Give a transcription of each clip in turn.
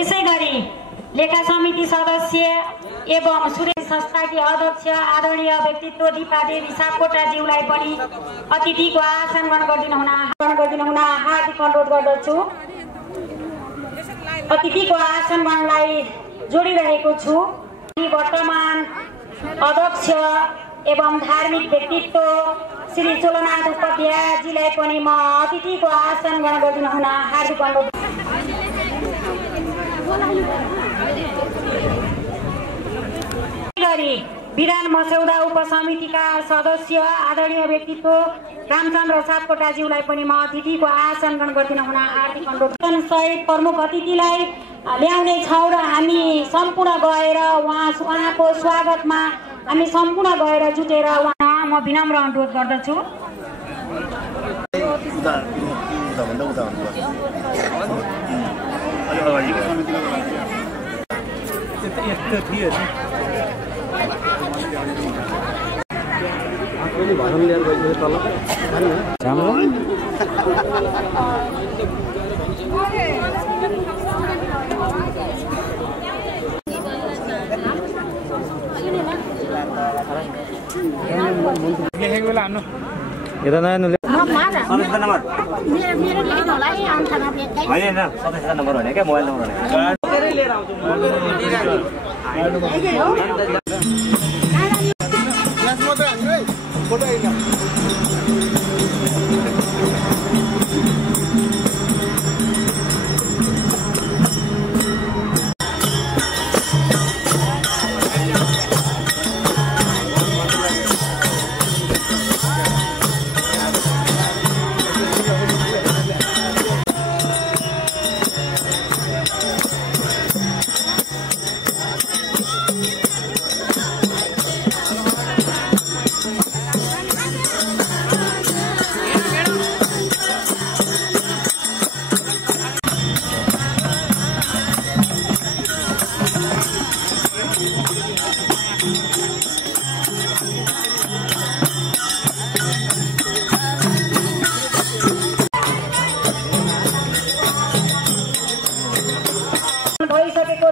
यसैगरी लेखा समिति सदस्य एवं सूर्य संस्थाकी अध्यक्ष आदरणीय व्यक्तित्व दीपा देवी सापकोटाज्यूलाई पनि अतिथिको आसन ग्रहण गरिदिनु हुन हार्दिक अनुरोध गर्दछु। अतिथिको आसन ग्रहणलाई जोडिरहेको छु। वर्तमान अध्यक्ष एवं धार्मिक व्यक्तित्व श्री चोलनाथ उपाध्यायजीलाई पनि म अतिथिको आसन ग्रहण गरिदिनु हुन हार्दिक अनुरोध। विधान मस्यौदा उपसमितिका सदस्य आदरणीय व्यक्तित्व रामचन्द्र सापकोटाज्यूलाई पनि म अतिथिको आसन ग्रहण गरिदिनु हुन हार्दिक अनुरोध। सहित प्रमुख अतिथिलाई ल्याउने छौँ र हामी सम्पूर्ण गएर उहाँको स्वागतमा हामी सम्पूर्ण गएर जुटेर म विनम्र अनुरोध गर्दछु।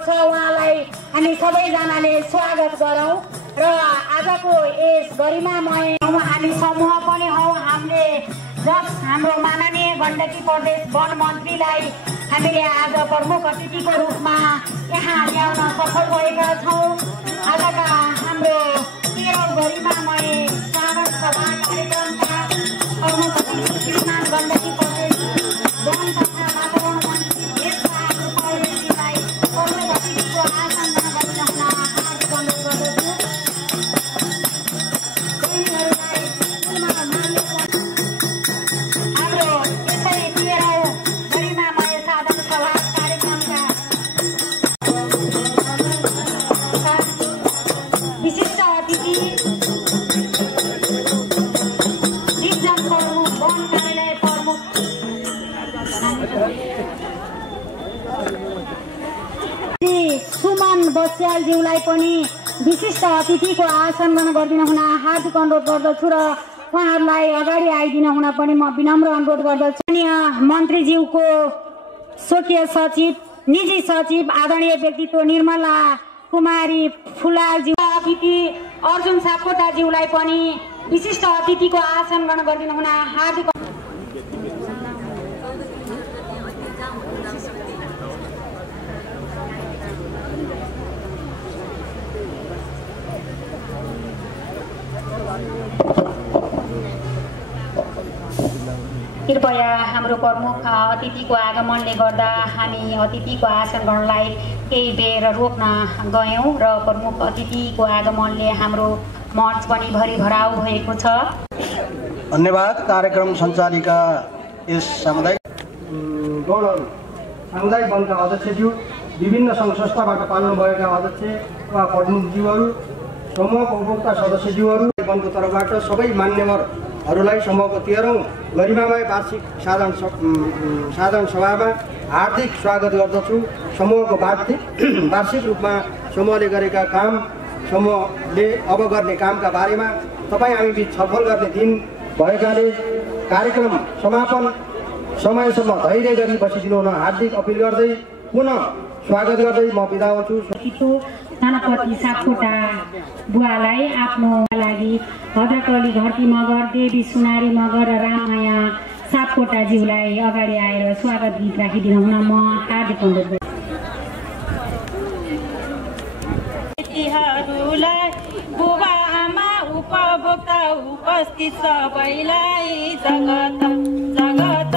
उहाँलाई हामी सबैजनाले स्वागत गरौँ र आजको यस गरिमामय हामी समूह पनि हौ। हामीले हाम्रो माननीय गण्डकी प्रदेश वन मन्त्रीलाई हामीले आज प्रमुख अतिथिको रूपमा यहाँ ल्याउन सफल भएका छौँ। आजका हाम्रो 13औं गरिमामय स्वागत सभा कार्यक्रमका प्रमुख अतिथि श्रीमान गण्डकी प्रदेश वन तथा वातावरण मन्त्री बस्यालज्यूलाई पनि विशिष्ट अतिथिको आसन ग्रहण गरिदिन हुन हार्दिक अनुरोध गर्दछु र उहाँहरूलाई अगाडि आइदिन हुन पनि म विनम्र अनुरोध गर्दछु। मन्त्रीज्यूको स्वकीय सचिव निजी सचिव आदरणीय व्यक्तित्व निर्मला कुमारी फुलालज्यू अतिथि अर्जुन सापकोटाज्यूलाई पनि विशिष्ट अतिथिको आसन ग्रहण गरिदिन हुन हार्दिक कृपया हाम्रो प्रमुख अतिथिको आगमनले गर्दा हामी अतिथिको आसन ग्रहणलाई केही बेर रोक्न गयौँ र प्रमुख अतिथिको आगमनले हाम्रो मञ्च पनि भरिभराउ भएको छ। धन्यवाद। कार्यक्रम सञ्चालिका यस सामुदायिक वनका अध्यक्षज्यू, विभिन्न सङ्घ संस्थाबाट पाल्नुभएका अध्यक्ष वा प्रतिनिधिज्यूहरू, समूहको उपभोक्ता सदस्यज्यूहरू, वनको तर्फबाट सबै मान्यवरहरूलाई समूहको 13औं गरिमामय वार्षिक साधारण सभामा हार्दिक स्वागत गर्दछु। समूहको वार्षिक रूपमा समूहले गरेका काम, समूहले अब गर्ने कामका बारेमा तपाईँ हामी बीच छलफल गर्ने दिन भएकाले कार्यक्रम समापन समयसम्म धैर्य गरी बसिदिनु हुन हार्दिक अपिल गर्दै पुनः स्वागत गर्दै म बिदा हुन्छु। धनपति सापकोटा बुवालाई आफ्नो लागि भद्रकाली घरती मगर, देवी सुनारी मगर र राममाया सापकोटाज्यूलाई अगाडि आएर स्वागत गीत राखिदिनु हुन म हार्दिक अनुरोध गर्छु। बुबा आमा उपभोक्ता उपस्थित सबैलाई जगत जगत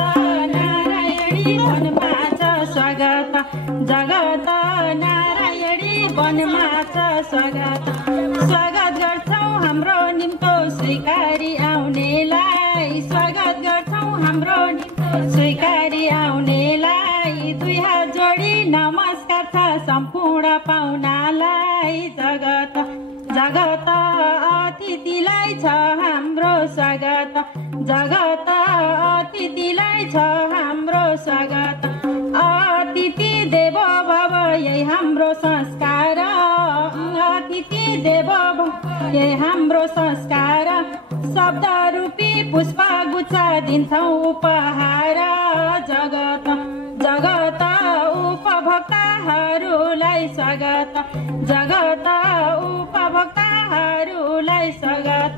नारायणी वनमा छ स्वागत, जगत नारायणी वनमा छ स्वागत। स्वागत गर्छौँ हाम्रो निम्तो स्वीकारी आउनेलाई, स्वागत गर्छौँ हाम्रो निम्तो स्वीकारी आउनेलाई। दुई हात जोडी नमस्कार छ सम्पूर्ण पाहुनालाई। जगत जगत अतिथिलाई छ हाम्रो स्वागत, जगत अतिथिलाई छ हाम्रो स्वागत। अतिथि देवो भव यही हाम्रो संस्कार, अतिथि देवो भव यही हाम्रो संस्कार। शब्द रूपी पुष्प गुच्छ दिन्छौँ उपहार। जगत जगत उपभोक्ताहरूलाई स्वागत, जगत उपभोक्ताहरूलाई स्वागत।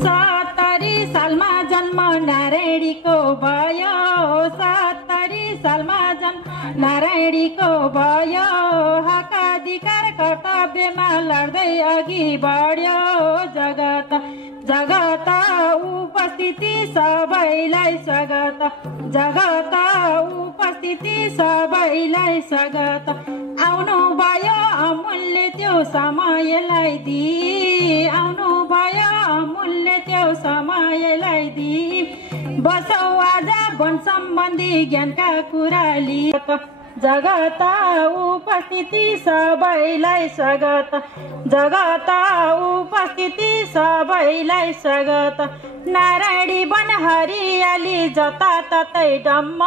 70 सालमा जन्म नारायणीको भयो, 70 सालमा जन्म नारायणीको भयो। हक अधिकार कर्तव्यमा लड्दै अघि बढ्यो। जगत जगत उपस्थिति सबैलाई स्वागत, जगत उपस्थिति सबैलाई स्वागत। आउनु भयो अमूल्य त्यो समयलाई दिई, आउनु भयो अमूल्य त्यो समयलाई दिई। बसौँ आज वन सम्बन्धी ज्ञानका कुरा लिई। जगत उपस्थिति सबैलाई स्वागत, जगत उपस्थिति सबैलाई स्वागत। नारायणी वन हरियाली जताततै डम्म,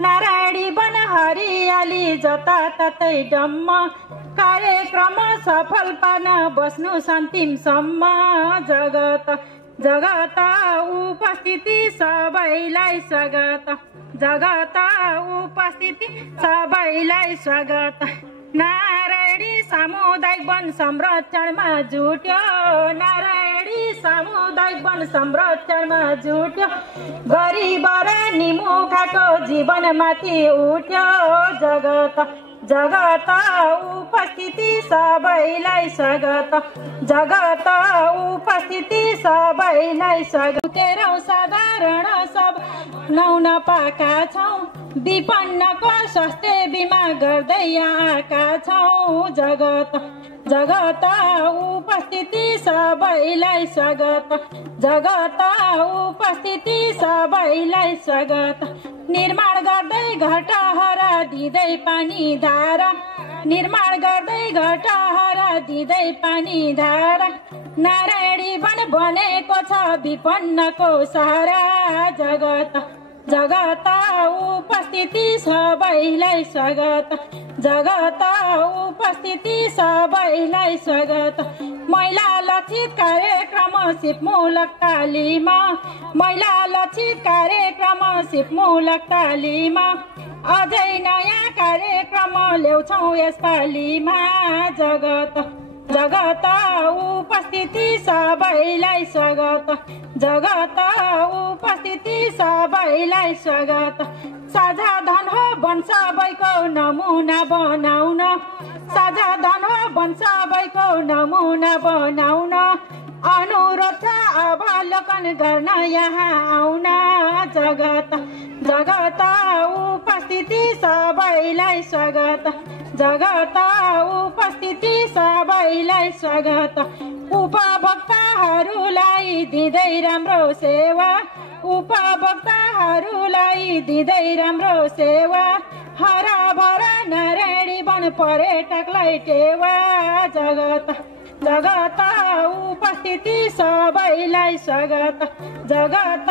नारायणी वन हरियाली जताततै डम्म। कार्यक्रम सफल पार्न बस्नु अन्तिमसम्म। जगत जगत उपस्थिति सबैलाई स्वागत, जगत उपस्थिति सबैलाई स्वागत। नारायणी सामुदायिक वन संरक्षणमा जुट्यो, नारायणी सामुदायिक वन संरक्षणमा जुट्यो। गरिब र निमुखाको जीवनमाथि उठ्यो। जगत जगत उपस्थिति सबैलाई स्वागत, जगत उपस्थिति सबैलाई स्वागत। तेरौँ साधारण सब नौ नपाएका छौँ, विपन्नको स्वास्थ्य बिमा गर्दै आएका छौँ। जगत जगत उपस्थिति सबैलाई स्वागत, जगत उपस्थिति सबैलाई स्वागत। निर्माण गर्दै घटहरा दिँदै पानी धारा, निर्माण गर्दै घटहरा दिँदै पानी धारा। नारायणी वन बनेको छ विपन्नको सहारा। जगत जगत उपस्थिति सबैलाई स्वागत, जगत उपस्थिति सबैलाई स्वागत। महिला लक्षित कार्यक्रम सिपमूलक तालिममा, महिला लक्षित कार्यक्रम सिपमूलक तालिममा। अझै नयाँ कार्यक्रम ल्याउँछौँ यसपालिमा। जगत जगत उपस्थिति सबैलाई स्वागत, जगत उपस्थिति सबैलाई स्वागत। साझा धन हो वन सबैको नमुना बनाउन, साझा धन हो वन सबैको नमुना बनाउन। अनुरोध छ अवलोकन गर्न यहाँ आउन। जगत जगत उपस्थिति सबैलाई स्वागत, जगत उपस्थिति सबैलाई स्वागत। उपभोक्ताहरूलाई दिँदै राम्रो सेवा, उपभोक्ताहरूलाई दिँदै राम्रो सेवा। हराभरा नारायणी वन पर्यटकलाई टेवा। जगत जगत उपस्थिति सबैलाई स्वागत, जगत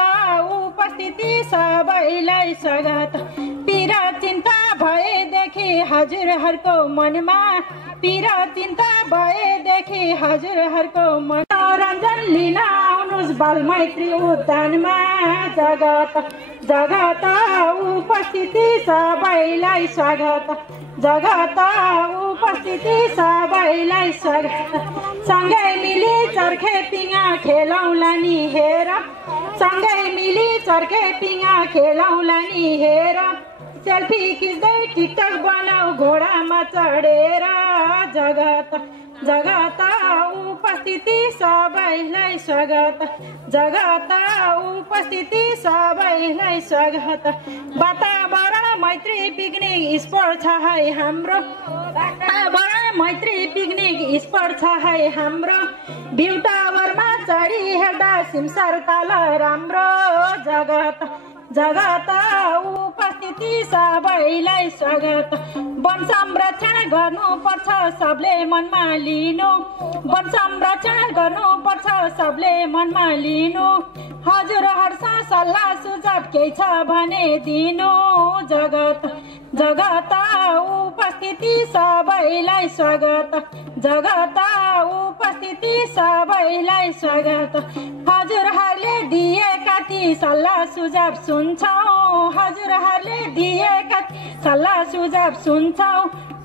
उपस्थिति सबैलाई स्वागत। पीर चिन्ता भएदेखि हजुरहरूको मनमा, पीर चिन्ता भएदेखि हजुरहरूको मनोरञ्जन लिन आउनुहोस् बालमैत्री उद्यानमा। जगत जगत उपस्थिति सबैलाई स्वागत जगत उपस्थिति सबैलाई स्वागत सँगै मिली चर्खे पिङा खेलौँला नि हेर सँगै मिली चर्खे पिङा खेलौँला नि हेर सेल्फी खिच्दै टिकटक बनाऊ घोडामा चढेर जगत जगत उपस्थिति सबैलाई स्वागत जगत उपस्थिति सबैलाई स्वागत वातावरण मैत्री पिकनिक स्पट छ है हाम्रो वातावरण मैत्री पिकनिक स्पट छ है हाम्रो भ्यू टावरमा चढी हेर्दा सिमसार ताल राम्रो जगत जगत उपस्थिति सबैलाई स्वागत वन संरक्षण गर्नुपर्छ सबले मनमा लिनु वन संरक्षण गर्नुपर्छ सबले मनमा लिनु हजुरहरुसँग सल्लाह सुझाव केही छ भने दिनु जगत जगत उपस्थिति सबैलाई स्वागत जगत उपस्थिति सबैलाई स्वागत हजुरहरुले दिएका ती सल्लाह सुझाव सुन्छौं हजुरहरुले दिएका सल्लाह सुझाव सुन्छौं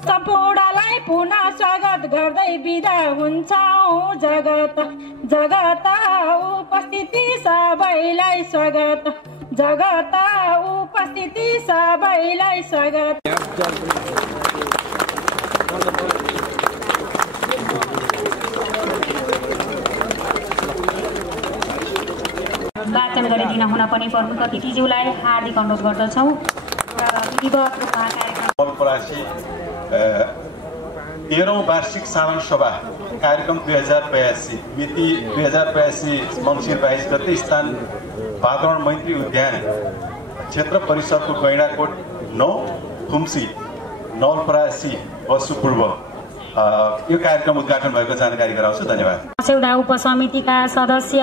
सम्पूर्णलाई पुनः स्वागत गर्दै बिदा हुन्छौं जगत जगत उपस्थिति सबैलाई स्वागत जगत उपस्थिति सबैलाई स्वागत वाचन गरिदिन हुन पनि प्रमुख अतिथिज्यूलाई हार्दिक अनुरोध गर्दछौँ र विधिवत रूपमा कार्यक्रम नवलपरासी 13औं वार्षिक साधारण सभा कार्यक्रम 2082 मिति 2082 मङ्सिर 22 गते स्थान वातावरण मैत्री उद्यान क्षेत्र परिसरको गैँडाकोट 9 थुम्सी नवलपरासी बसु पूर्व यो कार्यक्रम उद्घाटन भएको जानकारी गराउँछु। धन्यवाद। सेउडा उपसमितिका सदस्य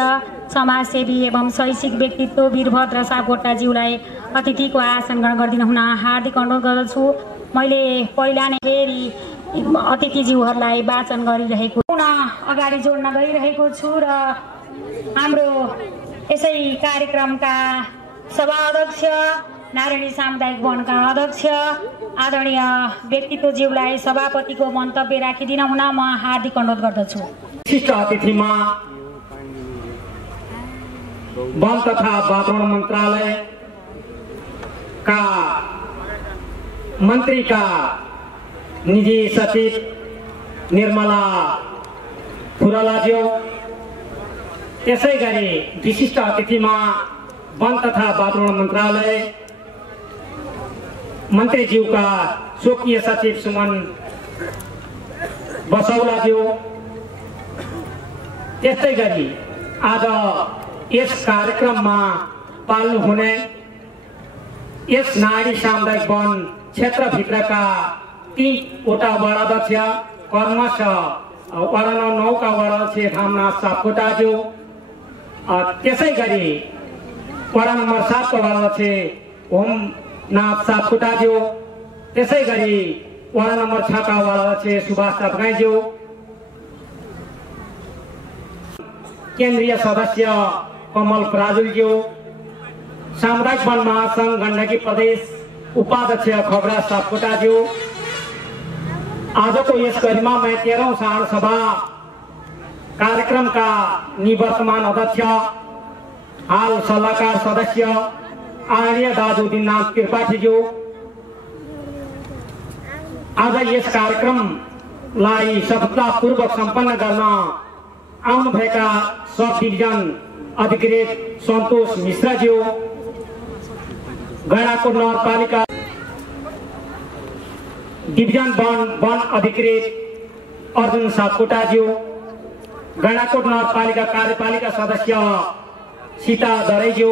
समाजसेवी एवं शैक्षिक व्यक्तित्व वीरभद्र सापकोटाज्यूलाई अतिथिको आसन ग्रहण गरिदिन हुन हार्दिक अनुरोध गर्दछु। मैले पहिला नै फेरि अतिथिज्यूहरूलाई वाचन गरिरहेको पुनः अगाडि जोड्न गइरहेको छु र हाम्रो यसै कार्यक्रमका सभाध्यक्ष नारायणी सामुदायिक वनका अध्यक्ष आदरणीय व्यक्तित्वज्यूलाई सभापतिको मन्तव्य राखिदिन हुन म हार्दिक अनुरोध गर्दछु। विशिष्ट अतिथिमा वन तथा वातावरण मन्त्रालय का मन्त्रीका निजी सचिव निर्मला फुरालाज्यू त्यसै गरी विशिष्ट अतिथिमा वन तथा वातावरण मन्त्रालय मन्त्रीज्यूका स्वकीय सचिव सुमन बसौलाज्यू त्यस्तै गरी आज यस कार्यक्रममा पाल्नु हुने यस नारायणी सामुदायिक वन क्षेत्रभित्रका 3 वटा वडाध्यक्ष कर्मशः वडा नम्बर 9 का वडाध्यक्ष रामनाथ सापकोटाज्यू त्यसै गरी वडा नम्बर 7 का वडाध्यक्ष ओमनाथ सापकोटाज्यू त्यसै गरी वडा नम्बर 6 का वडाध्यक्ष सुभाष तापगाईज्यू केन्द्रीय सदस्य कमल पराजुलीज्यू सामुदायिक वन महासंघ गण्डकी प्रदेश उपाध्यक्ष खगरा सापकोटाज्यू आजको यस गरिमामय 13औं साधारण सभा कार्यक्रमका निवर्तमान अध्यक्ष हाल सल्लाहकार सदस्य आदरणीय दाजु दिननाथ त्रिपाठीज्यू आज यस कार्यक्रमलाई सफलतापूर्वक सम्पन्न गर्न आउनुभएका सब डिभिजन अधिकृत सन्तोष मिश्राज्यू गैँडाकोट नगरपालिका डिभिजन वन अधिकृत अर्जुन सापकोटाज्यू गैँडाकोट नगरपालिका कार्यपालिका सदस्य सीता दराईज्यू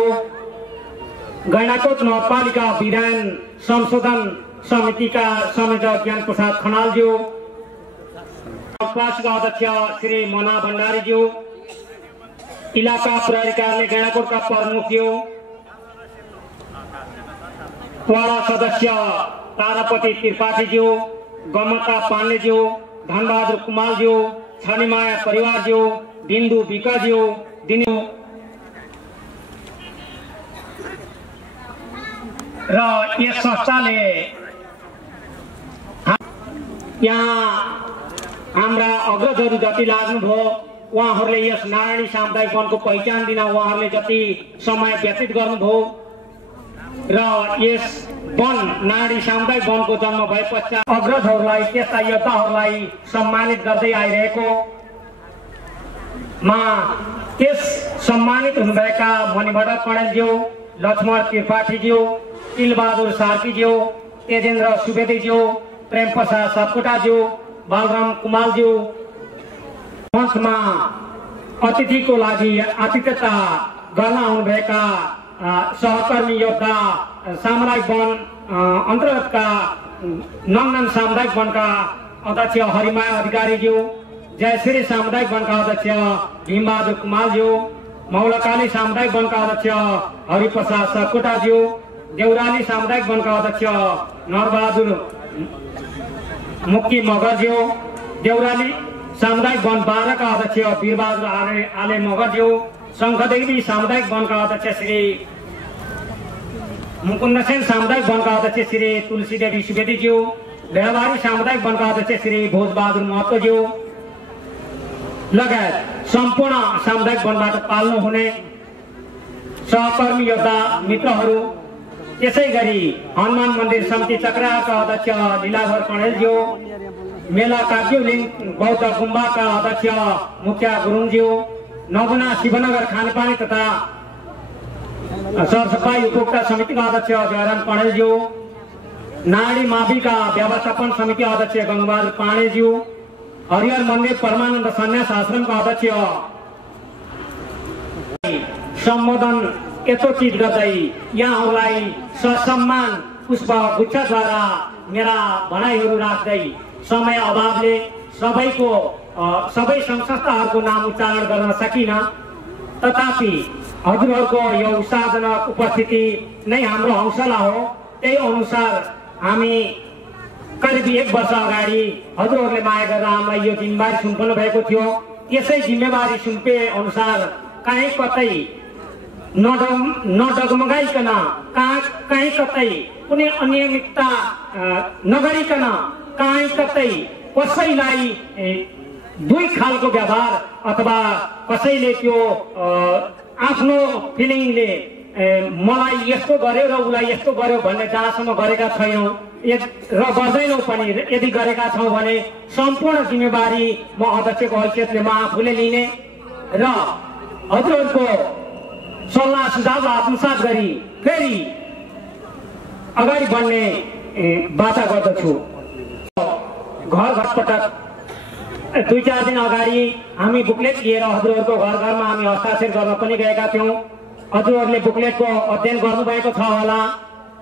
गैँडाकोट नगरपालिका विधान संशोधन समितिका संयोजक ज्ञान प्रसाद खनालज्यू पार्षद अध्यक्ष श्री मना भण्डारीज्यू इलाका प्रहरी कार्यालय गैँडाकोटका प्रमुखज्यू वडा सदस्य तारापति त्रिपाठीज्यू गमता पाण्डेज्यू धनबहादुर कुमारज्यू छानीमाया परिवारज्यू बिन्दु विकज्यू दिनु र यस संस्थाले यहाँ हाम्रा अग्रजहरू जति लाग्नुभयो उहाँहरूले यस नारायणी सामुदायिक वनको पहिचान दिन उहाँहरूले जति समय व्यतीत गर्नुभयो र यस वन नारायणी सामुदायिक वनको जन्म भए पश्चात अग्रजहरूलाई त्यस्ता योद्धाहरूलाई सम्मानित गर्दै आइरहेको मा त्यस सम्मानित हुनुभएका मणिभद्र कणेलज्यू, लक्ष्मण त्रिपाठीज्यू, तिलबहादुर सार्कीज्यू, तेजेन्द्र सुवेदीज्यू, प्रेम प्रसाद सापकोटाज्यू, बालराम कुमालज्यू मञ्चमा अतिथिको लागि आतिथ्यता गर्न आउनुभएका सहकर्मी योद्धा सामुदायिक वन अन्तर्गतका नन्दन सामुदायिक वनका अध्यक्ष हरिमाया अधिकारीज्यू, जयश्री सामुदायिक वनका अध्यक्ष भीमबहादुर कुमारज्यू, मौलकाली सामुदायिक वनका अध्यक्ष हरिप्रसाद सापकोटाज्यू, देउराली सामुदायिक वनका अध्यक्ष नरबहादुर मुक्ति मगरज्यू, देउराली सामुदायिक वन 12 का अध्यक्ष वीरबहादुर आले मगरज्यू, शङ्खदेवी सामुदायिक वनका अध्यक्ष श्री मुकुन्द सेन सामुदायिक वनका अध्यक्ष श्री तुलसीदेवी सुवेदीज्यू, भेडाबारी सामुदायिक वनका अध्यक्ष श्री भोजबहादुर महतोज्यू लगायत सम्पूर्ण सामुदायिक वनबाट पाल्नु हुने सहकर्मी योद्धा मित्रहरू, त्यसै गरी हनुमान मन्दिर समिति चक्राका अध्यक्ष लीलाधर कणेलज्यू, मेला काब्युलिङ बौद्ध गुम्बाका अध्यक्ष मुखिया गुरुङज्यू, नवना शिवनगर खानेपानी तथा सरसफाई उपभोक्ता समितिका अध्यक्ष जयराम कणेलज्यू, नारायणी माविका व्यवस्थापन समिति अध्यक्ष गङ्गबहादुर पाण्डेज्यू, हरिहर मन्दिर परमानन्द सन्यास आश्रमका अध्यक्ष सम्बोधन यथोचित गर्दै यहाँहरूलाई ससम्मान पुष्प गुच्छद्वारा मेरा भनाइहरू राख्दै समय अभावले सबै संस्थाहरूको नाम उच्चारण गर्न सकिन, तथापि हजुरहरूको यो उत्साहजनक उपस्थिति नै हाम्रो हौसला हो। त्यही अनुसार हामी करिब 1 वर्ष अगाडि हजुरहरूले माया गरेर हामीलाई यो जिम्मेवारी सुम्पनु भएको थियो। त्यसै जिम्मेवारी सुम्पे अनुसार कहीँ कतै नडगमगाइकन, कहीँ कतै कुनै अनियमितता नगरिकन, कहीँ कतै कसैलाई दुई खालको व्यवहार अथवा कसैले त्यो आफ्नो फिलिङले मलाई यस्तो गर्यो र उसलाई यस्तो गर्यो भन्ने जहाँसम्म गरेका छैनौँ र गर्दैनौँ पनि। यदि गरेका छौँ भने सम्पूर्ण जिम्मेवारी म अध्यक्षको हैसियतले म आफूले लिने र हजुरहरूको सल्लाह सुझाव आत्मसात गरी फेरि अगाडि बढ्ने वाचा गर्दछु। घर घटपटक 2-4 दिन अगाडि हामी बुकलेट लिएर हजुरहरूको घर घरमा हामी हस्ताक्षर गर्न पनि गएका थियौँ। हजुरहरूले बुकलेटको अध्ययन गर्नुभएको छ होला।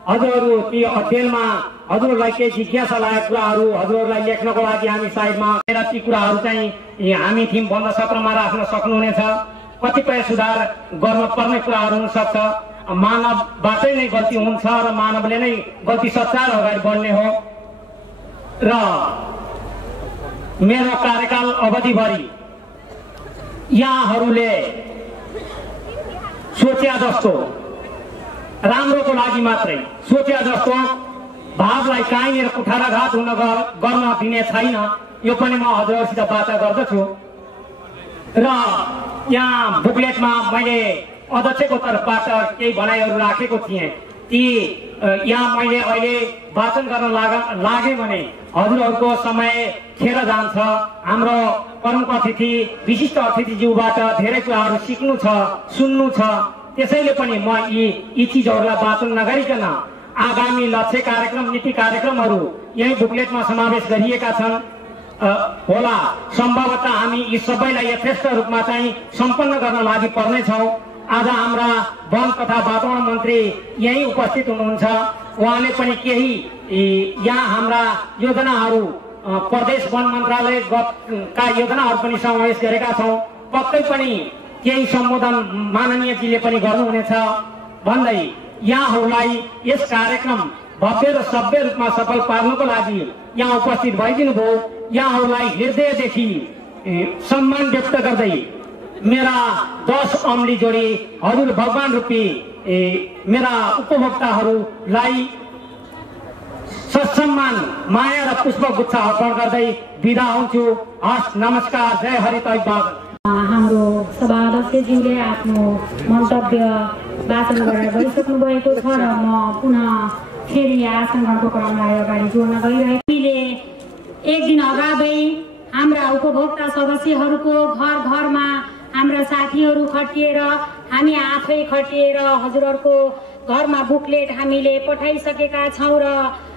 हजुरहरू ती अध्ययनमा हजुरहरूलाई केही जिज्ञासा लागेको कुराहरू हजुरहरूलाई लेख्नको लागि हामी साइडमा ती कुराहरू चाहिँ हामी थिम बन्द सत्रमा राख्न सक्नुहुनेछ। कतिपय सुधार गर्न पर्ने कुराहरू हुनसक्छ। मानवबाटै नै गल्ती हुन्छ र मानवले नै गल्ती सच्याएर अगाडि बढ्ने हो र मेरो कार्यकाल अवधिभरि यहाँहरूले सोचे जस्तो राम्रोको लागि मात्रै सोचे जस्तो भावलाई कहीँनिर कुठाराघात हुन गर्न दिने छैन। यो पनि म हजुरहरूसित वाचा गर्दछु र यहाँ बुकलेटमा मैले अध्यक्षको तर्फबाट केही भनाइहरू राखेको थिएँ। ती यहाँ मैले अहिले वाचन गर्न लागे भने हजुरहरूको समय खेर जान्छ। हाम्रो प्रमुख अतिथि विशिष्ट अतिथिज्यूबाट धेरै कुराहरू सिक्नु छ, सुन्नु छ। त्यसैले पनि म यी चिजहरूलाई वाचन नगरिकन आगामी लक्ष्य कार्यक्रम, नीति कार्यक्रमहरू यही बुकलेटमा समावेश गरिएका छन् होला। सम्भवतः हामी यी सबैलाई यथेष्ट रूपमा चाहिँ सम्पन्न गर्न लागि पर्नेछौँ। आज हाम्रा वन तथा वातावरण मन्त्री यही उपस्थित हुनुहुन्छ। उहाँले पनि केही यहाँ हाम्रा योजनाहरू प्रदेश वन मन्त्रालयका योजनाहरू पनि समावेश गरेका छौँ। पक्कै पनि केही सम्बोधन माननीयजीले पनि गर्नुहुनेछ भन्दै यहाँहरूलाई यस कार्यक्रम भव्य र सभ्य रूपमा सफल पार्नको लागि यहाँ उपस्थित भइदिनु भयो। यहाँहरूलाई हृदयदेखि सम्मान व्यक्त गर्दै मेरा 10 अम्ली जोडी हजुर भगवान रूपी मेरा उपभोक्ताहरूलाई ससम्मान माया र पुष्पगुच्छ अर्पण गर्दै बिदा हुन्छु। हस्, नमस्कार, जय हरि तैबाद। हाम्रो सभा अध्यक्षज्यूले आफ्नो मन्तव्य वाचन गरेर गइसक्नु भएको छ र म पुनः फेरि आसनको क्रमलाई अगाडि जोड्न गइरहेको। हामीले एक दिन अगाडि हाम्रा उपभोक्ता सदस्यहरूको घर घरमा हाम्रा साथीहरू खटिएर हामी आफै खटिएर हजुरहरूको घरमा बुकलेट हामीले पठाइसकेका छौँ र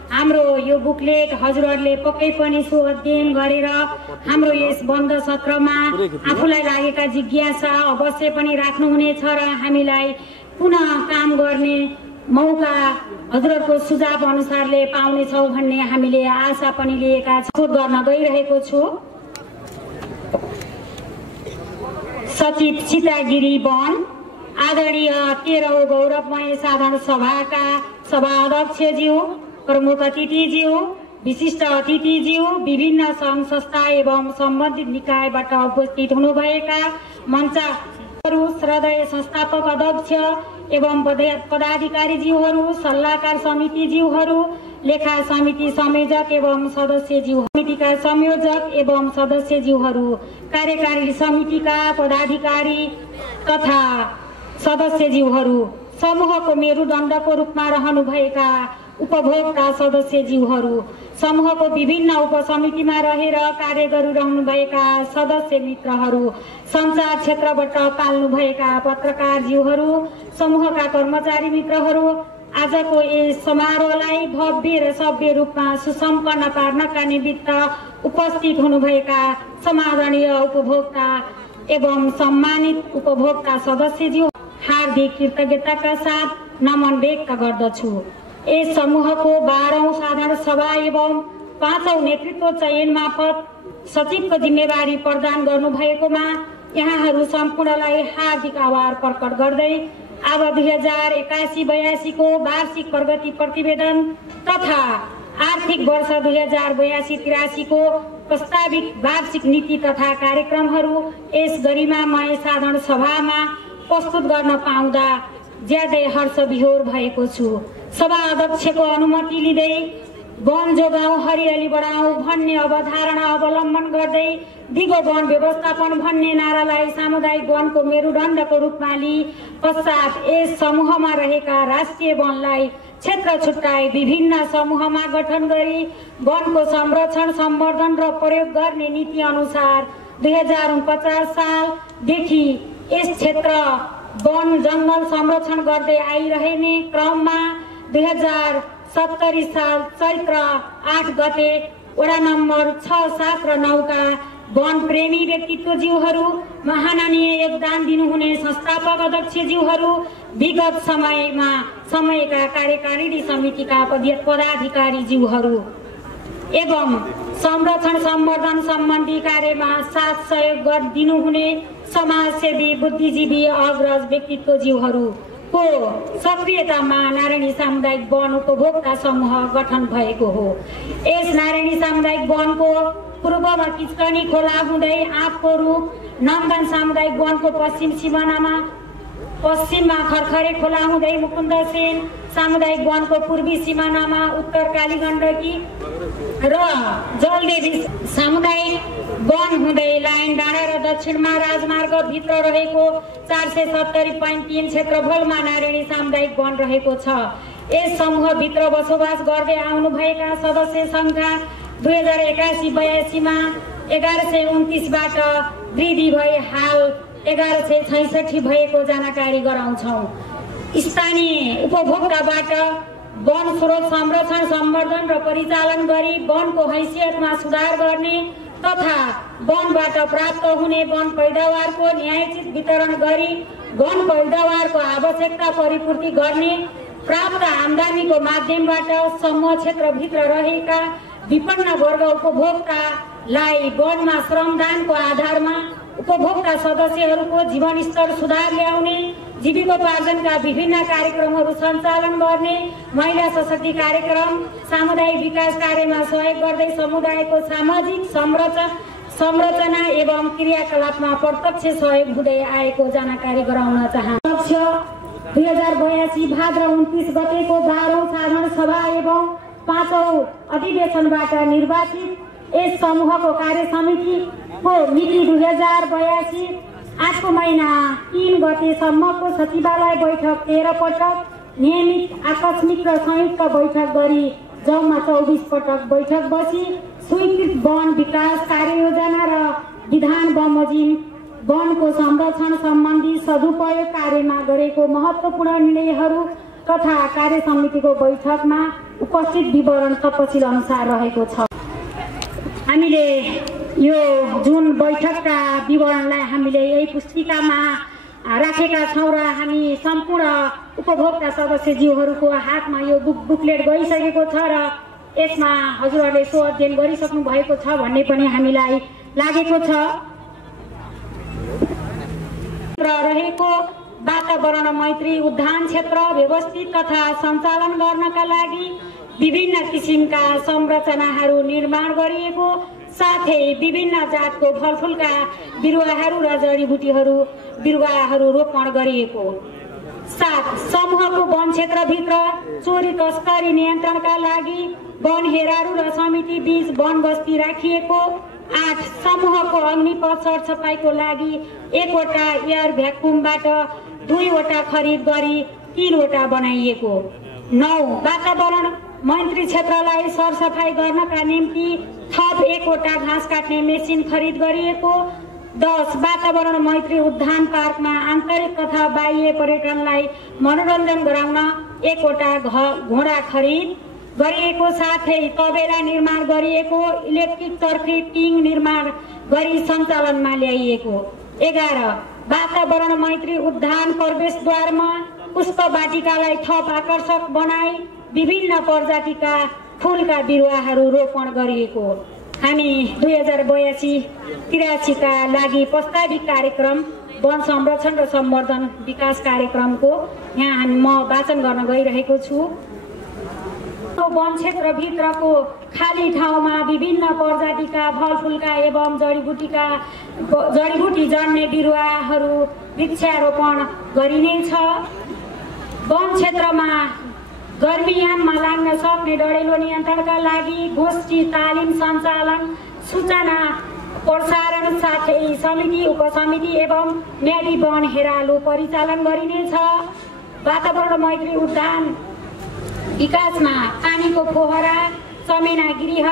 हाम्रो यो बुकलेट हजुरहरूले पक्कै पनि सो अध्ययन गरेर हाम्रो यस बन्द सत्रमा आफूलाई लागेका जिज्ञासा अवश्य पनि राख्नुहुनेछ र हामीलाई पुनः काम गर्ने मौका हजुरहरूको सुझाव अनुसारले पाउनेछौँ भन्ने हामीले आशा पनि लिएका छौँ। गर्न गइरहेको छु। सचिव सीतागिरी वन, आदरणीय 13औं गौरवमय साधारण सभाका सभा अध्यक्षज्यू, प्रमुख अतिथिज्यू, विशिष्ट अतिथिज्यू, विभिन्न सङ्घ संस्था एवं सम्बन्धित निकायबाट उपस्थित हुनुभएका मञ्चहरू, श्रद्धेय संस्थापक अध्यक्ष एवं पदाधिकारीज्यूहरू, सल्लाहकार समितिज्यूहरू, लेखा समिति संयोजक एवं सदस्यज्यू, समितिका संयोजक एवं सदस्यज्यूहरू, कार्यकारी समितिका पदाधिकारी तथा सदस्यज्यूहरू, समूहको मेरुदण्डको रूपमा रहनुभएका उपभोक्ता सदस्यज्यूहरू, समूहको विभिन्न उपसमितिमा रहेर कार्य गरिरहनुभएका सदस्य मित्रहरू, सञ्चार क्षेत्रबाट पाल्नुभएका पत्रकारज्यूहरू, समूहका कर्मचारी मित्रहरू, आजको यस समारोहलाई भव्य र सभ्य रूपमा सुसम्पन्न पार्नका निमित्त उपस्थित हुनुभएका समादरणीय उपभोक्ता एवं सम्मानित उपभोक्ता सदस्यज्यू, हार्दिक कृतज्ञताका साथ नमन व्यक्त गर्दछु। यस समूहको 12औं साधारण सभा एवं 5औं नेतृत्व चयन मार्फत सचिवको जिम्मेवारी प्रदान गर्नुभएकोमा यहाँहरू सम्पूर्णलाई हार्दिक आभार प्रकट गर्दै अब 2081-82 को वार्षिक प्रगति प्रतिवेदन तथा आर्थिक वर्ष 2082-83 को प्रस्तावित वार्षिक नीति तथा कार्यक्रमहरू यस गरिमामय साधारण सभामा प्रस्तुत गर्न पाउँदा ज्यादै हर्ष विहोर भएको छु। सभा अध्यक्षको अनुमति लिँदै वन जोगाउँ हरियाली बढाउँ भन्ने अवधारणा अवलम्बन गर्दै दिगो वन व्यवस्थापन भन्ने नारालाई सामुदायिक वनको मेरुदण्डको रूपमा लिई पश्चात यस समूहमा रहेका राष्ट्रिय वनलाई क्षेत्र छुट्टाई विभिन्न समूहमा गठन गरी वनको संरक्षण, सम्वर्धन र प्रयोग गर्ने नीति अनुसार 2049 सालदेखि यस क्षेत्र वन जङ्गल संरक्षण गर्दै आइरहेने क्रममा 2070 साल चैत्र 8 गते वडा नम्बर 6, 7 र 9 का वन प्रेमी व्यक्तित्वज्यूहरू, महामाननीय योगदान दिनुहुने संस्थापक अध्यक्षज्यूहरू, विगत समयका कार्यकारिणी समितिका पदाधिकारीज्यूहरू एवं संरक्षण सम्वर्धन सम्बन्धी कार्यमा साथ सहयोग दिनुहुने समाजसेवी बुद्धिजीवी अग्रज व्यक्तित्वज्यूहरूको सक्रियतामा नारायणी सामुदायिक वन उपभोक्ता समूह गठन भएको हो। यस नारायणी सामुदायिक वनको पूर्वमा किचकनी खोला हुँदै आँपको रुख, नमदान सामुदायिक वनको पश्चिम सिमानामा पश्चिममा खरखरे खोला हुँदै मुकुन्द सेन सामुदायिक वनको पूर्वी सिमानामा उत्तर कालीगण्डकी र जलदेवी सामुदायिक वन हुँदै लाइन डाँडा र दक्षिणमा राजमार्ग भित्र रहेको 470.3 क्षेत्रफलमा नारायणी सामुदायिक वन रहेको छ। यस समूहभित्र बसोबास गर्दै आउनुभएका सदस्य संख्या 2081-82 मा 1129 बाट वृद्धि भई हाल 1166 भएको जानकारी गराउँछौँ। स्थानीय उपभोक्ताबाट वन स्रोत संरक्षण, सम्वर्धन र परिचालन गरी वनको हैसियतमा सुधार गर्ने तथा वनबाट प्राप्त हुने वन पैदावारको न्यायोचित वितरण गरी वन पैदावारको आवश्यकता परिपूर्ति गर्ने, प्राप्त आम्दानीको माध्यमबाट समूह क्षेत्रभित्र रहेका विपन्न वर्ग उपभोक्तालाई वनमा श्रमदानको आधारमा उपभोक्ता सदस्यहरूको जीवनस्तर सुधार ल्याउने, जीविकोपार्जनका विभिन्न कार्यक्रमहरू सञ्चालन गर्ने, महिला सशक्ति कार्यक्रम, सामुदायिक विकास कार्यमा सहयोग गर्दै समुदायको सामाजिक संरचना एवं क्रियाकलापमा प्रत्यक्ष सहयोग हुँदै आएको जानकारी गराउन चाहन्छु। 2082 भाद्र 29 गतेको 12औं साधारण सभा एवं 5औं अधिवेशनबाट निर्वाचित यस समूहको कार्य समितिको मिति 2082 आजको महिना 3 गतेसम्मको सचिवालय बैठक 13 पटक, नियमित आकस्मिक र संयुक्त बैठक गरी जम्मा 24 पटक बैठक बसी स्वीकृत वन विकास कार्ययोजना र विधान बमोजिम वनको संरक्षण सम्बन्धी सदुपयोग कार्यमा गरेको महत्त्वपूर्ण निर्णयहरू तथा कार्य समितिको बैठकमा उपस्थित विवरण तपसिल अनुसार रहेको छ। हामीले यो जुन बैठकका विवरणलाई हामीले यही पुस्तिकामा राखेका छौँ र हामी सम्पूर्ण उपभोक्ता सदस्यज्यूहरूको हातमा यो बुकलेट गइसकेको छ र यसमा हजुरहरूले सो अध्ययन गरिसक्नु भएको छ भन्ने पनि हामीलाई लागेको छ। रहेको वातावरण मैत्री उद्यान क्षेत्र व्यवस्थित तथा सञ्चालन गर्नका लागि विभिन्न किसिमका संरचनाहरू निर्माण गरिएको, साथै विभिन्न जातको फलफुलका बिरुवाहरू र जडीबुटीहरू बिरुवाहरू रोपण गरिएको। 7 समूहको वन क्षेत्रभित्र चोरी तस्करी नियन्त्रणका लागि वन हेरारू र समिति बीच वन बस्ती राखिएको। 8 समूहको अग्निपथ सरसफाइको लागि 1 वटा एयर भ्याक्युमबाट 2 वटा खरिद गरी 3 वटा बनाइएको। 9 वातावरण मैत्री क्षेत्रलाई सरसफाइ गर्नका निम्ति थप 1 वटा घाँस काट्ने मेसिन खरिद गरिएको। 10 वातावरण मैत्री उद्यान पार्कमा आन्तरिक तथा बाह्य पर्यटनलाई मनोरञ्जन गराउन 1 वटा घोडा खरिद गरिएको, साथै तबेला निर्माण गरिएको, इलेक्ट्रिक चर्खे टिङ निर्माण गरी सञ्चालनमा ल्याइएको। 11 वातावरण मैत्री उद्यान प्रवेशद्वारमा पुष्प वाटिकालाई थप आकर्षक बनाई विभिन्न प्रजातिका फूलका बिरुवाहरू रोपण गरिएको। हामी 2082-83 का लागि प्रस्तावित कार्यक्रम वन संरक्षण र सम्वर्धन विकास कार्यक्रमको यहाँ म वाचन गर्न गइरहेको छु। वन क्षेत्रभित्रको खाली ठाउँमा विभिन्न प्रजातिका फलफुलका एवं जडीबुटी जन्य बिरुवाहरू वृक्षारोपण गरिनेछ। वन क्षेत्रमा गर्मीयाममा लाग्न सक्ने डढेलो नियन्त्रणका लागि गोष्ठी तालिम सञ्चालन, सूचना प्रसारण, साथै समिति उपसमिति एवं म्यादी वन हेरालु परिचालन गरिनेछ। वातावरण मैत्री उद्यान विकासमा पानीको फोहरा, चमेना गृह,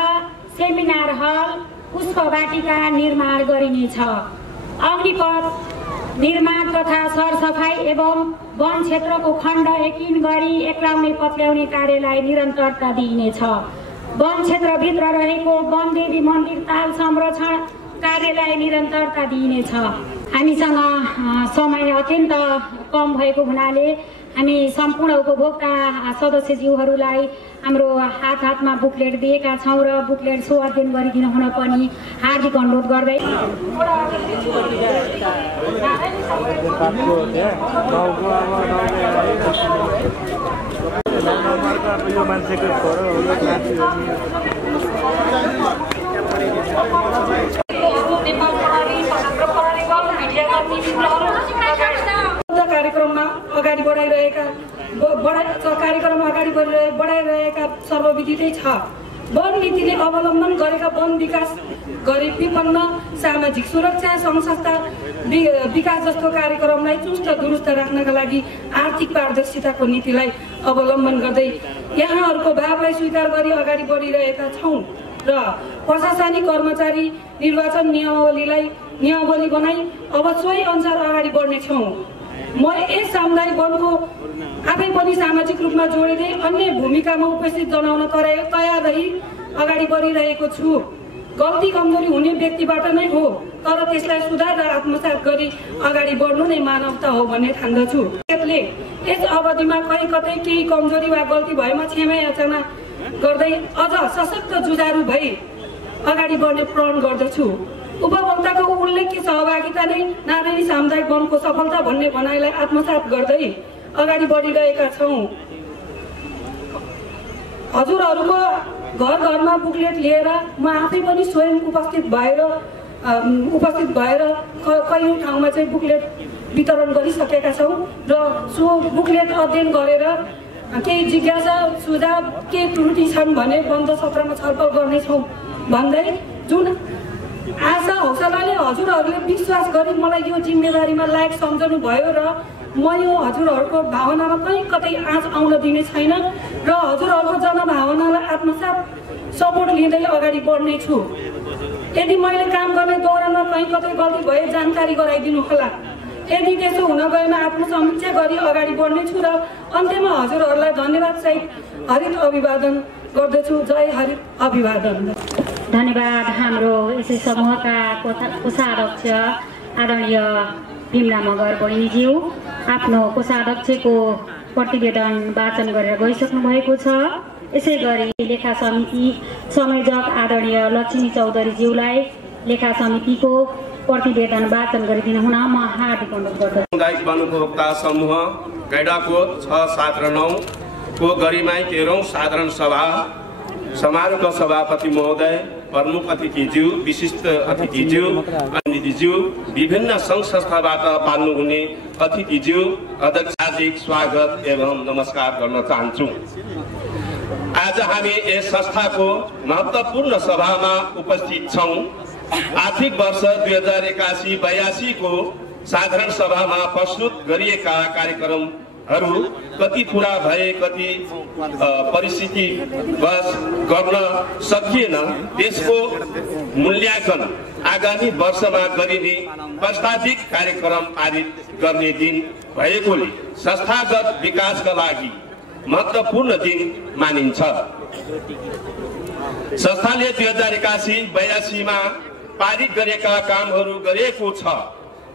सेमिनार हल, पुष्प वाटिका निर्माण गरिनेछ। अग्निपथ निर्माण तथा सरसफाई एवं वन क्षेत्रको खण्ड एकिन गरी एक्लाउने पत्याउने कार्यलाई निरन्तरता दिइनेछ। वन क्षेत्रभित्र रहेको वनदेवी मन्दिर ताल संरक्षण कार्यलाई निरन्तरता दिइनेछ। हामीसँग समय अत्यन्त कम भएको हुनाले हामी सम्पूर्ण उपभोक्ता सदस्यज्यूहरूलाई हाम्रो हातमा बुकलेट दिएका छौँ र बुकलेट सो अध्ययन गरिदिनु हुन पनि हार्दिक अनुरोध गर्दै कार्यक्रममा अगाडि बढाइरहेका सर्वविदितै छ। वन नीतिले अवलम्बन गरेका वन विकास गरी विपन्न सामाजिक सुरक्षा संस्था विकास जस्तो कार्यक्रमलाई चुस्त दुरुस्त राख्नका लागि आर्थिक पारदर्शिताको नीतिलाई अवलम्बन गर्दै यहाँहरूको भावलाई स्वीकार गरी अगाडि बढिरहेका छौँ र प्रशासनिक कर्मचारी निर्वाचन नियमावली बनाई अब सोही अनुसार अगाडि बढ्नेछौँ। म यस सामुदायिक वनको आफै पनि सामाजिक रूपमा जोडिँदै अन्य भूमिकामा उपस्थित जनाउन तयार रही अगाडि बढिरहेको छु। गल्ती कमजोरी हुने व्यक्तिबाट नै हो, तर त्यसलाई सुधार र आत्मसात गरी अगाडि बढ्नु नै मानवता हो भन्ने ठान्दछु। यस अवधिमा कहीँ कतै केही कमजोरी वा गल्ती भएमा क्षमा याचना गर्दै अझ सशक्त जुझारु भई अगाडि बढ्ने प्रण गर्दछु। उपभोक्ताको उल्लेख्य सहभागिता नै नारायणी सामुदायिक वनको सफलता भन्ने भनाइलाई आत्मसात गर्दै अगाडि बढिरहेका छौँ। हजुरहरूको घर घरमा बुकलेट लिएर म आफै पनि स्वयं उपस्थित भएर उपस्थित भएर कयौँ ठाउँमा चाहिँ बुकलेट वितरण गरिसकेका छौँ र सो बुकलेट अध्ययन गरेर केही जिज्ञासा सुझाव के त्रुटि छन् भने बन्द सत्रमा छलफल गर्नेछौँ भन्दै जुन आशा हौसलाले हजुरहरूले विश्वास गरी मलाई यो जिम्मेवारीमा लायक सम्झनु भयो र म यो हजुरहरूको भावनामा कहीँ कतै आँच आउन दिने छैन र हजुरहरूको जनभावनालाई आत्मसात सपोर्ट लिँदै अगाडि बढ्नेछु। यदि मैले काम गर्ने दौरानमा कहीँ कतै गल्ती भए जानकारी गराइदिनु होला। यदि त्यसो हुन गएन आत्मसमीक्षा गरी अगाडि बढ्नेछु र अन्त्यमा हजुरहरूलाई धन्यवाद सहित हरित अभिवादन गर्दछु। जय हरित अभिवादन। धन्यवाद। हाम्रो यसै समूहका कोषाध्यक्ष आदरणीय भीमराम मगर बहिनीज्यू आफ्नो कोषाध्यक्षको प्रतिवेदन वाचन गरेर गइसक्नु भएको छ। यसै गरी लेखा समिति संयोजक आदरणीय लक्ष्मी चौधरीज्यूलाई लेखा समितिको प्रतिवेदन वाचन गरिदिनु हुन म हार्दिक अनुरोध गर्दछु। सामुदायिक वन उपभोक्ता समूह गैडाकोट 6, 7 र 9 को गरिमाई 13औं साधारण सभा समारोहका सभापति महोदय, प्रमुख अतिथिज्यू, विशिष्ट अतिथिज्यू, अतिथिज्यू, विभिन्न सङ्घ संस्थाबाट पाल्नुहुने अतिथिज्यू, अध्यक्ष हार्दिक स्वागत एवं नमस्कार गर्न चाहन्छु। आज हामी यस संस्थाको महत्त्वपूर्ण सभामा उपस्थित छौँ। आर्थिक वर्ष 2081-82 को साधारण सभामा प्रस्तुत गरिएका कार्यक्रमहरू कति पूरा भए, कति परिस्थितिवश गर्न सकिएन, त्यसको मूल्याङ्कन आगामी वर्षमा गरिने प्रस्तावित कार्यक्रम पारित गर्ने दिन भएकोले संस्थागत विकासका लागि महत्त्वपूर्ण दिन मानिन्छ। संस्थाले 2081-82 मा पारित गरेका कामहरू गरेको छ।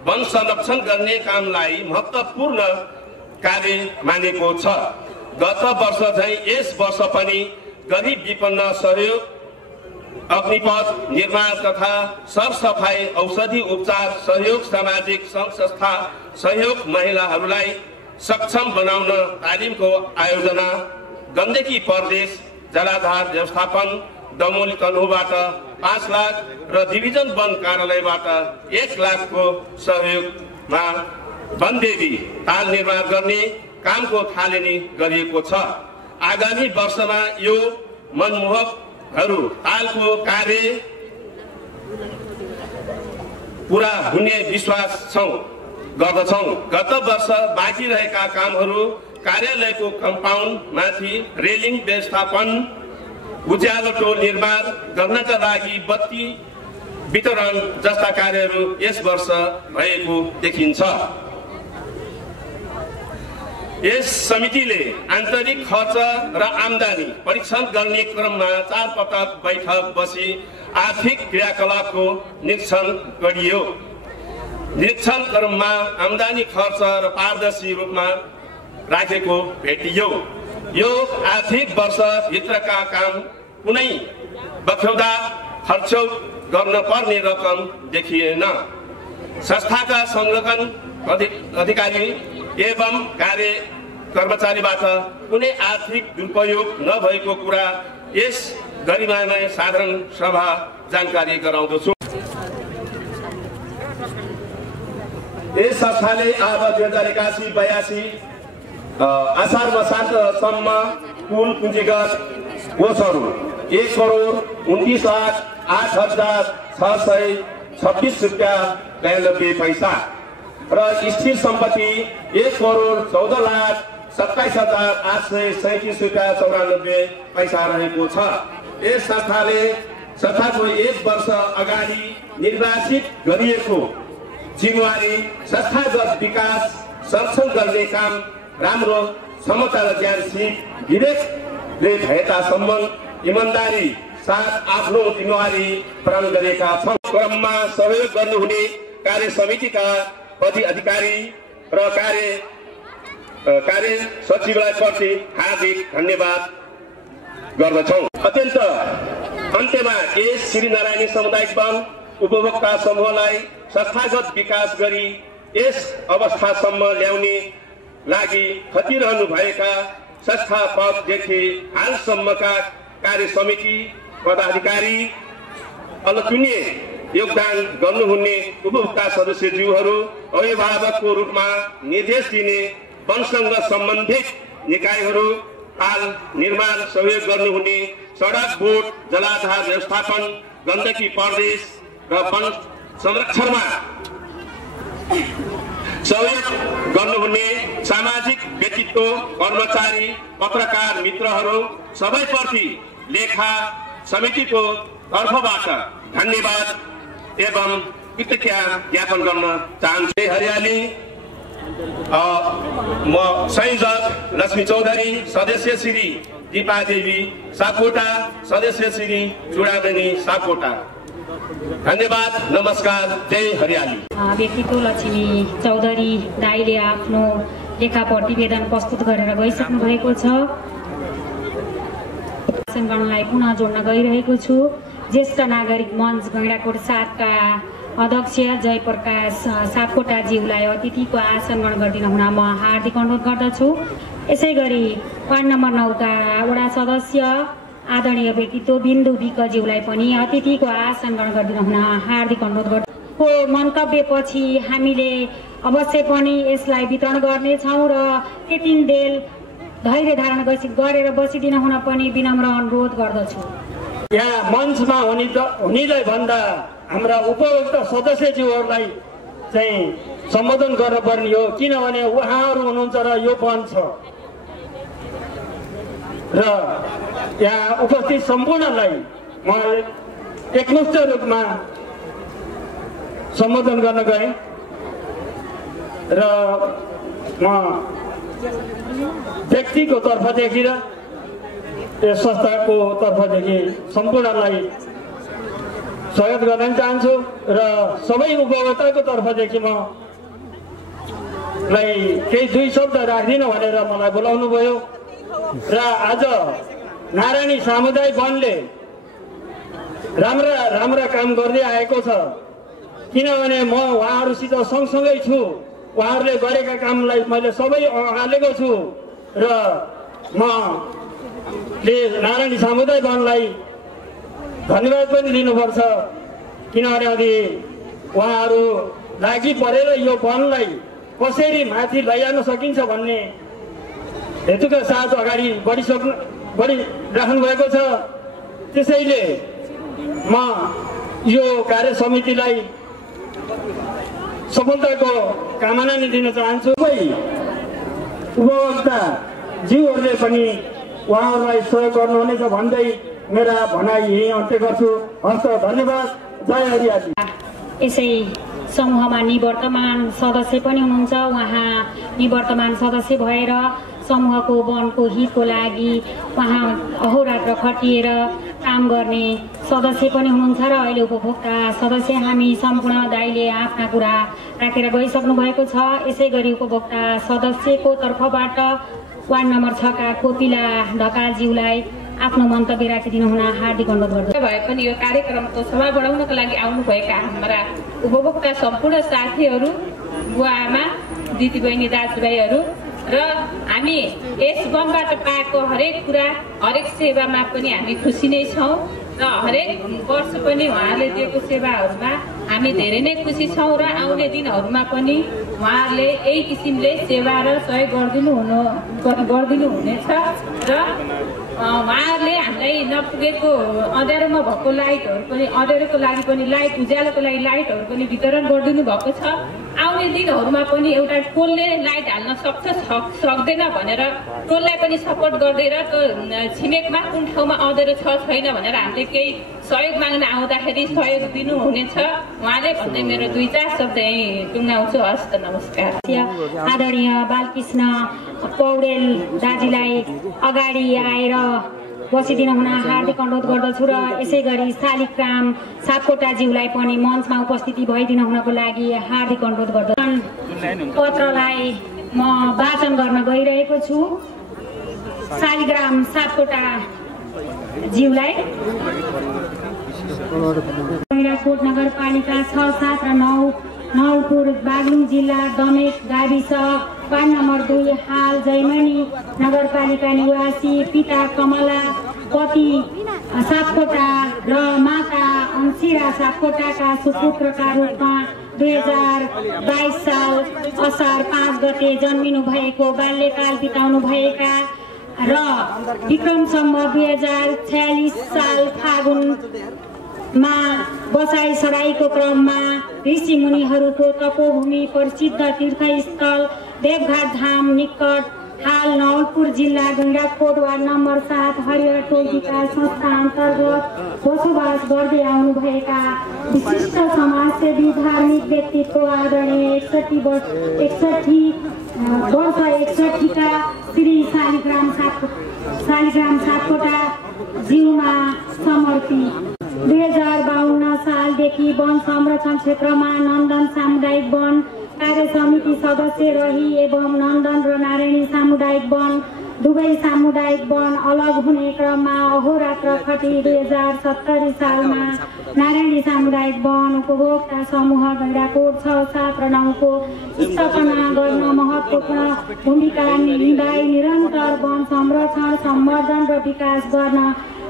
वन संरक्षण गर्ने कामलाई महत्त्वपूर्ण कार्य मानेको छ। गत वर्ष झैं यस वर्ष पनि गरिब विपन्न सहयोग, अग्निपथ निर्माण तथा सरसफाई, औषधि उपचार सहयोग, सामाजिक सङ्घ संस्था सहयोग, महिलाहरूलाई सक्षम बनाउन तालिमको आयोजना, गण्डकी प्रदेश जलाधार व्यवस्थापन दमोली तनहुबाट 5 लाख र डिभिजन वन कार्यालयबाट 1 लाखको सहयोगमा वनदेवी ताल निर्माण गर्ने कामको थालनी गरिएको छ। आगामी वर्षमा यो मनमोहकहरू तालको कार्य पूरा हुने विश्वास गर्दछौँ। गत वर्ष बाँकी रहेका कामहरू कार्यालयको कम्पाउन्ड माथि रेलिङ व्यवस्थापन, उज्यालो टोल निर्माण गर्नका लागि बत्ती वितरण जस्ता कार्यहरू यस वर्ष भएको देखिन्छ। यस समितिले आन्तरिक खर्च र आम्दानी परीक्षण गर्ने क्रममा 4 पटक बैठक बसी आर्थिक क्रियाकलापको निरीक्षण गरियो। निरीक्षण क्रममा आम्दानी खर्च र पारदर्शी रूपमा राखेको भेटियो। यो आर्थिक वर्ष भित्रका काम कुनै बखौदा खर्च गर्न पर्ने रकम देखिएन। संस्थाका संलग्न अधिकारी एवं कार्य कर्मचारीबाट कुनै आर्थिक दुरुपयोग नभएको कुरा यस गरिमामय साधारण सभा जानकारी गराउँदछु। यस संस्थाले अब 2081-82 असार मसान्तसम्म कुल पुँजीगत कोषहरू 1,29,08,626 रुपियाँ 92 पैसा र स्थिर सम्पत्ति 1,14,27,837 रुपियाँ 94 पैसा रहेको छ। यस संस्थाको 1 वर्ष अगाडि निर्वाचित गरिएको जिम्मेवारी संस्थागत विकास संरक्षण गर्ने काम राम्रो क्षमता र ज्ञानसित विवेकले भएतासम्म इमान्दारी साथ आफ्नो जिम्मेवारी पालन गरेका छौँ। क्रममा सहयोग गर्नुहुने कार्य समितिका अधिकारी र कार्य सचिवलाई प्रति हार्दिक धन्यवाद गर्दछौँ। अन्त्यमा यस श्रीनारायणी सामुदायिक वन उपभोक्ता समूहलाई संस्थागत विकास गरी यस अवस्थासम्म ल्याउने लागि खटिरहनु भएका संस्थापकदेखि हालसम्मका कार्य समिति पदाधिकारी, अलचुनिए योगदान गर्नुहुने उपभोक्ता सदस्यज्यूहरू, अभिभावकको रूपमा निर्देश दिने वनसँग सम्बन्धित निकायहरू, पाल निर्माण सहयोग गर्नुहुने सडक बोर्ड, जलाधार व्यवस्थापन, गण्डकी प्रदेश र वन संरक्षणमा सहयोग गर्नुहुने सामाजिक व्यक्तित्व, कर्मचारी, पत्रकार मित्रहरू सबैप्रति लेखा समितिको तर्फबाट धन्यवाद एवं कृतज्ञता ज्ञापन गर्न चाहन्छु। हरियाली म संयोजक लक्ष्मी चौधरी, सदस्य श्री दीपा देवी सापकोटा, सदस्य श्री चुडामणि सापकोटा। धन्यवाद, नमस्कार, जय हरियाली। व्यक्तित्व लक्ष्मी चौधरी दाईले आफ्नो लेखा प्रतिवेदन प्रस्तुत गरेर गइसक्नु भएको छ। संगठनलाई पुनः जोड्न गइरहेको छु। ज्येष्ठ नागरिक मञ्च गैंडाकोट 7 का अध्यक्ष जयप्रकाश सापकोटाज्यूलाई अतिथिको आसन ग्रहण गरिदिन हुन म हार्दिक अनुरोध गर्दछु। यसै गरी वार्ड नम्बर 9 का वडा सदस्य आदरणीय व्यक्तित्व बिन्दु विकज्यूलाई पनि अतिथिको आसन ग्रहण गरिदिन हुन हार्दिक अनुरोध गर्दछु। मन्तव्यपछि हामीले अवश्य पनि यसलाई वितरण गर्नेछौँ र त्यतिन्जेल धैर्य धारण गरेर बसिदिन हुन पनि विनम्र अनुरोध गर्दछु। यहाँ मञ्चमा हुनेलाई भन्दा हाम्रा उपभोक्ता सदस्यज्यूहरूलाई चाहिँ सम्बोधन गर्नुपर्ने हो, किनभने उहाँहरू हुनुहुन्छ र यो वन छ र यहाँ उपस्थित सम्पूर्णलाई म एकमुष्ट रूपमा सम्बोधन गर्न गएँ र म व्यक्तिको तर्फदेखि र यस संस्थाको तर्फदेखि सम्पूर्णलाई सहयोग गर्न चाहन्छु र सबै उपभोक्ताको तर्फदेखि म केही 2 शब्द राख्दिन भनेर मलाई बोलाउनु भयो र आज नारायणी सामुदायिक वनले राम्रा काम गर्दै आएको छ, किनभने म उहाँहरूसित सँगसँगै छु। उहाँहरूले गरेका कामलाई मैले सबै हालेको छु र म नारायणी सामुदायिक वनलाई धन्यवाद पनि दिनुपर्छ, किनभने अलि उहाँहरू लागि परेर यो वनलाई कसरी माथि लैजान सकिन्छ भन्ने हेतुका साथ अगाडि बढिराख्नु भएको छ। त्यसैले म यो कार्य समितिलाई सफलताको कामना नै दिन चाहन्छु। उपभोक्ता जीवहरूले पनि उहाँहरूलाई सहयोग गर्नुहुनेछ भन्दै मेरा भनाइ यही अन्त्य गर्छु। हस्त, धन्यवाद, जय हरियाली। यसै समूहमा निवर्तमान सदस्य पनि हुनुहुन्छ। उहाँ निवर्तमान सदस्य भएर समूहको वनको हितको लागि उहाँ अहोरात्र खटिएर काम गर्ने सदस्य पनि हुनुहुन्छ र अहिले उपभोक्ता सदस्य हामी सम्पूर्ण दाइले आफ्ना कुरा राखेर गइसक्नु भएको छ। यसै गरी उपभोक्ता सदस्यको तर्फबाट वार्ड नम्बर 6 का कोपिला ढकालज्यूलाई आफ्नो मन्तव्य राखिदिनु हुन हार्दिक अनुरोध गर्दछु। भए पनि यो कार्यक्रमको शोभा बढाउनको लागि आउनुभएका हाम्रा उपभोक्ता सम्पूर्ण साथीहरू, बुवाआमा, दिदीबहिनी, दाजुभाइहरू र हामी यस वनबाट पाएको हरेक कुरा, हरेक सेवामा पनि हामी खुसी नै छौँ र हरेक वर्ष पनि उहाँहरूले दिएको सेवाहरूमा हामी धेरै नै खुसी छौँ र आउने दिनहरूमा पनि उहाँहरूले यही किसिमले सेवा र सहयोग गरिदिनु हुनेछ र उहाँहरूले हामीलाई नपुगेको अँध्यारोमा भएको लाइटहरू पनि, अँध्यारोको लागि पनि लाइट, उज्यालोको लागि लाइटहरू पनि वितरण गरिदिनु भएको छ। आउने दिनहरूमा पनि एउटा टोलले लाइट हाल्न सक्छ सक्दैन भनेर टोललाई पनि सपोर्ट गर्दै र छिमेकमा कुन ठाउँमा अँध्यारो छ छैन भनेर हामीले केही सहयोग माग्न आउँदाखेरि सहयोग दिनुहुनेछ उहाँले भन्दै मेरो 2-4 शब्द यहीँ टुङ्गाउँछु। हस्त, नमस्कार। आदरणीय बालकृष्ण पौडेल दाजुलाई अगाडि आएर बसिदिन हुन हार्दिक अनुरोध गर्दछु र यसै गरी शालिग्राम सापकोटाज्यूलाई पनि मञ्चमा उपस्थिति भइदिन हुनको लागि हार्दिक अनुरोध गर्दछु। पत्रलाई म वाचन गर्न गइरहेको छु। शालिग्राम सापकोटाज्यूलाई गैंडाकोट नगरपालिका 6, 7 र 9 नौपुर बागलुङ जिल्ला दमेक गाविस वार्ड नम्बर 2 हाल जयमणी नगरपालिका निवासी पिता कमला पति सापकोटा र माता अंशिरा सापकोटाका सुपुत्रका रूपमा 2022 साल असार 5 गते जन्मिनु भएको बाल्यकाल बिताउनु भएका र विक्रमसम्म 2046 साल फागुनमा बसाई सराईको क्रममा ऋषि मुनिहरूको तपोभूमि प्रसिद्ध तीर्थस्थल देवघाट धाम निकट हाल नवलपुर जिल्ला गैंडाकोट वार्ड नम्बर 7 हरिहर टोल विकास संस्था अन्तर्गत बसोबास गर्दै आउनुभएका विशिष्ट समाजसेवी धार्मिक व्यक्तित्व आदरणीय 61 का श्री शालिग्राम सापकोटा ज्यूमा समर्पित 2052 सालदेखि वन संरक्षण क्षेत्रमा नन्दन सामुदायिक वन कार्य समिति सदस्य रही एवं नन्दन र नारायणी सामुदायिक वन दुवै सामुदायिक वन अलग हुने क्रममा अहोरात्र खटी 2070 सालमा नारायणी सामुदायिक वन उपभोक्ता समूह गैंडाकोट 6, 7 र 9 को स्थापना गर्न महत्त्वपूर्ण भूमिका निभाई निरन्तर वन संरक्षण सम्वर्धन र विकास गर्न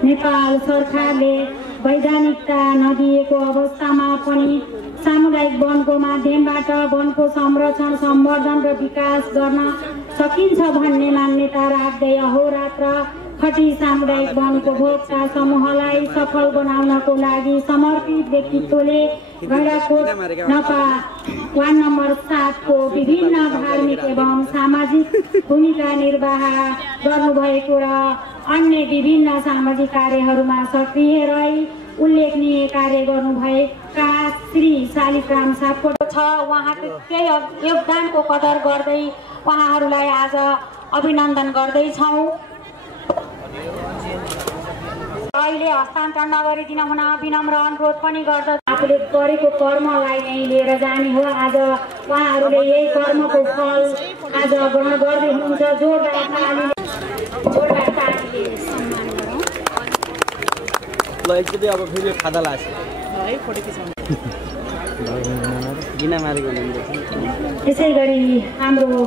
नेपाल सरकारले वैधानिकता नदिएको अवस्थामा पनि सामुदायिक वनको माध्यमबाट वनको संरक्षण सम्वर्धन र विकास गर्न सकिन्छ भन्ने मान्यता राख्दै अहोरात्र खटी सामुदायिक वन उपभोक्ता समूहलाई सफल बनाउनको लागि समर्पित व्यक्तित्वले गैंडाकोट नपा वार्ड नम्बर 7 को विभिन्न धार्मिक एवं सामाजिक भूमिका निर्वाह गर्नुभएको र अन्य विभिन्न सामाजिक कार्यहरूमा सक्रिय रही उल्लेखनीय कार्य गर्नुभएका श्री शालिग्राम सापकोटा छ। उहाँको केही योगदानको कदर गर्दै उहाँहरूलाई आज अभिनन्दन गर्दैछौँ। अहिले हस्तान्तरण नगरिदिन हुन विनम्र अनुरोध पनि गर्दछ। आफूले गरेको कर्मलाई नै लिएर जाने हो। आज उहाँहरूले यही कर्मको फल आज ग्रहण गर्दै हुनुहुन्छ। जोरदार तालीले एकदमै अब फेरि खादा लाग्छ बिना मारेको त्यसै गरी हाम्रो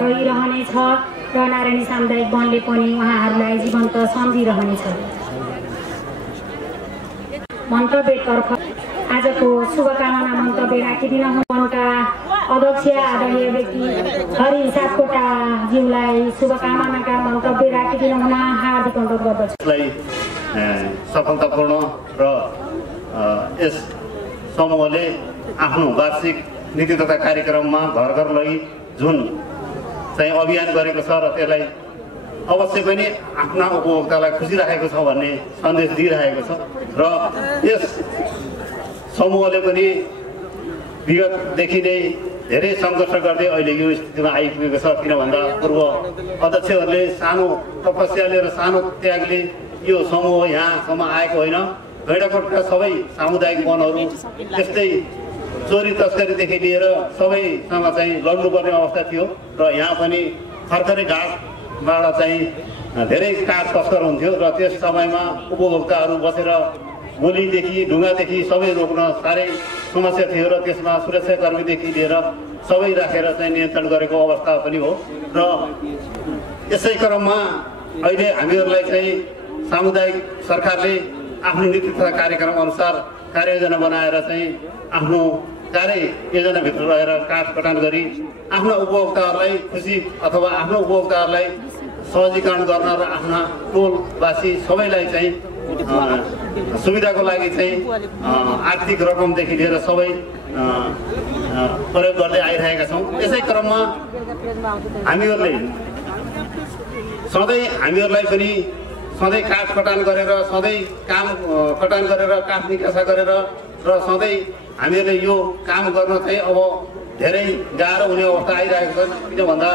रहिरहनेछ र नारायणी सामुदायिक वनले पनि उहाँहरूलाई जीवन्त सम्झिरहनेछ। मन्तव्यतर्फ आजको शुभकामना मन्तव्य राखिदिन वनका अध्यक्ष आदरणीय व्यक्ति हरि सापकोटा ज्यूलाई शुभकामनाका मन्तव्य राखिदिन हुन हार्दिक अनुरोध गर्दछु। सफलतापूर्ण र यस समूहले आफ्नो वार्षिक नीति तथा कार्यक्रममा घर घर लगी जुन चाहिँ अभियान गरेको छ र त्यसलाई अवश्य पनि आफ्ना उपभोक्तालाई खुसी राखेको छ भन्ने सन्देश दिइरहेको छ र यस समूहले पनि विगतदेखि नै धेरै सङ्घर्ष गर्दै अहिले यो स्थितिमा आइपुगेको छ। किन भन्दा पूर्व अध्यक्षहरूले सानो तपस्याले र सानो त्यागले यो समूह यहाँसम्म आएको होइन। गैंडाकोटका सबै सामुदायिक वनहरू त्यस्तै चोरी तस्करीदेखि लिएर सबैसँग चाहिँ लड्नुपर्ने अवस्था थियो र यहाँ पनि खरखरे घाटबाट चाहिँ धेरै काठ तस्कर हुन्थ्यो र त्यस समयमा उपभोक्ताहरू बसेर गोलीदेखि ढुङ्गादेखि सबै रोक्न साह्रै समस्या थियो र त्यसमा सुरक्षाकर्मीदेखि लिएर सबै राखेर चाहिँ नियन्त्रण गरेको अवस्था पनि हो र यसै क्रममा अहिले हामीहरूलाई चाहिँ सामुदायिक सरकारले आफ्नो नीति तथा कार्यक्रम अनुसार कार्ययोजना बनाएर चाहिँ आफ्नो कार्ययोजनाभित्र रहेर काठ कटान गरी आफ्ना उपभोक्ताहरूलाई खुसी अथवा आफ्नो उपभोक्ताहरूलाई सहजीकरण गर्न र आफ्ना टोलवासी सबैलाई चाहिँ सुविधाको लागि चाहिँ आर्थिक रकमदेखि लिएर सबै प्रयोग गर्दै आइरहेका छौँ। यसै क्रममा हामीहरूलाई पनि सधैँ काठ कटान गरेर सधैँ काम कटान गरेर काठ निकासा गरेर र सधैँ हामीहरूले यो काम गर्न चाहिँ अब धेरै गाह्रो हुने अवस्था आइरहेको छ। किन भन्दा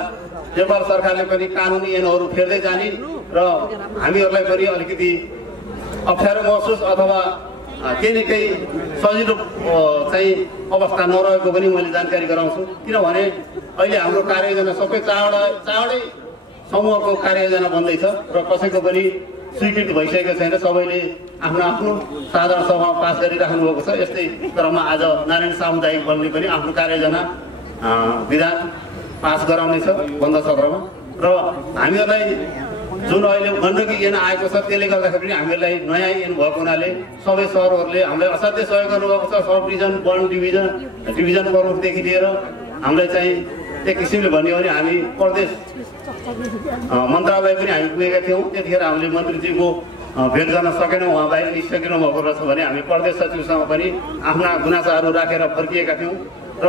नेपाल सरकारले पनि कानुनी ऐनहरू फेर्दै जाने र हामीहरूलाई पनि अलिकति अप्ठ्यारो महसुस अथवा केही न केही सजिलो चाहिँ अवस्था नरहेको पनि मैले जानकारी गराउँछु। किनभने अहिले हाम्रो कार्ययोजना सबै चाँडै समूहको कार्ययोजना बन्दैछ र कसैको पनि स्वीकृत भइसकेको छैन। सबैले आफ्नो साधारण सभा पास गरिराख्नु भएको छ। यस्तै क्रममा आज नारायण सामुदायिक वनले पनि आफ्नो कार्ययोजना विधान पास गराउनेछ बन्द सत्रमा र हामीहरूलाई जुन अहिले गण्डकी ऐन आएको छ त्यसले गर्दाखेरि हामीहरूलाई नयाँ ऐन भएको हुनाले सबै सहरहरूले हामीलाई असाध्यै सहयोग गर्नुभएको छ। सब डिभिजन 1 डिभिजन प्रमुखदेखि लिएर हामीलाई चाहिँ एक किसिमले भन्यो भने हामी प्रदेश मन्त्रालय पनि हामी पुगेका थियौँ। त्यतिखेर हामीले मन्त्रीजीको भेट गर्न सकेनौँ, उहाँ बाहिर निस्किनु भएको रहेछ भने हामी प्रदेश सचिवसँग पनि आफ्ना गुनासाहरू राखेर फर्किएका थियौँ र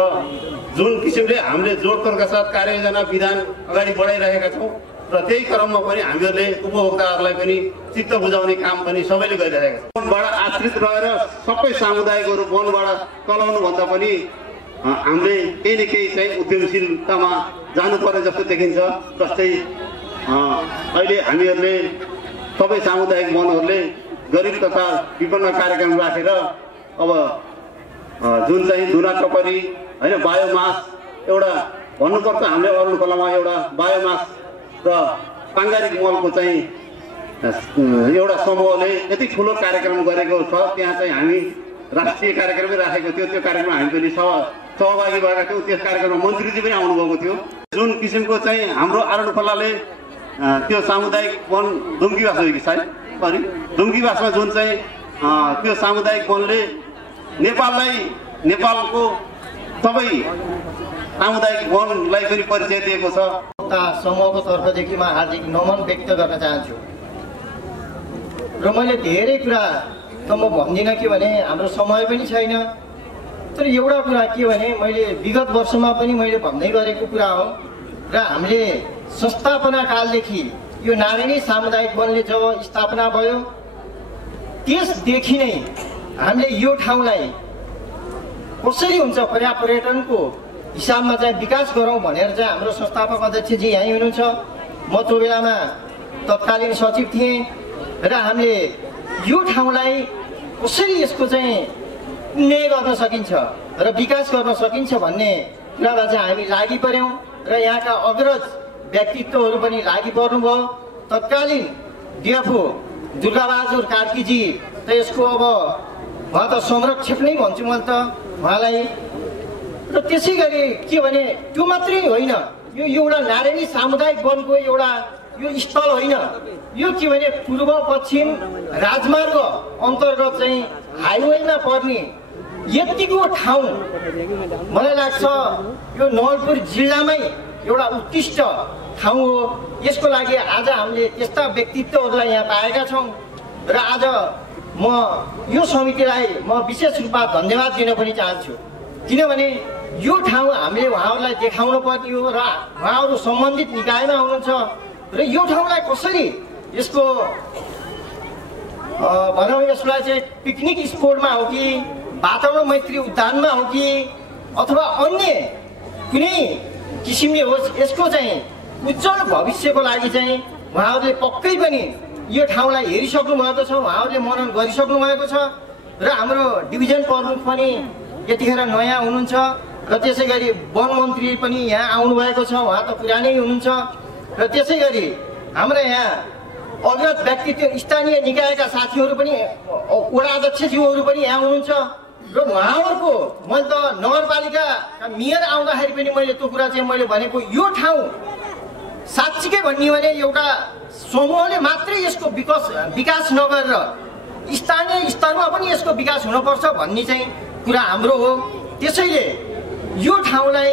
जुन किसिमले हामीले जोडतोडका साथ कार्ययोजना विधान अगाडि बढाइरहेका छौँ र त्यही क्रममा पनि हामीहरूले उपभोक्ताहरूलाई पनि चित्त बुझाउने काम पनि सबैले गरिरहेका छौँ। वनबाट आश्रित रहेर सबै सामुदायिकहरू वनबाट चलाउनुभन्दा पनि हामीले केही न केही चाहिँ उद्यमशीलतामा जानुपर्ने जस्तो देखिन्छ। जस्तै अहिले हामीहरूले सबै सामुदायिक वनहरूले गरिब तथा विपन्न कार्यक्रम राखेर अब जुन चाहिँ धुना टपरी होइन बायोमास एउटा भन्नुपर्छ हामीले अरुण खोलामा एउटा बायोमास र साङ्गारिक मलको चाहिँ एउटा समूहले यति ठुलो कार्यक्रम गरेको छ। त्यहाँ चाहिँ हामी राष्ट्रिय कार्यक्रमै राखेको थियो। त्यो कार्यक्रममा हामी पनि सहभागी भएका थियौँ। त्यस कार्यक्रममा मन्त्रीजी पनि आउनुभएको थियो। जुन किसिमको चाहिँ हाम्रो आरुण खोलाले त्यो सामुदायिक वन दुम्कीवास हो कि सायद सरी दुम्कीवासमा जुन चाहिँ त्यो सामुदायिक वनले नेपालको सबै सामुदायिक वनलाई पनि परिचय दिएको छ। समूहको तर्फदेखि म हार्दिक नमन व्यक्त गर्न चाहन्छु र मैले धेरै कुरा त म भन्दिनँ के भने हाम्रो समय पनि छैन। तर एउटा कुरा के भने मैले विगत वर्षमा पनि मैले भन्दै गरेको कुरा हो र हामीले संस्थापना कालदेखि यो नारायणी सामुदायिक वनले जब स्थापना भयो त्यसदेखि नै हामीले यो ठाउँलाई कसरी हुन्छ पर्यटनको हिसाबमा चाहिँ विकास गरौँ भनेर चाहिँ हाम्रो संस्थापक अध्यक्षजी यहीँ हुनुहुन्छ। म त्यो बेलामा तत्कालीन सचिव थिएँ र हामीले यो ठाउँलाई कसरी यसको चाहिँ उन्नयन गर्न सकिन्छ र विकास गर्न सकिन्छ भन्ने कुरामा चाहिँ हामी लागि पऱ्यौँ र यहाँका अग्रज व्यक्तित्वहरू पनि लागि पर्नुभयो। तत्कालीन डिएफओ दुर्गाबहादुर कार्कीजी त यसको अब उहाँ त संरक्षक नै भन्छु मैले त उहाँलाई। र त्यसै गरी के भने त्यो मात्रै होइन, यो एउटा नारायणी सामुदायिक वनको एउटा यो स्थल होइन, यो के भने पूर्व पश्चिम राजमार्ग अन्तर्गत चाहिँ हाइवेमा पर्ने यतिको ठाउँ मलाई लाग्छ यो नवलपुर जिल्लामै एउटा उत्कृष्ट ठाउँ हो। यसको लागि आज हामीले त्यस्ता व्यक्तित्वहरूलाई यहाँ पाएका छौँ र आज म यो समितिलाई म विशेष रूपमा धन्यवाद दिन पनि चाहन्छु। किनभने यो ठाउँ हामीले उहाँहरूलाई देखाउनु पर्ने हो र उहाँहरू सम्बन्धित निकायमा हुनुहुन्छ र यो ठाउँलाई कसरी यसको भनौँ यसलाई चाहिँ पिकनिक स्पोटमा हो कि वातावरण मैत्री उद्यानमा हो कि अथवा अन्य कुनै किसिमले होस्, यसको चाहिँ उज्जवल भविष्यको लागि चाहिँ उहाँहरूले पक्कै पनि यो ठाउँलाई हेरिसक्नु भएको छ, उहाँहरूले मनन गरिसक्नु भएको छ र हाम्रो डिभिजन प्रमुख पनि यतिखेर नयाँ हुनुहुन्छ र त्यसै गरी वन मन्त्री पनि यहाँ आउनुभएको छ, उहाँ त पुरानै हुनुहुन्छ र त्यसै गरी हाम्रो यहाँ अग्रज व्यक्तित्व स्थानीय निकायका साथीहरू पनि वडा अध्यक्षज्यूहरू पनि यहाँ हुनुहुन्छ र उहाँहरूको मैले त नगरपालिकाका मेयर आउँदाखेरि पनि मैले त्यो कुरा चाहिँ मैले भनेको यो ठाउँ साँच्चीकै भन्ने भने एउटा समूहले मात्रै यसको विकास नगरेर स्थानीय स्तरमा पनि यसको विकास हुनुपर्छ भन्ने चाहिँ कुरा हाम्रो हो। त्यसैले यो ठाउँलाई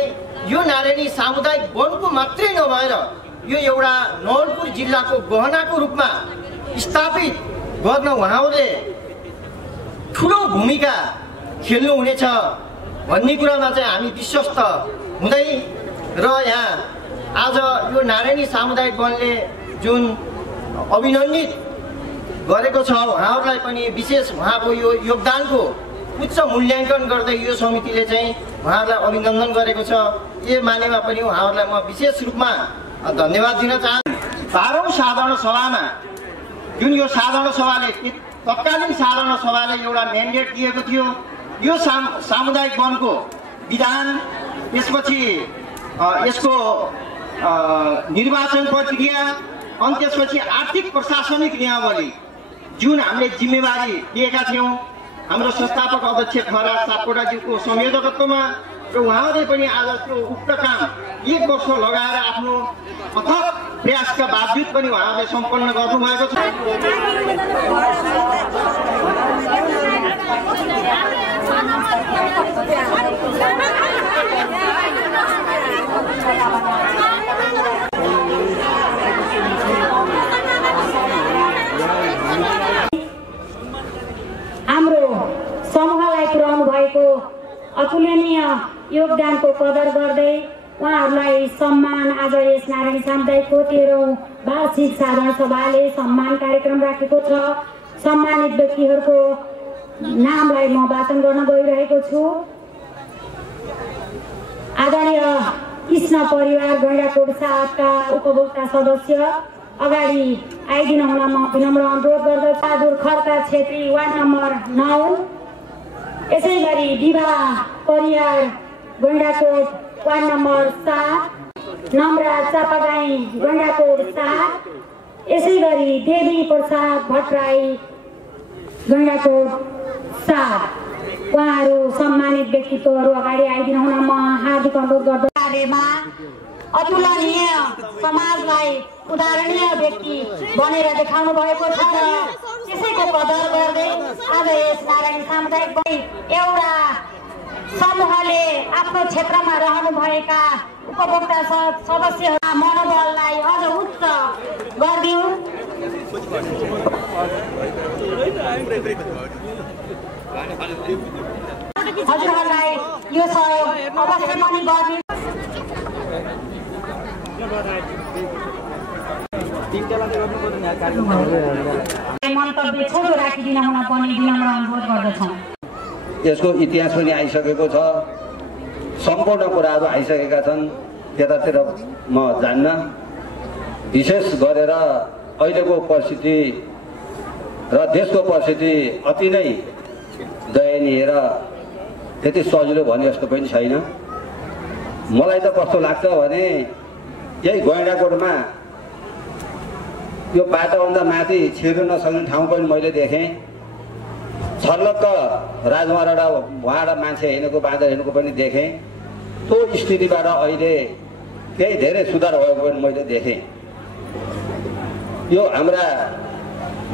यो नारायणी सामुदायिक वनको मात्रै नभएर यो एउटा नवलपुर जिल्लाको गहनाको रूपमा स्थापित गर्न उहाँहरूले ठुलो भूमिका खेल्नुहुनेछ भन्ने कुरामा चाहिँ हामी विश्वस्त हुँदै र यहाँ आज यो नारायणी सामुदायिक वनले जुन अभिनन्दित गरेको छ उहाँहरूलाई पनि विशेष उहाँको यो योगदानको उच्च मूल्याङ्कन गर्दै यो समितिले चाहिँ उहाँहरूलाई अभिनन्दन गरेको छ। यो मानेमा पनि उहाँहरूलाई म विशेष रूपमा धन्यवाद दिन चाहन्छु। 12औं साधारण सभामा जुन यो साधारण सभाले तत्कालीन साधारण सभाले एउटा म्यान्डेट दिएको थियो यो सामुदायिक वनको विधान, त्यसपछि यसको निर्वाचन प्रक्रिया अनि त्यसपछि आर्थिक प्रशासनिक नियमावली जुन हामीले जिम्मेवारी दिएका थियौँ हाम्रो संस्थापक अध्यक्ष खरा सापकोटाज्यूको संयोजकत्वमा र उहाँले पनि आज त्यो उक्त काम 1 वर्ष लगाएर आफ्नो अथक प्रयासका बावजुद पनि उहाँले सम्पन्न गर्नुभएको छ। हाम्रो समूहलाई पुर्याउनु भएको अतुलनीय योगदानको कदर गर्दै उहाँहरूलाई सम्मान आज यस नारायणी सामुदायिकको 13औं वार्षिक साधारण सभाले सम्मान कार्यक्रम राखेको छ। सम्मानित व्यक्तिहरूको नामलाई म वाचन गर्न गइरहेको छु। आदरणीय कृष्ण परिवार गैंडाकोट 7 का उपभोक्ता सदस्य अगाडि आइदिन हुन म विनम्र अनुरोध गर्दछु। बहादुर खड्का छेत्री वार्ड नम्बर 9, यसै गरी विवाह परिवार गैंडाकोट वार्ड नम्बर 7, नम्रा चापागाई गैंडाकोट 7, यसै गरी देवी प्रसाद भट्टराई गैंडाकोट 7। उहाँहरू सम्मानित व्यक्तित्वहरू अगाडि आइदिन हुन म हार्दिक अनुरोध गर्दछु। अतुलनीय समाजलाई उदाहरणीय व्यक्ति बनेर देखाउनु भएको छ र त्यसैको कदर गर्दै आज यस नारायणी सामुदायिक एउटा समूहले आफ्नो क्षेत्रमा रहनुभएका उपभोक्ता सदस्यहरू मनोबललाई अझ उच्च गरिदिउँ। हजुरहरूलाई यो सहयोग अवश्य पनि गर्ने। मन्तव्य छोटो राखिदिन हुन पनि विनम्र अनुरोध गर्दछौँ। यसको इतिहास पनि आइसकेको छ, सम्पूर्ण कुराहरू आइसकेका छन्, त्यतातिर म जान्न। विशेष गरेर अहिलेको परिस्थिति र देशको परिस्थिति अति नै दयनीय र त्यति सजिलो भने जस्तो पनि छैन। मलाई त कस्तो लाग्छ भने यही गैंडाकोटमा यो बाटोभन्दा माथि छिर्न नसक्ने ठाउँ पनि मैले देखेँ। छर्लक्क राजमार्ग उहाँबाट मान्छे हिँडेको बाँदर हिँडेको पनि देखेँ। त्यो स्थितिबाट अहिले केही धेरै सुधार भएको पनि मैले देखेँ। यो हाम्रा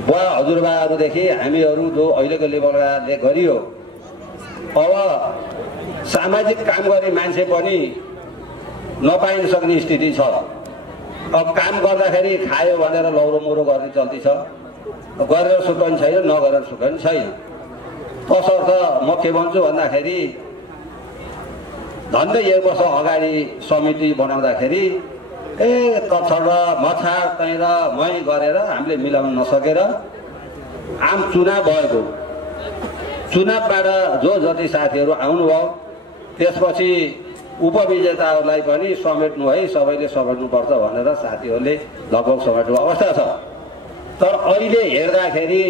बुवा हजुरबाहरूदेखि हामीहरू जो अहिलेको लेभलले गरियो, अब सामाजिक काम गर्ने मान्छे पनि नपाइन सक्ने स्थिति छ। अब काम गर्दाखेरि खायो भनेर लौरो मोरो गर्ने चल्ती छ, गरेर सुख पनि छैन, नगरेर सुख पनि छैन। तसर्थ म के भन्छु भन्दाखेरि झन्डै 1 वर्ष अगाडि समिति बनाउँदाखेरि तछड मछाड तै र मै गरेर हामीले मिलाउन नसकेर आम चुनाव भएको, चुनावबाट जो जति साथीहरू आउनुभयो त्यसपछि उपविजेताहरूलाई पनि समेट्नु है, सबैले समेट्नुपर्छ भनेर साथीहरूले लगभग समेट्नु अवस्था छ। तर अहिले हेर्दाखेरि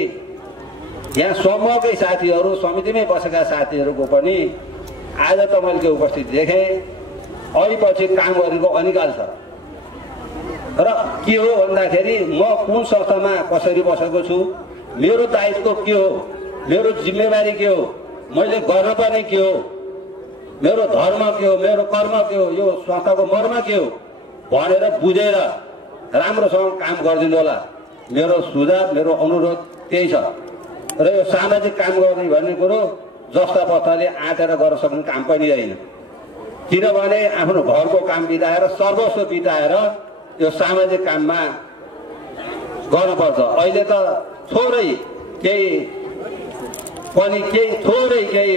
यहाँ समूहकै साथीहरू, समितिमै बसेका साथीहरूको पनि आज त मैले के उपस्थिति देखेँ, अहिपछि काम गरेको अनिकाल छ। र के हो भन्दाखेरि म कुन संस्थामा कसरी बसेको छु, मेरो दायित्व के हो, मेरो जिम्मेवारी के हो, मैले गर्नुपर्ने के हो, मेरो धर्म के हो, मेरो कर्म के हो, यो संस्थाको मर्म के हो भनेर बुझेर राम्रोसँग काम गरिदिनु होला। मेरो सुझाव, मेरो अनुरोध त्यही छ। र यो सामाजिक काम गर्ने भन्ने कुरो जस्ता बस्ताले आँटेर गर्न सक्ने काम पनि होइन। किनभने आफ्नो घरको काम बिताएर, सर्वस्व बिताएर यो सामाजिक काममा गर्नुपर्छ। अहिले त थोरै केही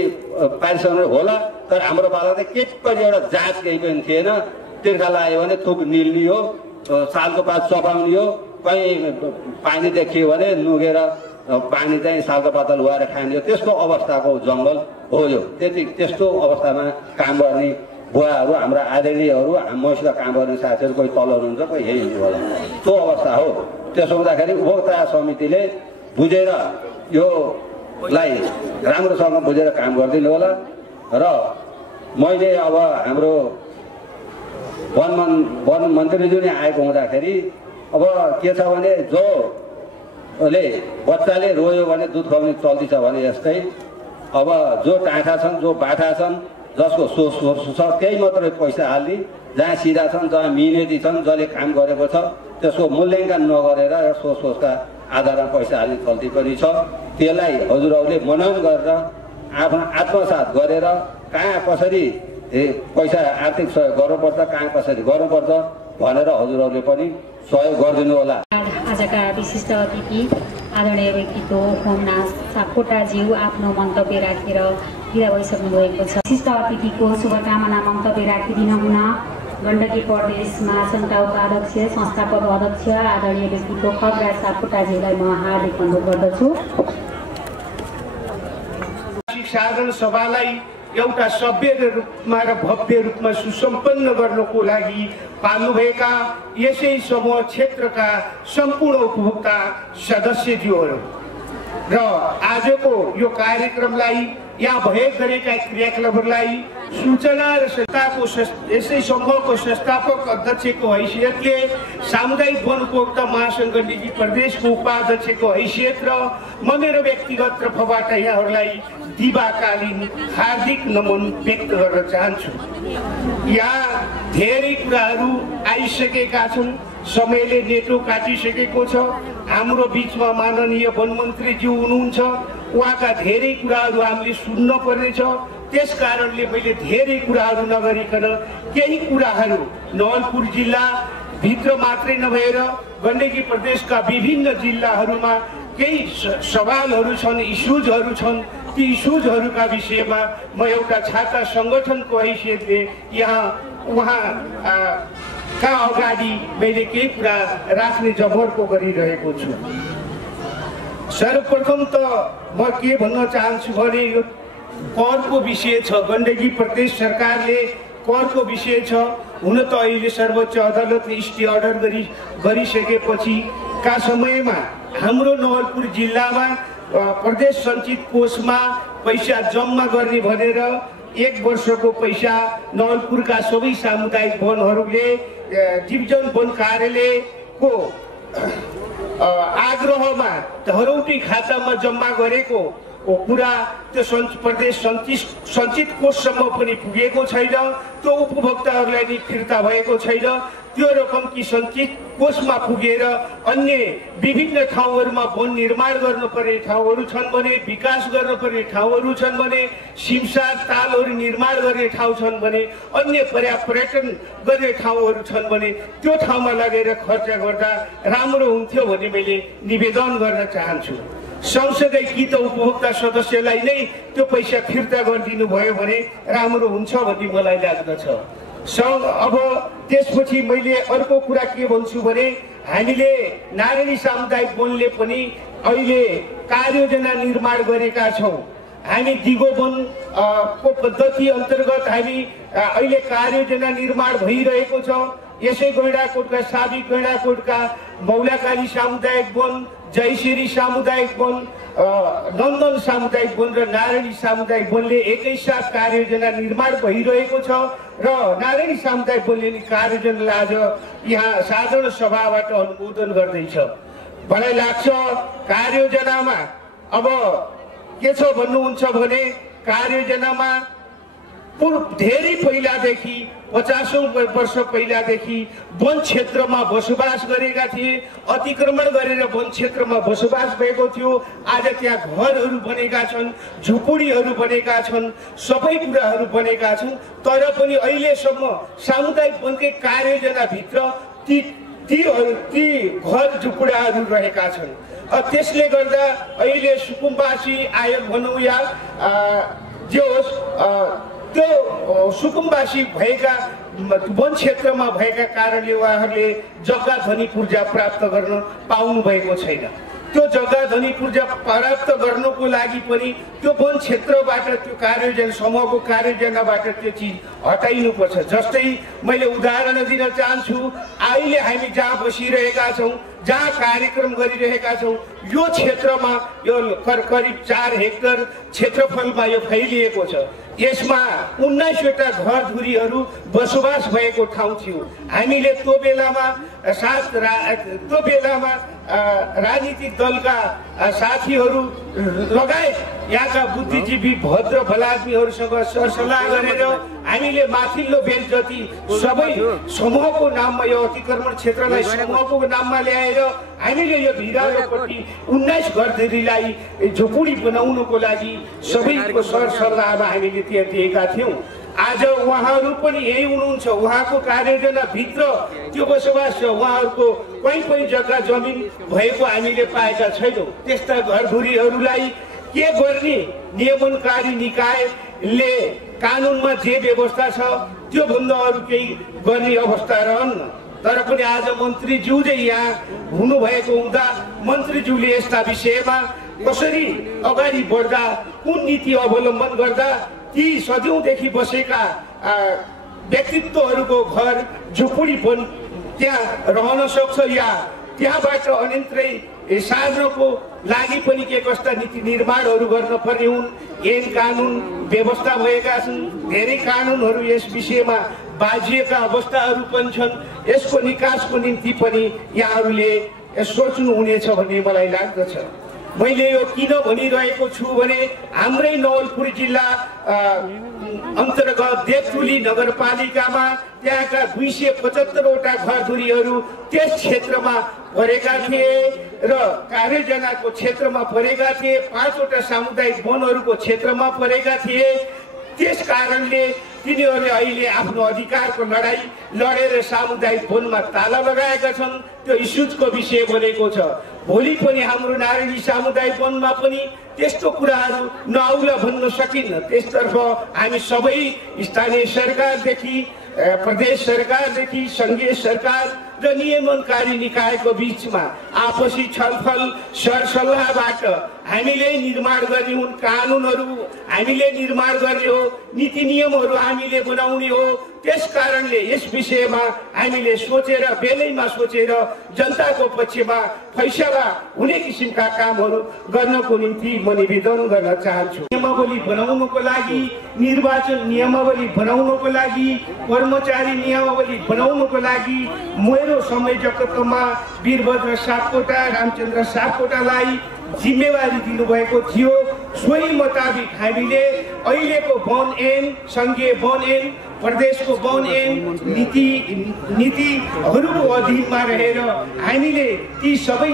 पारिश्रमिक होला, तर हाम्रो पाला त केही पनि एउटा जाँच केही पनि थिएन। तिर्खा लाग्यो भने थुक निल्ने हो, सालको पात चपाउने हो, कहीँ पानी देखियो भने नुगेर पानी चाहिँ सालको पाता लुगाएर खाने हो, त्यस्तो अवस्थाको जङ्गल हो यो। त्यस्तो अवस्थामा काम गर्ने बुवाहरू, हाम्रा आदरणीयहरू, मसित काम गर्ने साथीहरू कोही तल हुनुहुन्छ, कोही यही हुनु होला, त्यो अवस्था हो। त्यसो हुँदाखेरि उपभोक्ता समितिले बुझेर योलाई राम्रोसँग बुझेर काम गरिदिनु होला। र मैले अब हाम्रो वन मन्त्रीज्यू नै आएको हुँदाखेरि अब के छ भने जोले बच्चाले रोयो भने दुध खुवाउने चल्ती छ भने जस्तै अब जो टाँठा छन्, जो बाठा छन्, जसको सोर्स छ त्यही मात्रै पैसा हाल्ने, जहाँ सिधा छन् जहाँ मिहिनेती छन् जसले काम गरेको छ त्यसको मूल्याङ्कन नगरेर सोर्सका आधारमा पैसा हाल्ने चल्ती पनि छ। त्यसलाई हजुरहरूले मनन गरेर आफ्नो आत्मसात गरेर कहाँ कसरी पैसा आर्थिक सहयोग गर्नुपर्छ, कहाँ कसरी गर्नुपर्छ भनेर हजुरहरूले पनि सहयोग गरिदिनु होला। आजका विशिष्ट अतिथि आदरणीय व्यक्तित्व होमनाथ सापकोटाज्यू आफ्नो मन्तव्य राखेर विदा भइसक्नु भएको छ। विशिष्ट अतिथिको शुभकामना मन्तव्य राखिदिन हुन गण्डकी प्रदेश महासङ्घका उपाध्यक्ष संस्थापक अध्यक्ष आदरणीय व्यक्तित्व खगराज सापकोटाज्यूलाई म हार्दिक अनुरोध गर्दछु। साधारण सभालाई एउटा सभ्य रूपमा र भव्य रूपमा सुसम्पन्न गर्नको लागि पाल्नुभएका यसै समूह क्षेत्रका सम्पूर्ण उपभोक्ता सदस्यज्यूहरू र आजको यो कार्यक्रमलाई यहाँ भए गरेका क्रियाकलापहरूलाई सूचना र संस्थाको यसै समूहको संस्थापक अध्यक्षको हैसियतले सामुदायिक वन उपभोक्ता महासङ्घ गण्डकी प्रदेशको उपाध्यक्षको हैसियत र म मेरो व्यक्तिगत तर्फबाट यहाँहरूलाई दिवाकालीन हार्दिक नमन व्यक्त गर्न चाहन्छु। यहाँ धेरै कुराहरू आइसकेका छन्, समयले नेटो काटिसकेको छ। हाम्रो बिचमा माननीय वन मन्त्रीज्यू हुनुहुन्छ, उहाँका धेरै कुराहरू हामीले सुन्न पर्नेछ। त्यस कारणले मैले धेरै कुराहरू नगरिकन केही कुराहरू नवलपुर जिल्ला भित्र मात्रै नभएर गण्डकी प्रदेशका विभिन्न जिल्लाहरूमा केही सवालहरू छन्, इस्युजहरू छन्। ती इस्युजहरूका विषयमा म एउटा छात्र सङ्गठनको हैसियतले यहाँ उहाँका अगाडि मैले केही कुरा राख्ने जमर्को गरिरहेको छु। सर्वप्रथम त म के भन्न चाहन्छु भने यो करको विषय छ। गण्डकी प्रदेश सरकारले करको विषय छ। हुन त अहिले सर्वोच्च अदालतले स्टे अर्डर गरिसकेपछि का समयमा हाम्रो नवलपुर जिल्लामा प्रदेश सञ्चित कोषमा पैसा जम्मा गर्ने भनेर 1 वर्षको पैसा नवलपुरका सबै सामुदायिक वनहरूले डिभिजन वन कार्यालयको आग्रहमा धरौटी खातामा जम्मा गरेको कुरा त्यो प्रदेश सञ्चित कोषसम्म पनि पुगेको छैन। त्यो उपभोक्ताहरूलाई नि फिर्ता भएको छैन। त्यो रकम कि सञ्चित कोषमा पुगेर अन्य विभिन्न ठाउँहरूमा वन निर्माण गर्नुपर्ने ठाउँहरू छन् भने, विकास गर्नुपर्ने ठाउँहरू छन् भने, सिमसार तालहरू निर्माण गर्ने ठाउँ छन् भने, अन्य पर्यटन गर्ने ठाउँहरू छन् भने त्यो ठाउँमा लगेर खर्च गर्दा राम्रो हुन्थ्यो भन्ने मैले निवेदन गर्न चाहन्छु। सँगसँगै कि त उपभोक्ता सदस्यलाई नै त्यो पैसा फिर्ता गरिदिनु भयो भने राम्रो हुन्छ भन्ने मलाई लाग्दछ। अब त्यसपछि मैले अर्को कुरा के भन्छु भने हामीले नारायणी सामुदायिक वनले पनि अहिले कार्ययोजना निर्माण गरेका छौँ। हामी दिगो वन को पद्धति अन्तर्गत हामी अहिले कार्ययोजना निर्माण भइरहेको छ। यसै गैँडाकोटका साबिक गैँडाकोटका मौलाकाली सामुदायिक वन, जयश्री सामुदायिक वन, नन्दन सामुदायिक वन र नारायणी सामुदायिक वनले एकैसाथ कार्ययोजना निर्माण भइरहेको छ र नारायणी सामुदायिक वनले कार्ययोजनालाई आज यहाँ साधारण सभाबाट अनुमोदन गर्दैछ। मलाई लाग्छ कार्ययोजनामा अब के छ भन्नुहुन्छ भने कार्ययोजनामा धेरै पहिलादेखि 50औं वर्ष पहिलादेखि वन क्षेत्रमा बसोबास गरेका थिए, अतिक्रमण गरेर वन क्षेत्रमा बसोबास भएको थियो। आज त्यहाँ घरहरू बनेका छन्, झुपडीहरू बनेका छन्, सबै कुराहरू बनेका छन्। तर पनि अहिलेसम्म सामुदायिक वनकै कार्ययोजनाभित्र ती घर झुपडाहरू रहेका छन्। त्यसले गर्दा अहिले सुकुम्बासी आयोग भनौँ या जे होस् त्यो सुकुम्बासी भएका वन क्षेत्रमा भएका कारणले उहाँहरूले जग्गा धनी पूर्जा प्राप्त गर्न पाउनु भएको छैन। त्यो जग्गा धनी पूर्जा प्राप्त गर्नको लागि पनि त्यो वन क्षेत्रबाट त्यो कार्ययोजना समूहको कार्ययोजनाबाट त्यो चिज हटाइनुपर्छ। जस्तै मैले उदाहरण दिन चाहन्छु, अहिले हामी जहाँ बसिरहेका छौँ, जहाँ कार्यक्रम गरिरहेका छौँ, यो क्षेत्रमा यो करिब 4 हेक्टर क्षेत्रफलमा यो फैलिएको छ। यसमा 19 वटा घरधुरीहरू बसोबास भएको ठाउँ थियो। हामीले त्यो बेलामा साथ त्यो बेलामा राजनीतिक दलका साथीहरू लगायत यहाँका बुद्धिजीवी भद्र भलादमीहरूसँग सरसल्लाह गरेर हामीले माथिल्लो बेल जति सबै समूहको नाममा यो अतिक्रमण क्षेत्रलाई समूहको नाममा ल्याएर हामीले यो भिरालोपट्टि 19 घरधुरीलाई झोपडी बनाउनको लागि सबैको सरसल्लाहमा हामीले त्यहाँ दिएका थियौँ। आज उहाँहरू पनि यही हुनुहुन्छ, उहाँको कार्ययोजनाभित्र त्यो बसोबास छ, उहाँहरूको कहीँ जग्गा जमिन भएको हामीले पाएका छैनौँ। त्यस्ता घरधुरीहरूलाई के गर्ने नियमनकारी निकायले कानुनमा जे व्यवस्था छ त्योभन्दा अरू केही गर्ने अवस्था रहन्न। तर पनि आज मन्त्रीज्यू चाहिँ यहाँ हुनुभएको हुँदा मन्त्रीज्यूले यस्ता विषयमा कसरी अगाडि बढ्दा कुन नीति अवलम्बन गर्दा ती सदियौँदेखि बसेका व्यक्तित्वहरूको घर झुपडीपन त्यहाँ रहन सक्छ या त्यहाँबाट अनिन्तै सार्नको लागि पनि के कस्ता नीति निर्माणहरू गर्न पर्ने हुन्। ऐन कानुन व्यवस्था भएका छन्, धेरै कानुनहरू यस विषयमा बाजिएका अवस्थाहरू पनि छन्। यसको निकासको निम्ति पनि यहाँहरूले सोच्नुहुनेछ भन्ने मलाई लाग्दछ। मैले यो किन भनिरहेको छु भने हाम्रै नवलपुर जिल्ला अन्तर्गत देवतुली नगरपालिकामा त्यहाँका 275वटा घरधुरीहरू त्यस क्षेत्रमा परेका थिए र कार्ययोजनाको क्षेत्रमा परेका थिए, 5वटा सामुदायिक वनहरूको क्षेत्रमा परेका थिए। त्यस कारणले तिनीहरूले अहिले आफ्नो अधिकारको लडाई लडेर सामुदायिक वनमा ताला लगाएका छन्। त्यो इस्युजको विषय बनेको छ। भोलि पनि हाम्रो नारायणी सामुदायिक वनमा पनि त्यस्तो कुराहरू नआउला भन्न सकिन्न। त्यसतर्फ हामी सबै स्थानीय सरकारदेखि प्रदेश सरकारदेखि सङ्घीय सरकार र नियमनकारी निकायको बिचमा आपसी छलफल सरसल्लाहबाट हामीले निर्माण गर्ने हुन्। कानुनहरू हामीले निर्माण गर्ने हो, नीति नियमहरू हामीले बनाउने हो। त्यस कारणले यस विषयमा हामीले सोचेर बेलैमा सोचेर जनताको पक्षमा फैसला हुने किसिमका कामहरू गर्नको निम्ति म निवेदन गर्न चाहन्छु। नियमावली बनाउनको लागि, निर्वाचन नियमावली बनाउनको लागि, कर्मचारी नियमावली बनाउनको लागि मेरो संयोजकत्वमा वीरभद्र सापकोटा, रामचन्द्र सापकोटालाई जिम्मेवारी दिनुभएको थियो। सोही मुताबिक हामीले अहिलेको वन ऐन, सङ्घीय वन ऐन, प्रदेशको वन ऐन नीतिहरूको अधीनमा रहेर हामीले ती सबै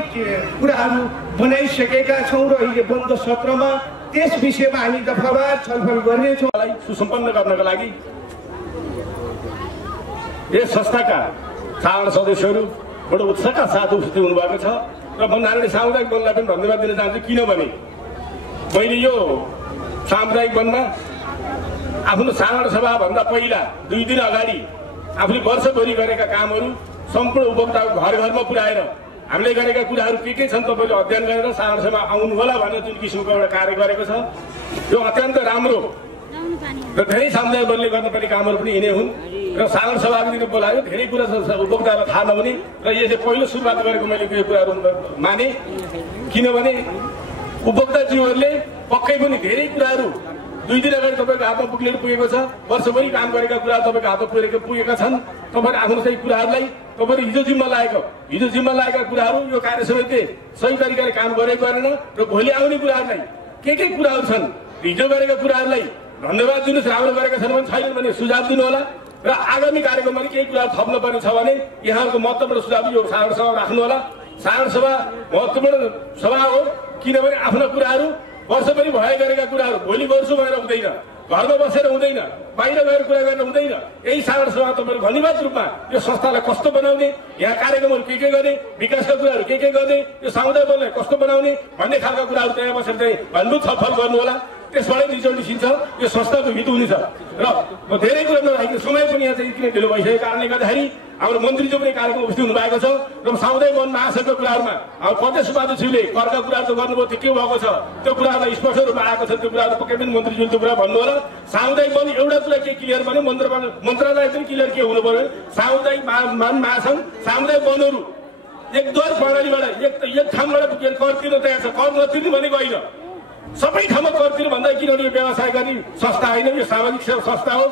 कुराहरू बनाइसकेका छौँ र अहिले बन्द सत्रमा त्यस विषयमा हामी दफावार छलफल गर्नेछौँ। सुसम्पन्न गर्नका लागि यस संस्थाका साधारण सदस्यहरू बडो उत्साहका साथ उपस्थित हुनुभएको छ र म नारायणी सामुदायिक वनलाई पनि धन्यवाद दिन चाहन्छु। किनभने मैले यो सामुदायिक वनमा आफ्नो साधारण सभाभन्दा पहिला 2 दिन अगाडि आफूले वर्षभरि गरेका कामहरू सम्पूर्ण उपभोक्ताको घर घरमा पुर्याएर हामीले गरेका कुराहरू के छन् तपाईँले अध्ययन गरेर साधारण सभा आउनु होला भनेर जुन किसिमको एउटा कार्य गरेको छ यो अत्यन्त राम्रो र धेरै सामुदायिक वनले गर्नुपर्ने कामहरू पनि यिनै हुन् र साधारण सभाको दिन बोलायो। धेरै कुरा उपभोक्तालाई थाहा नहुने र यसले पहिलो सुरुवात गरेको मैले यो कुराहरू माने। किनभने उपभोक्ताजीवहरूले पक्कै पनि धेरै कुराहरू 2 दिन अगाडि तपाईँको हातमा पुगेर पुगेको छ। वर्षभरि काम गरेका कुराहरू तपाईँको हातमा पुगेका छन्। तपाईँले आफ्नो चाहिँ कुराहरूलाई तपाईँले हिजो जिम्मा लागेका कुराहरू यो कार्य समितिले सही तरिकाले काम गरेको गरेन र भोलि आउने कुराहरूलाई के कुराहरू छन् हिजो गरेका कुराहरूलाई धन्यवाद दिनुहोस्। राम्रो गरेका छन् भने छैनन् भने सुझाव दिनु होला र आगामी कार्यक्रममा केही कुराहरू थप्नुपर्ने छ भने यहाँहरूको महत्त्वपूर्ण सुझाव यो साधारण सभा राख्नु होला। साधारण सभा महत्त्वपूर्ण सभा हो किनभने आफ्ना कुराहरू वर्षभरि भए गरेका कुराहरू भोलि गर्छु भनेर हुँदैन, घरमा बसेर हुँदैन, बाहिर गएर कुरा गर्न हुँदैन। यही साधारण सभा तपाईँले घनीभूत रूपमा यो संस्थालाई कस्तो बनाउने, यहाँ कार्यक्रमहरू के गर्ने, विकासका कुराहरू के गर्ने, यो सामुदायिक वनलाई कस्तो बनाउने भन्ने खालका कुराहरू त्यहाँ बसेर चाहिँ भन्नु छलफल गर्नु होला। त्यसबाटै निचोड निस्किन्छ, यो संस्थाको हित हुनेछ। र म धेरै कुरा नराखेको समय पनि यहाँ चाहिँ किन ढिलो भइसकेको कारणले गर्दाखेरि हाम्रो मन्त्रीज्यू पनि कार्यक्रम उपस्थित हुनुभएको छ र सामुदायिक वन महासङ्घको कुराहरूमा अब प्रदेश उपाध्यक्षज्यूले करका कुराहरू त गर्नुभयो, त्यो के भएको छ त्यो कुराहरूलाई स्पष्ट रूपमा आएको छ। त्यो कुराहरू पक्कै पनि मन्त्रीज्यूले त्यो कुरा भन्नु होला। सामुदायिक वन एउटा कुरा के क्लियर भन्यो, मन्त्रालय पनि क्लियर के हुनु पर्यो, सामुदायिक वन महासङ्घ सामुदायिक वनहरू एकद्वार प्रणालीबाट एक ठाउँबाट कर तिर्न तयार छ। कर नतिर्ने भनेको होइन, सबै ठाउँमा कर तिर्नु भन्दा किनभने यो व्यवसाय गर्ने संस्था होइन, यो सामाजिक सेवा संस्था हो।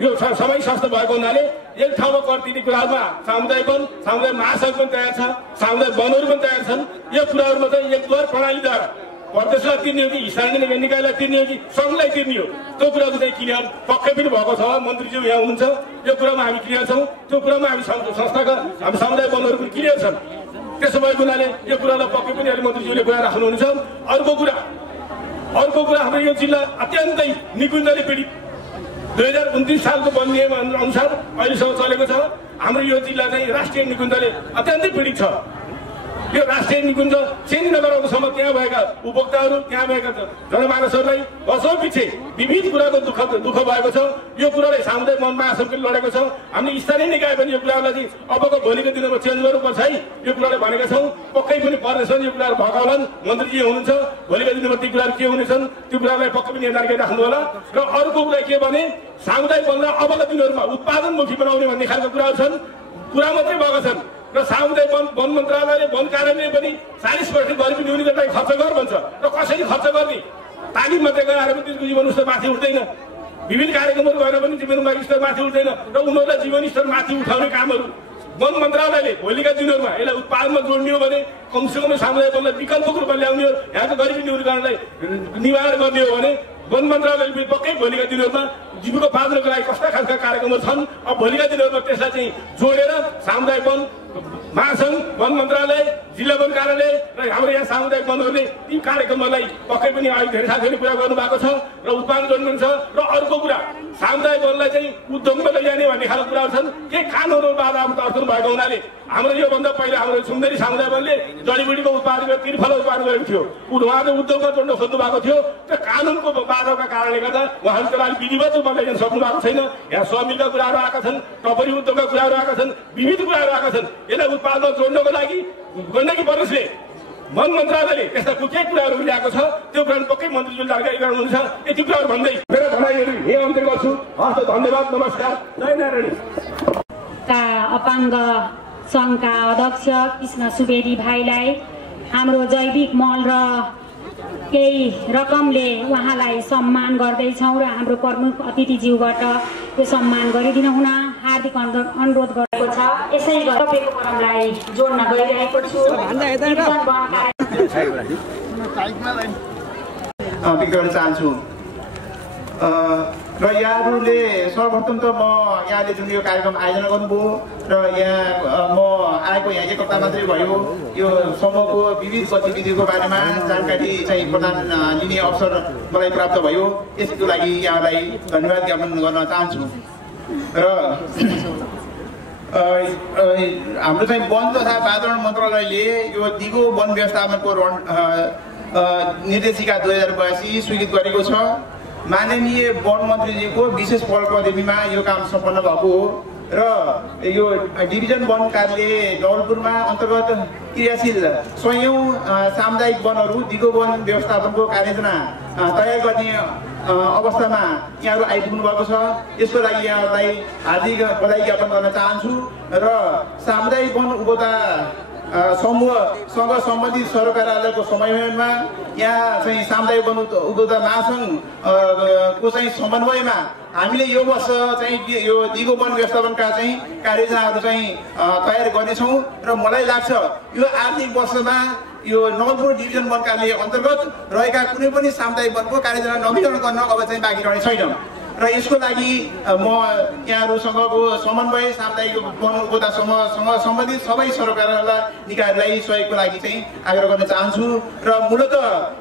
यो समय सस्तो भएको हुनाले एक ठाउँमा कर तिर्ने कुराहरूमा सामुदायिक वन सामुदायिक महासङ्घ पनि तयार छ, सामुदायिक वनहरू पनि तयार छन्। यो कुराहरूमा चाहिँ एक द्वार प्रणालीद्वारा प्रदेशलाई तिर्ने हो कि स्थानीय निकायलाई तिर्ने हो कि सङ्घलाई तिर्ने हो, त्यो कुराको चाहिँ क्लियर पक्कै पनि भएको छ। मन्त्रीज्यू यहाँ हुनुहुन्छ, यो कुरामा हामी क्लियर छौँ। त्यो कुरामा हामी संस्थाका हामी सामुदायिक वनहरू पनि क्लियर छन्। त्यसो भएको हुनाले यो कुरालाई पक्कै पनि अहिले मन्त्रीज्यूले कुरा राख्नुहुन्छ। अर्को कुरा हाम्रो यो जिल्ला अत्यन्तै निकुञ्जले पीडित। 2029 सालको वन नियम अनुसार अहिलेसम्म चलेको छ। हाम्रो यो जिल्ला चाहिँ राष्ट्रिय निकुञ्जले अत्यन्तै पीडित छ। यो राष्ट्रिय निकुञ्ज चेन्ज नगराउनुसम्म त्यहाँ भएका उपभोक्ताहरू, त्यहाँ भएका जनमानसहरूलाई वर्षौँ पछि विविध कुराको दुःख भएको छ। यो कुरालाई सामुदायिक वन महासङ्घले लडेको छ। हामीले स्थानीय निकाय पनि यो कुरालाई चाहिँ अबको भोलिको दिनमा चेन्ज गर्नुपर्छ है, यो कुरालाई भनेका छौँ। पक्कै पनि पर्नेछन्, यो कुराहरू भगाउलान्। मन्त्रीजी हुनुहुन्छ, भोलिको दिनमा ती कुराहरू के हुनेछन् त्यो कुरालाई पक्कै पनि जानकारी राख्नु होला। र अर्को कुरा के भने सामुदायिक वनलाई अबका दिनहरूमा उत्पादनमुखी बनाउने भन्ने खालको कुराहरू छन्, कुरा मात्रै भएका छन्। र सामुदायिक वन मन्त्रालयले वन कार्यालयले पनि 40% गरिबी न्यूनीकरणलाई खर्च गर भन्छ। र कसरी खर्च गर्ने? तालिम मात्रै गराएर पनि त्यसको जीवन स्तर माथि उठ्दैन। विभिन्न कार्यक्रमहरू गरेर पनि जीवन स्तर माथि उठ्दैन। र उनीहरूलाई जीवन स्तर माथि उठाउने कामहरू वन मन्त्रालयले भोलिका दिनहरूमा यसलाई उत्पादनमा जोड्ने हो भने कमसेकम सामुदायिक वनलाई विकल्पको रूपमा ल्याउने हो, यहाँको गरिबी न्यूनीकरणलाई निवारण गर्ने हो भने वन मन्त्रालयले पक्कै भोलिका दिनहरूमा जीविकोपार्जनको लागि कस्ता खालका कार्यक्रमहरू छन्, अब भोलिका दिनहरूमा त्यसलाई चाहिँ जोडेर सामुदायिक वन महासङ्घ, वन मन्त्रालय, जिल्ला वन कार्यालय र हाम्रो यहाँ सामुदायिक वनहरूले ती कार्यक्रमहरूलाई पक्कै पनि अहिले धेरै साथीहरूले कुरा गर्नुभएको छ र उत्पादन जोड्नु छ। र अर्को कुरा सामुदायिक वनलाई चाहिँ उद्योगमा लैजाने भन्ने खालको कुराहरू छन्। केही कानुनहरू बाधा अर्थन भएको हुनाले हाम्रो योभन्दा पहिला हाम्रो सुन्दरी सामुदायिक वनले जडीबुटीको उत्पादन गरेर त्रिफल उत्पादन गरेको थियो। उहाँले उद्योगमा जोड्न खोज्नु भएको थियो। त्यो कानुनको बाधाका कारणले गर्दा उहाँले त्यसलाई विधिवत रूपमा लैजान सक्नु भएको छैन। यहाँ स्वामिलका कुराहरू आएका छन्, टपरी उद्योगका कुराहरू आएका छन्, विविध कुराहरू आएका छन्। यसलाई उत्पादन जोड्नको लागि गण्डकी प्रदेशले वन मन्त्रालयले यस्ता के कुराहरू ल्याएको छ त्यो कुरा पक्कै मन्त्रीज्यूले जानकारी गराउनुहुन्छ। यति कुराहरू भन्दै मेरो भनाइहरू यही अन्त्य गर्छु। हस् त, धन्यवाद, नमस्कार, जय नारायणी। अपाङ्ग सङ्घका अध्यक्ष कृष्ण सुवेदी भाइलाई हाम्रो जैविक मल र केही रकमले उहाँलाई सम्मान गर्दैछौँ र हाम्रो प्रमुख अतिथिज्यूबाट त्यो सम्मान गरिदिन हुन हार्दिक अनुरोध गरेको छ। यसै गरी तपाईँको क्रमलाई जोड्न गइरहेको छु। गर्न चाहन्छु र यहाँहरूले सर्वप्रथम त म यहाँले जुन यो कार्यक्रम आयोजना गर्नुभयो र यहाँ म आएको यहाँ एक हप्ता मात्रै भयो, यो समूहको विविध गतिविधिको बारेमा जानकारी चाहिँ प्रदान लिने अवसर मलाई प्राप्त भयो। यसको लागि यहाँलाई धन्यवाद ज्ञापन गर्न चाहन्छु। र हाम्रो चाहिँ वन तथा वातावरण मन्त्रालयले यो दिगो वन व्यवस्थापनको निर्देशिका 2082 स्वीकृत गरेको छ। माननीय वन मन्त्रीजीको विशेष पहलकदमीमा यो काम सम्पन्न भएको हो र यो डिभिजन वन कार्यालय डौलपुरमा अन्तर्गत क्रियाशील 100औं सामुदायिक वनहरू दिगो वन व्यवस्थापनको कार्ययोजना तयार गर्ने अवस्थामा यहाँहरू आइपुग्नु भएको छ। यसको लागि यहाँहरूलाई हार्दिक बधाई ज्ञापन गर्न चाहन्छु। र सामुदायिक वन उपभोक्ता समूहसँग सम्बन्धित सरकारको समन्वयमा यहाँ चाहिँ सामुदायिक वन उपभोक्ता महासङ्घको चाहिँ समन्वयमा हामीले यो वर्ष चाहिँ यो दिगो वन व्यवस्थापनका चाहिँ कार्ययोजनाहरू चाहिँ तयार गर्नेछौँ। र मलाई लाग्छ यो आर्थिक वर्षमा यो नवलपुर डिभिजन वन कार्यालय अन्तर्गत रहेका कुनै पनि सामुदायिक वनको कार्ययोजना नवीकरण गर्न अब चाहिँ बाँकी रहने छैन। र यसको लागि म यहाँहरूसँगको समन्वय सामुदायिक वन उपभोक्ता समूहसँग सम्बन्धित सबै सरकारहरूलाई निकायहरूलाई सहयोगको लागि चाहिँ आग्रह गर्न चाहन्छु। र मूलत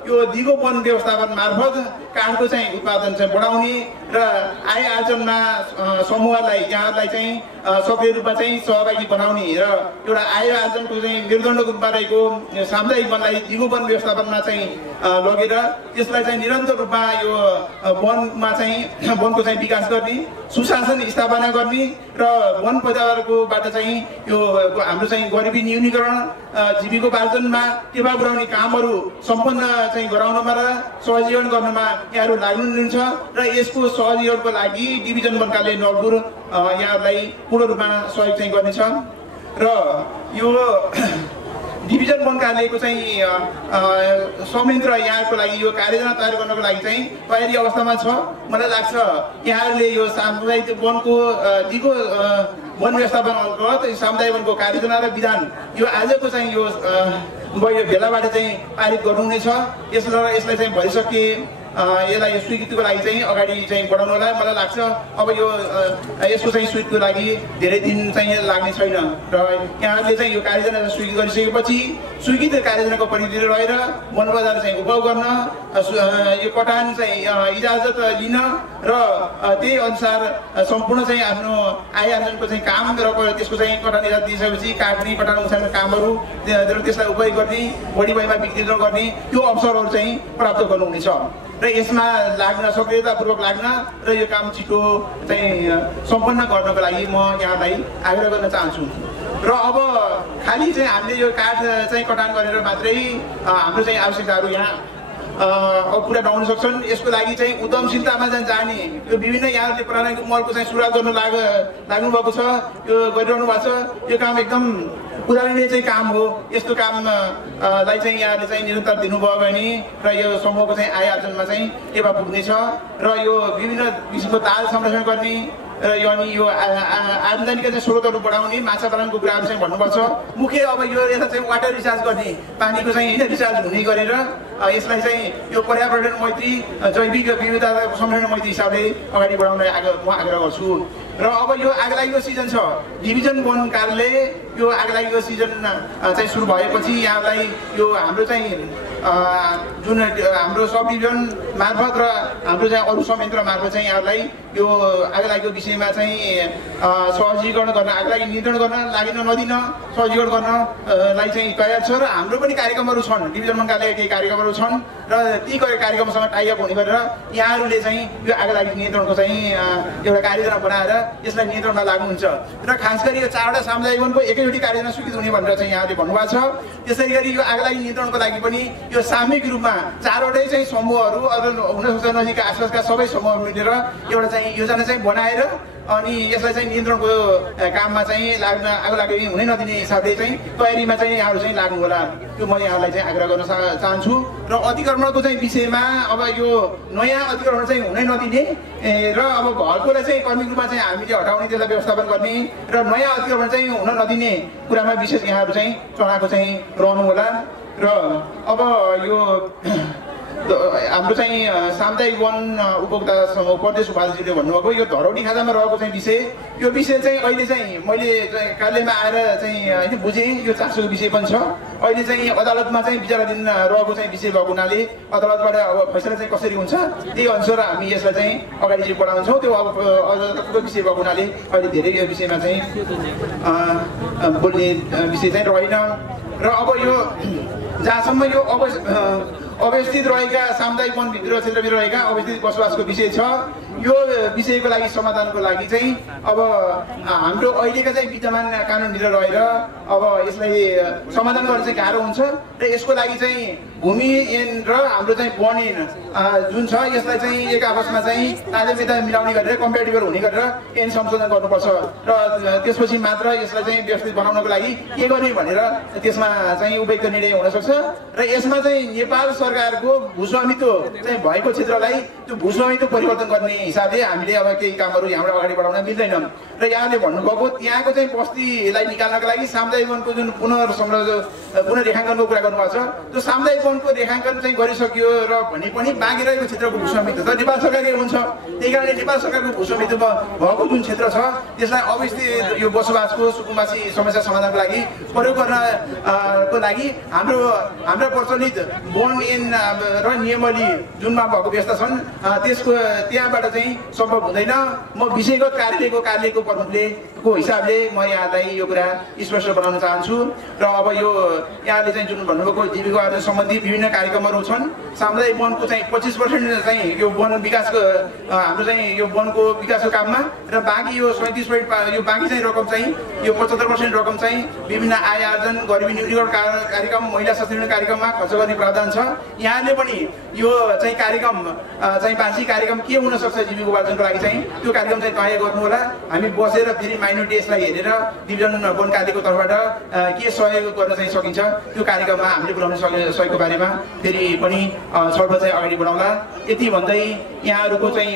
यो दिगो वन व्यवस्थापन मार्फत काठको चाहिँ उत्पादन चाहिँ बढाउने र आय आर्जनमा समूहलाई यहाँहरूलाई चाहिँ सक्रिय रूपमा चाहिँ सहभागी बनाउने र एउटा आय आर्जनको चाहिँ मेरुदण्डको रूपमा रहेको सामुदायिक वनलाई दिगो वन व्यवस्थापनमा चाहिँ लगेर त्यसलाई चाहिँ निरन्तर रूपमा यो वनमा चाहिँ वनको चाहिँ विकास गर्ने, सुशासन स्थापना गर्ने र वन पैदावारकोबाट चाहिँ यो हाम्रो चाहिँ गरिबी न्यूनीकरण, जीविकोपार्जनमा टेवा पुर्याउने कामहरू सम्पन्न चाहिँ गराउनमा र सहजीवन गर्नमा यहाँहरू लाग्नुहुन्छ। र यसको सहजीवनको लागि डिभिजन वन कार्यालय नवलपुर यहाँहरूलाई पूर्ण रूपमा सहयोग चाहिँ गर्नेछ। र यो डिभिजन वन कार्यालयको चाहिँ संयन्त्र यहाँको लागि यो कार्ययोजना तयार गर्नको लागि चाहिँ तयारी अवस्थामा छ। मलाई लाग्छ यहाँहरूले यो सामुदायिक वनको दिगो वन व्यवस्थापन अन्तर्गत सामुदायिक वनको कार्ययोजना र विधान यो आजको चाहिँ यो भेलाबाट चाहिँ पारित गर्नुहुनेछ। यसलाई चाहिँ भइसके यसलाई स्वीकृतिको लागि चाहिँ अगाडि चाहिँ बढाउनलाई मलाई लाग्छ अब यो यसको चाहिँ स्वीकृतिको लागि धेरै दिन चाहिँ लाग्ने छैन र यहाँहरूले चाहिँ यो कार्ययोजना स्वीकृत गरिसकेपछि स्वीकृत कार्ययोजनाको परिधिले रहेर वन बजार चाहिँ उपभोग गर्न यो कटान चाहिँ इजाजत लिन र त्यही अनुसार सम्पूर्ण चाहिँ आफ्नो आय आर्जनको चाहिँ काम र त्यसको चाहिँ कटान इजाजत दिइसकेपछि काट्ने कटान उठाउने कामहरू त्यसलाई उपयोग गर्ने बढी भएमा बिक्री गर्ने त्यो अवसरहरू चाहिँ प्राप्त गर्नुहुनेछ र यसमा लाग्न सक्रियतापूर्वक लाग्न र यो काम छिटो चाहिँ सम्पन्न गर्नको लागि म यहाँलाई आग्रह गर्न चाहन्छु। र अब खालि चाहिँ हामीले यो काठ चाहिँ कटान गरेर मात्रै हाम्रो चाहिँ आवश्यकताहरू यहाँ पुरा नहुन सक्छन्। यसको लागि चाहिँ उद्यमशीलतामा जाने यो विभिन्न यहाँहरूले पुरानो मलको चाहिँ सुरुवात गर्न लाग्नु भएको छ, यो गरिरहनु भएको छ। यो काम एकदम उदाहरणीय चाहिँ काम हो। यस्तो कामलाई चाहिँ यहाँले चाहिँ निरन्तर दिनुभयो भने र यो समूहको चाहिँ आय आर्जनमा चाहिँ टेवा पुग्नेछ र यो विभिन्न किसिमको ताल संरक्षण गर्ने र यो अनि यो आम्दानीका चाहिँ स्रोतहरू बढाउने माछा पालनको कुराहरू चाहिँ भन्नुपर्छ। मुख्य अब यो यता चाहिँ वाटर रिचार्ज गर्ने पानीको चाहिँ रिचार्ज हुने गरेर यसलाई चाहिँ यो पर्यावरण मैत्री जैविक विविधता संरक्षण मैत्री हिसाबले अगाडि बढाउन म आग्रह गर्छु। र अब यो आगलागीको सिजन छ, डिभिजन वन कार्यालय यो आगलागीको सिजन चाहिँ सुरु भएपछि यहाँलाई यो हाम्रो चाहिँ जुन हाम्रो सब डिभिजन मार्फत र हाम्रो चाहिँ अरू संयन्त्र मार्फत चाहिँ यहाँलाई यो आगलागीको विषयमा चाहिँ सहजीकरण गर्न, आगलागी नियन्त्रण गर्न, लागि नदिन सहजीकरण गर्नलाई चाहिँ तयार छ। र हाम्रो पनि कार्यक्रमहरू छन्, डिभिजन वन कार्यालयका केही कार्यक्रमहरू छन् र ती कार्यक्रमसँग टाइअप हुने गरेर यहाँहरूले चाहिँ यो आगलागी नियन्त्रणको चाहिँ एउटा कार्ययोजना बनाएर यसलाई नियन्त्रणमा लाग्नुहुन्छ। र खास गरी यो 4वटा सामुदायिक वनको एकैचोटि कार्ययोजना स्वीकृत हुने भनेर चाहिँ यहाँले भन्नुभएको छ। त्यसै गरी यो आगलागी नियन्त्रणको लागि पनि यो सामूहिक रूपमा 4वटै चाहिँ समूहहरू हुनसक्छ नजिकका आसपासका सबै समूह मिलेर एउटा चाहिँ योजना चाहिँ बनाएर अनि यसलाई चाहिँ नियन्त्रणको काममा चाहिँ आगलागी हुनै नदिने हिसाबले चाहिँ तयारीमा चाहिँ यहाँहरू चाहिँ लाग्नु होला, त्यो म यहाँलाई चाहिँ आग्रह गर्न चाहन्छु। र अतिक्रमणको चाहिँ विषयमा अब यो नयाँ अतिक्रमण चाहिँ हुनै नदिने र अब भएकोलाई चाहिँ कर्मिक रूपमा चाहिँ हामीले हटाउने, त्यसलाई व्यवस्थापन गर्ने र नयाँ अतिक्रमण चाहिँ हुन नदिने कुरामा विशेष यहाँहरू चाहिँ चढाएको चाहिँ रहनु होला। र अब यो हाम्रो चाहिँ सामुदायिक वन उपभोक्ता समूह प्रदेश उपाध्यक्षले भन्नुभएको यो धरौटी खातामा रहेको चाहिँ यो विषय चाहिँ अहिले चाहिँ मैले कार्यालयमा आएर चाहिँ होइन बुझेँ, यो चासोको विषय पनि छ। अहिले चाहिँ अदालतमा चाहिँ विचाराधीन रहेको चाहिँ विषय भएको हुनाले अदालतबाट अब फैसला चाहिँ कसरी हुन्छ त्यही अनुसार हामी यसलाई चाहिँ अगाडि चाहिँ बढाउँछौँ। त्यो अब अदालतको विषय भएको हुनाले अहिले धेरै यो विषयमा चाहिँ बोल्ने विषय चाहिँ रहेन। र अब यो जहाँसम्म यो अवस्थित रहेका सामुदायिक वनभित्र क्षेत्रभित्र रहेका अवस्थित बसोबासको विषय छ, यो विषयको लागि समाधानको लागि चाहिँ अब हाम्रो अहिलेका चाहिँ विद्यमान कानुनभित्र रहेर अब यसलाई समाधान गर्न चाहिँ गाह्रो हुन्छ। र यसको लागि चाहिँ भूमि ऐन र हाम्रो चाहिँ वन ऐन जुन छ यसलाई चाहिँ एक आपसमा चाहिँ तालमेल मिलाउने गरेर कम्पेटिबल हुने गरेर ऐन संशोधन गर्नुपर्छ र त्यसपछि मात्र यसलाई चाहिँ व्यवस्थित बनाउनको लागि के गर्ने भनेर त्यसमा चाहिँ उपयुक्त निर्णय हुनसक्छ। र यसमा चाहिँ नेपाल सरकारको भूस्वामित्व चाहिँ भएको क्षेत्रलाई त्यो भूस्वामित्व परिवर्तन गर्ने हिसाबले हामीले अब केही कामहरू यहाँबाट अगाडि बढाउन मिल्दैन। र यहाँले भन्नुभएको त्यहाँको चाहिँ बस्तीलाई निकाल्नको लागि सामुदायिक वनको जुन पुनर्रेखाङ्कनको कुरा गर्नुभएको छ, त्यो सामुदायिक वनको रेखाङ्कन चाहिँ गरिसकियो र भने पनि बाँकी रहेको क्षेत्रको भूस्वामित्व त नेपाल सरकारकै हुन्छ। त्यही कारणले नेपाल सरकारको भूस्वामित्व भएको जुन क्षेत्र छ त्यसलाई अवस्थित यो बसोबासको सुकुम्बासी समस्या समाधानको लागि प्रयोग गर्नको लागि हाम्रा प्रचलित वन ऐन र नियमावली जुनमा भएको व्यवस्था छन् त्यसको त्यहाँबाट चाहिँ सम्भव हुँदैन। म विषयगत कार्यको प्रमुखको हिसाबले म यहाँलाई यो कुरा स्पष्ट बनाउन चाहन्छु। र अब यो यहाँले चाहिँ जुन भन्नुभएको जीविका आर्जन सम्बन्धी विभिन्न कार्यक्रमहरू छन्, सामुदायिक वनको चाहिँ 25% चाहिँ यो वन विकासको हाम्रो चाहिँ यो वनको विकासको काममा र बाँकी यो 37% यो बाँकी चाहिँ रकम चाहिँ यो 75% रकम चाहिँ विभिन्न आय आर्जन, गरिबी न्यूनीकरण कार्यक्रम, महिला सशक्तिकरण कार्यक्रममा खर्च गर्ने प्रावधान छ। यहाँले पनि यो चाहिँ कार्यक्रम चाहिँ वार्षिक कार्यक्रम के हुन सक्छ जीविकोपार्जनको लागि चाहिँ त्यो कार्यक्रम चाहिँ तय गर्नु होला। हामी बसेर फेरि माइनोरिटी यसलाई हेरेर डिभिजन वन कार्यको तर्फबाट के सहयोग गर्न चाहिँ सकिन्छ त्यो कार्यक्रममा हामीले पुर्याउन सकेको बारेमा फेरि पनि छलफल चाहिँ अगाडि बढाउँला। यति भन्दै यहाँहरूको चाहिँ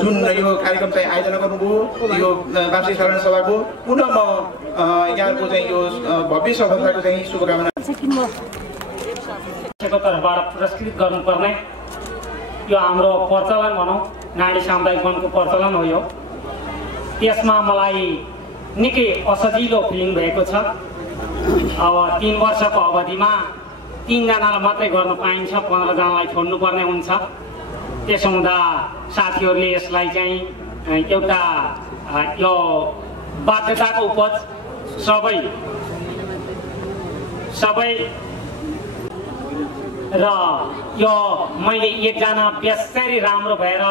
जुन यो कार्यक्रम चाहिँ आयोजना गर्नुभयो यो वार्षिक साधारण सभाको पुनः म यहाँहरूको चाहिँ यो भव्य सफलताको चाहिँ शुभकामना तर्फबाट पुरस्कृत गर्नुपर्ने यो हाम्रो प्रचलन भनौँ नाडी सामुदायिक वनको प्रचलन हो यो। त्यसमा मलाई निकै असजिलो फिलिङ भएको छ। अब 3 वर्षको अवधिमा 3 जनालाई मात्रै गर्न पाइन्छ, 15 जनालाई छोड्नुपर्ने हुन्छ। त्यसो हुँदा साथीहरूले यसलाई चाहिँ एउटा यो बाध्यताको उपज सबै र यो मैले एकजना बेसरी राम्रो भएर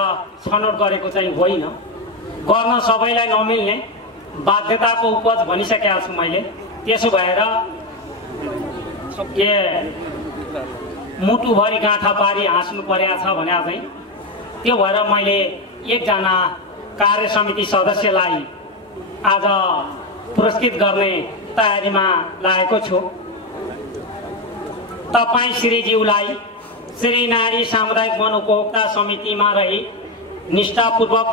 छनौट गरेको चाहिँ होइन, गर्न सबैलाई नमिल्ने बाध्यताको उपज भनिसकेको छु मैले। त्यसो भएर के मुटुभरि गाँठा पारी हाँस्नु परेको छ भने चाहिँ त्यो भएर मैले एकजना कार्य समिति सदस्यलाई आज पुरस्कृत गर्ने तयारीमा लागेको छु। तपाईँ श्रीज्यूलाई श्री नारी सामुदायिक वन उपभोक्ता समितिमा रही निष्ठापूर्वक,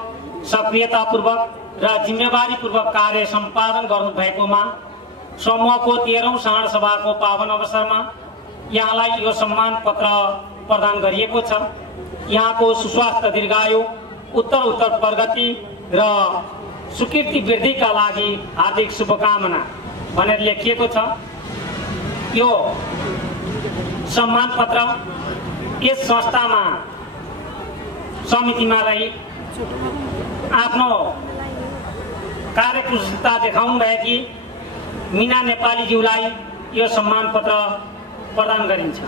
सक्रियतापूर्वक र जिम्मेवारीपूर्वक कार्य सम्पादन गर्नुभएकोमा समूहको 13औं साँड सभाको पावन अवसरमा यहाँलाई यो सम्मान पत्र प्रदान गरिएको छ। यहाँको सुस्वास्थ्य, दीर्घायु, उत्तर प्रगति र सुकीर्ति वृद्धिका लागि हार्दिक शुभकामना भनेर लेखिएको छ। यो सम्मान पत्र यस संस्थामा समितिमा रही आफ्नो कार्यकुशलता देखाउनु भएकी मीना नेपालीज्यूलाई यो सम्मान पत्र प्रदान गरिन्छ।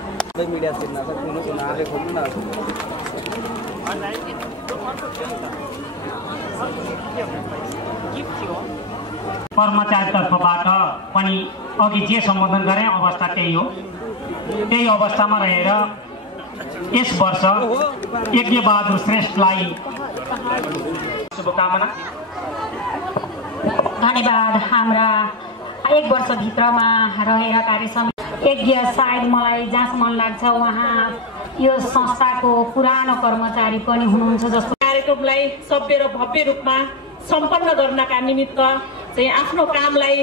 कर्मचारी तर्फबाट पनि अघि जे सम्बोधन गरे अवस्था त्यही हो। त्यही अवस्थामा रहेर यस वर्ष यज्ञबहादुर श्रेष्ठलाई शुभकामना। धन्यवाद। हाम्रा 1 वर्षभित्रमा रहेर कार्य समिति यज्ञ सायद मलाई जहाँसम्म लाग्छ उहाँ यो संस्थाको पुरानो कर्मचारी पनि हुनुहुन्छ जस्तो। कार्यक्रमलाई सभ्य र भव्य रूपमा सम्पन्न गर्नका निमित्त चाहिँ आफ्नो कामलाई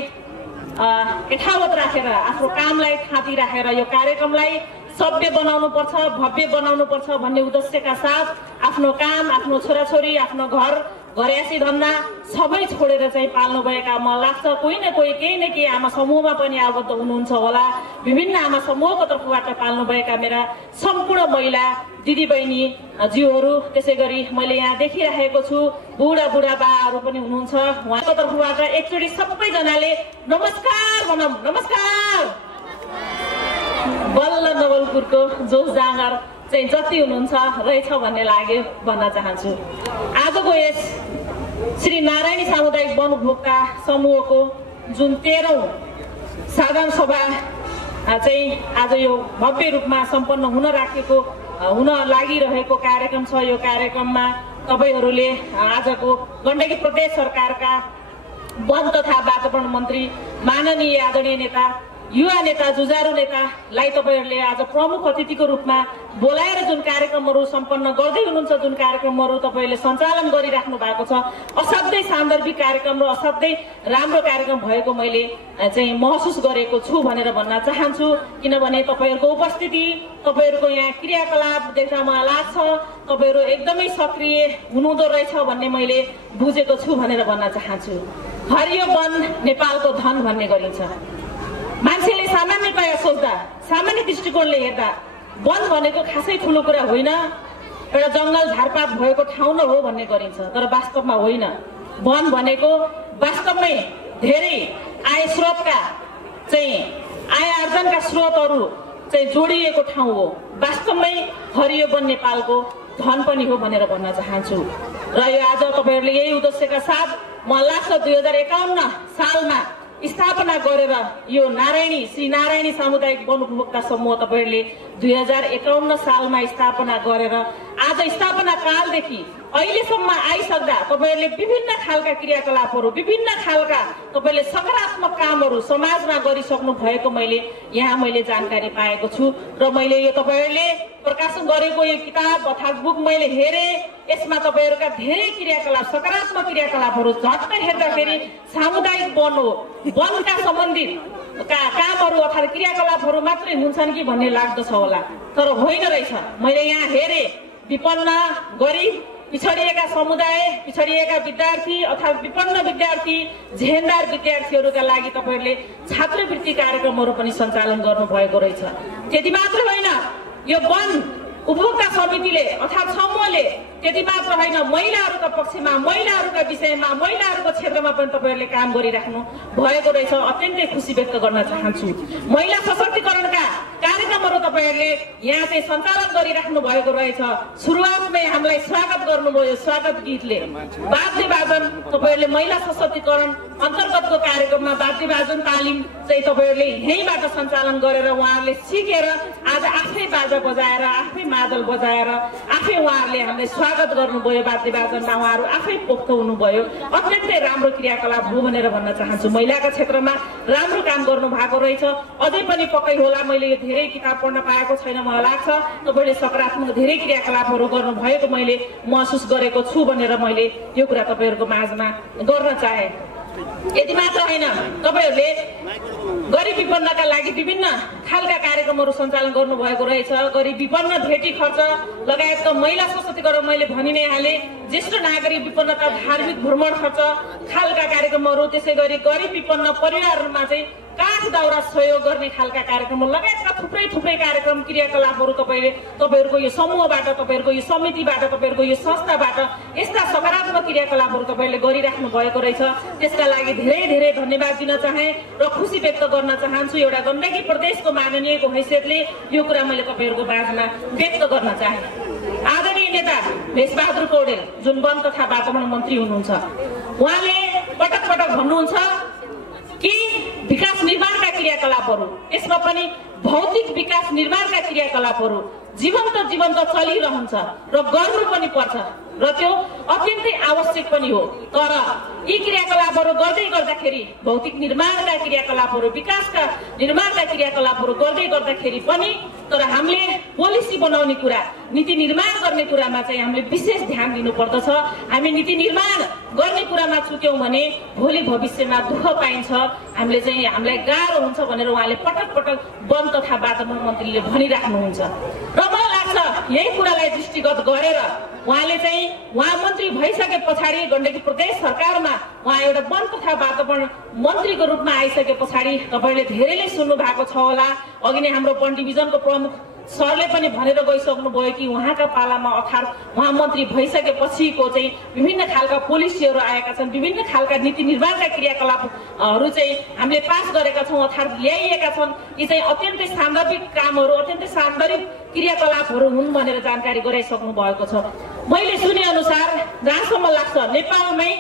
यथावत राखेर, आफ्नो कामलाई थाती राखेर यो कार्यक्रमलाई सभ्य बनाउनुपर्छ, भव्य बनाउनुपर्छ भन्ने उद्देश्यका साथ आफ्नो काम, आफ्नो छोराछोरी, आफ्नो घर, घरयासी धन्दा सबै छोडेर चाहिँ पाल्नु भएका मलाई लाग्छ कोही न कोही केही न केही आमा समूहमा पनि आबद्ध हुनुहुन्छ होला। विभिन्न आमा समूहको तर्फबाट पाल्नु भएका मेरा सम्पूर्ण महिला दिदीबहिनी ज्यूहरू, त्यसै गरी मैले यहाँ देखिरहेको छु बुढा बाहरू पनि हुनुहुन्छ। उहाँको तर्फबाट एकचोटि सबैजनाले नमस्कार भनौँ। नमस्कार। बल्ल नवलपुरको जोस जाँगर चाहिँ जति हुनुहुन्छ रहेछ भन्ने लाग्यो भन्न चाहन्छु। आजको यस श्री नारायणी सामुदायिक वन उपभोक्ता समूहको जुन 13औं साधारण सभा चाहिँ आज यो भव्य रूपमा सम्पन्न हुन लागिरहेको कार्यक्रम छ। यो कार्यक्रममा तपाईहरूले आजको गण्डकी प्रदेश सरकारका वन तथा वातावरण मन्त्री माननीय आदरणीय नेता, युवा नेता, जुझारु नेतालाई तपाईहरूले आज प्रमुख अतिथिको रूपमा बोलाएर जुन कार्यक्रमहरू सम्पन्न गर्दै हुनुहुन्छ, जुन कार्यक्रमहरू तपाईहरूले सञ्चालन गरिराख्नु भएको छ, असाध्यै सान्दर्भिक कार्यक्रम र असाध्यै राम्रो कार्यक्रम भएको मैले चाहिँ महसुस गरेको छु भनेर भन्न चाहन्छु। किनभने तपाईहरूको उपस्थिति, तपाईहरूको यहाँ क्रियाकलाप देख्दा मलाई लाग्छ तपाईहरू एकदमै सक्रिय हुनुहुँदो रहेछ भन्ने मैले बुझेको छु भनेर भन्न चाहन्छु। हरियो वन नेपालको धन भन्ने गरिन्छ। मान्छेले सामान्यतया सोच्दा, सामान्य दृष्टिकोणले हेर्दा वन भनेको खासै ठुलो कुरा होइन, एउटा जङ्गल झारपात भएको ठाउँ न हो भन्ने गरिन्छ। तर वास्तवमा होइन। वन भनेको वास्तवमै धेरै आय स्रोतका चाहिँ आय आर्जनका स्रोतहरू चाहिँ जोडिएको ठाउँ हो। वास्तवमै हरियो वन नेपालको धन पनि हो भनेर भन्न चाहन्छु। र यो आज तपाईहरूले यही उद्देश्यका साथ मलाई लाग्छ 2051 सालमा स्थापना गरेर यो श्री नारायणी सामुदायिक वन उपभोक्ता समूह तपाईहरुले 2051 सालमा स्थापना गरेर आज स्थापना कालदेखि अहिलेसम्म आइसक्दा तपाईहरुले विभिन्न खालका क्रियाकलापहरू विभिन्न खालका तपाईले सकारात्मक कामहरू समाजमा गरिसक्नु भएको मैले जानकारी पाएको छु र मैले यो तपाईहरुले प्रकाशन गरेको यो किताब अर्थात् बुक मैले हेरे यसमा तपाईहरुका धेरै क्रियाकलाप सकारात्मक क्रियाकलापहरू झट्ट हेर्दाखेरि सामुदायिक वन हो वनका सम्बन्धित कामहरू अर्थात् क्रियाकलापहरू मात्रै हुन्छन् कि भन्ने लाग्दछ होला तर होइन रहेछ मैले यहाँ हेरे विपन्न गरिब पिछडिएका समुदाय पिछडिएका विद्यार्थी अर्थात् विपन्न विद्यार्थी झेन्दार विद्यार्थीहरूका लागि तपाईहरुले छात्रवृत्ति कार्यक्रमहरू पनि सञ्चालन गर्नुभएको रहेछ त्यति मात्र होइन यो वन उपभोक्ता समितिले अर्थात् समूहले त्यति मात्र होइन महिलाहरूका पक्षमा महिलाहरूका विषयमा महिलाहरूको क्षेत्रमा पनि तपाईहरुले काम गरिराख्नु भएको रहेछ अत्यन्तै खुसी व्यक्त गर्न चाहन्छु महिला सशक्तिकरणका कार्यक्रमहरू तपाईहरुले यहाँ चाहिँ सञ्चालन गरिराख्नु भएको रहेछ सुरुवातमै हामीलाई स्वागत गर्नुभयो स्वागत गीतले वाद्य वादन तपाईहरुले महिला सशक्तिकरण अन्तर्गतको कार्यक्रममा वाद्य वादन तालिम चाहिँ तपाईहरुले यहीँबाट सञ्चालन गरेर उहाँहरूले सिकेर आज आफै बाजा बजाएर आफै मादल बजाएर आफै उहाँहरूले हामीले स्वागत गर्नुभयो वाद्य वादनमा उहाँहरू आफै पोख्त हुनुभयो अत्यन्तै राम्रो क्रियाकलाप हो भनेर भन्न चाहन्छु महिलाका क्षेत्रमा राम्रो काम गर्नु भएको रहेछ अझै पनि पक्कै होला मैले यो धेरै किताब पढ्न पाएको छैन मलाई लाग्छ तपाईले सकारात्मक धेरै क्रियाकलापहरू गर्नु भएको मैले महसुस गरेको छु भनेर मैले यो कुरा तपाईहरुको माझमा गर्न चाहे यति मात्र होइन तपाईहरुले गरिब विपन्नका लागि विभिन्न खालका कार्यक्रमहरू सञ्चालन गर्नुभएको रहेछ गरिब विपन्न भेटी खर्च लगायतका महिला सशक्तिकरण मैले भनि नै हाले ज्येष्ठ नागरिक विपन्नता धार्मिक भ्रमण खर्च खालका कार्यक्रमहरू त्यसै गरी गरिब विपन्न परिवारहरूमा चाहिँ काठ दाउरा सहयोग गर्ने खालका कार्यक्रमहरू लगायतका थुप्रै कार्यक्रम क्रियाकलापहरू तपाईहरुको यो समूहबाट तपाईहरुको यो समितिबाट तपाईहरुको यो संस्थाबाट यस्ता सकारात्मक क्रियाकलापहरू तपाईले गरिराख्नु भएको रहेछ त्यसका लागि धेरै धन्यवाद दिन चाहे र खुसी व्यक्त गर्न चाहन्छु एउटा गण्डकी प्रदेशको माननीयको हैसियतले यो कुरा मैले तपाईहरुको माझमा व्यक्त गर्न चाहे आदरणीय नेता भेषबहादुर पौडेल जुन वन तथा वातावरण मन्त्री हुनुहुन्छ उहाँले पटक भन्नुहुन्छ कि विकास निर्माणका क्रियाकलापहरू यसमा पनि भौतिक विकास निर्माणका क्रियाकलापहरू जीवन्त चलिरहन्छ र गर्नु पनि पर्छ र त्यो अत्यन्तै आवश्यक पनि हो तर यी क्रियाकलापहरू गर्दै गर्दाखेरि भौतिक निर्माणका क्रियाकलापहरू विकासका निर्माणका क्रियाकलापहरू गर्दै गर्दाखेरि पनि तर हामीले पोलिसी बनाउने कुरा नीति निर्माण गर्ने कुरामा चाहिँ हामीले विशेष ध्यान दिनु पर्दछ हामी नीति निर्माण गर्ने कुरामा चुक्यौं भने भोलि भविष्यमा दुःख पाइन्छ हामीलाई गाह्रो हुन्छ भनेर उहाँले पटक वन तथा वातावरण मन्त्रीले भनिराख्नुहुन्छ र मलाई लाग्छ यही कुरालाई दृष्टिगत गरेर उहाँ मन्त्री भइसके पछाडि गण्डकी प्रदेश सरकारमा उहाँ एउटा वन तथा वातावरण मन्त्रीको रूपमा आइसके पछाडि तपाईले धेरैले सुन्नु भएको छ होला अघि नै हाम्रो वन डिभिजनको प्रमुख सरले पनि भनेर गइसक्नु भयो कि उहाँका पालामा अर्थात् उहाँ मन्त्री भइसकेपछिको चाहिँ विभिन्न खालका पोलिसीहरू आएका छन् विभिन्न खालका नीति निर्माणका क्रियाकलापहरू चाहिँ हामीले पास गरेका छौं अर्थात् ल्याइएका छन् यी चाहिँ अत्यन्तै सान्दर्भिक कामहरू अत्यन्तै सान्दर्भिक क्रियाकलापहरू हुन् भनेर जानकारी गराइसक्नु भएको छ मैले सुने अनुसार जहाँसम्म लाग्छ नेपालमै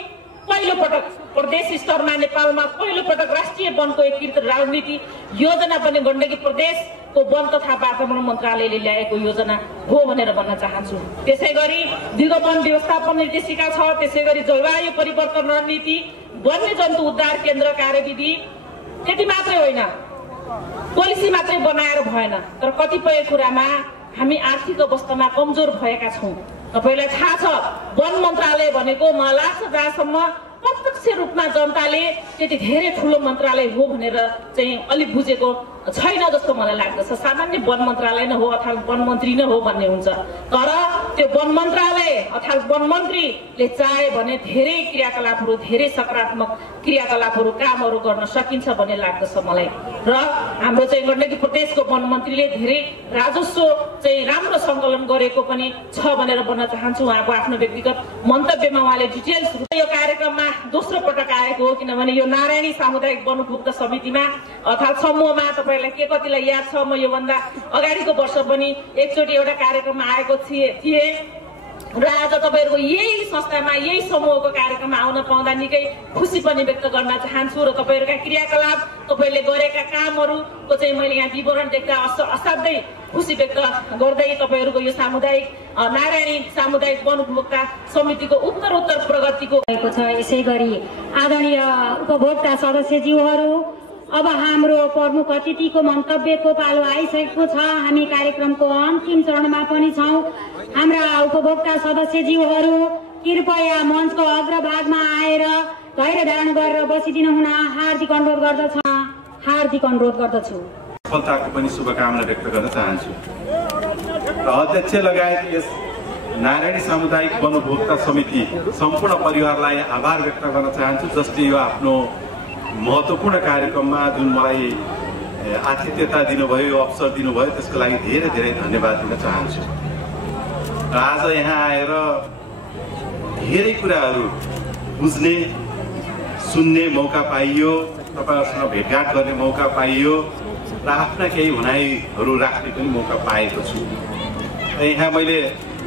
पहिलो पटक प्रदेश स्तरमा नेपालमा पहिलो पटक राष्ट्रिय वनको एकीकृत रणनीति योजना पनि गण्डकी प्रदेशको वन तथा वातावरण मन्त्रालयले ल्याएको योजना हो भनेर भन्न चाहन्छु त्यसै गरी दीर्घ वन व्यवस्थापन निर्देशिका छ त्यसै गरी जलवायु परिवर्तन रणनीति वन्यजन्तु उद्धार केन्द्र कार्यविधि त्यति मात्रै होइन पोलिसी मात्रै बनाएर भएन तर कतिपय कुरामा हामी आर्थिक अवस्थामा कमजोर भएका छौं तपाईलाई थाहा छ वन मन्त्रालय भनेको मलाई लाग्छ जहाँसम्म प्रत्यक्ष रूपमा जनताले त्यति धेरै ठुलो मन्त्रालय हो भनेर चाहिँ अलि बुझेको छैन जस्तो मलाई लाग्दछ सामान्य वन मन्त्रालय नै हो अर्थात् वन मन्त्री नै हो भन्ने हुन्छ तर त्यो वन मन्त्रालय अर्थात् वन मन्त्रीले चाहे भने धेरै क्रियाकलापहरू धेरै सकारात्मक क्रियाकलापहरू कामहरू गर्न सकिन्छ भन्ने लाग्दछ मलाई र हाम्रो चाहिँ गण्डकी प्रदेशको वन मन्त्रीले धेरै राजस्व चाहिँ राम्रो सङ्कलन गरेको पनि छ भनेर भन्न चाहन्छु उहाँको आफ्नो व्यक्तिगत मन्तव्यमा उहाँले डिटेल्स यो कार्यक्रममा दोस्रो पटक आएको हो किनभने यो नारायणी सामुदायिक वन उपभोक्ता समितिमा अर्थात् समूहमा तपाईलाई के कतिलाई याद छ म योभन्दा अगाडिको वर्ष पनि एकचोटि एउटा कार्यक्रममा आएको थिए र आज तपाईँहरूको यही संस्थामा यही समूहको कार्यक्रममा आउन पाउँदा निकै खुसी पनि व्यक्त गर्न चाहन्छु र तपाईँहरूका क्रियाकलाप तपाईँहरूले गरेका कामहरूको चाहिँ मैले यहाँ विवरण देख्दा असाध्यै खुसी व्यक्त गर्दै तपाईँहरूको यो सामुदायिक नारायणी सामुदायिक वन उपभोक्ता समितिको उत्तरोत्तर प्रगतिको भएको छ। यसै गरी आदरणीय उपभोक्ता सदस्यज्यूहरू, अब हाम्रो प्रमुख अतिथिको मन्तव्यको पालो आइसकेको छ। हामी कार्यक्रमको अन्तिम चरणमा पनि छौँ। हाम्रा उपभोक्ता सदस्यज्यूहरू कृपया मञ्चको अग्रभागमा आएर धैर्य धारण गरेर बसिदिनु हुन हार्दिक अनुरोध गर्दछु। सफलताको पनि शुभकामना व्यक्त गर्न चाहन्छु र अध्यक्ष लगायत यस नारायणी सामुदायिक वन उपभोक्ता समिति सम्पूर्ण परिवारलाई आभार व्यक्त गर्न चाहन्छु, जसले यो आफ्नो महत्त्वपूर्ण कार्यक्रममा जुन मलाई आतिथ्यता दिनुभयो, अवसर दिनुभयो, त्यसको लागि धेरै धेरै धन्यवाद दिन चाहन्छु। र आज यहाँ आएर धेरै कुराहरू बुझ्ने सुन्ने मौका पाइयो, तपाईँहरूसँग भेटघाट गर्ने मौका पाइयो र आफ्ना केही भनाइहरू राख्ने पनि मौका पाएको छु। यहाँ मैले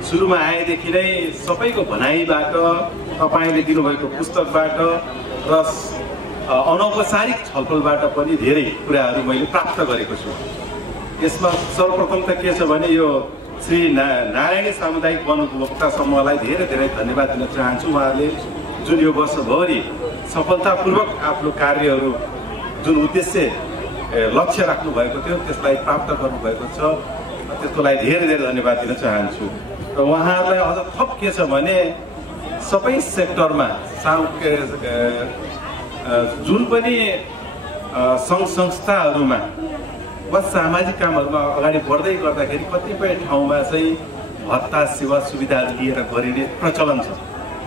सुरुमा आएदेखि नै सबैको भनाइबाट, तपाईँले दिनुभएको पुस्तकबाट र अनौपचारिक छलफलबाट पनि धेरै कुराहरू मैले प्राप्त गरेको छु। यसमा सर्वप्रथम त के छ भने यो श्री नारायणी सामुदायिक वन उपभोक्ता समूहलाई धेरै धेरै धन्यवाद दिन चाहन्छु। उहाँहरूले जुन यो वर्षभरि सफलतापूर्वक आफ्नो कार्यहरू जुन उद्देश्य लक्ष्य राख्नु भएको थियो त्यसलाई प्राप्त गर्नुभएको छ, त्यसको लागि धेरै धेरै धन्यवाद दिन चाहन्छु। र उहाँहरूलाई अझ थप के छ भने सबै सेक्टरमा जुन पनि सङ्घ संस्थाहरूमा वा सामाजिक कामहरूमा अगाडि बढ्दै गर्दाखेरि कतिपय ठाउँमा चाहिँ भत्ता सेवा सुविधाहरू लिएर गरिने प्रचलन छ,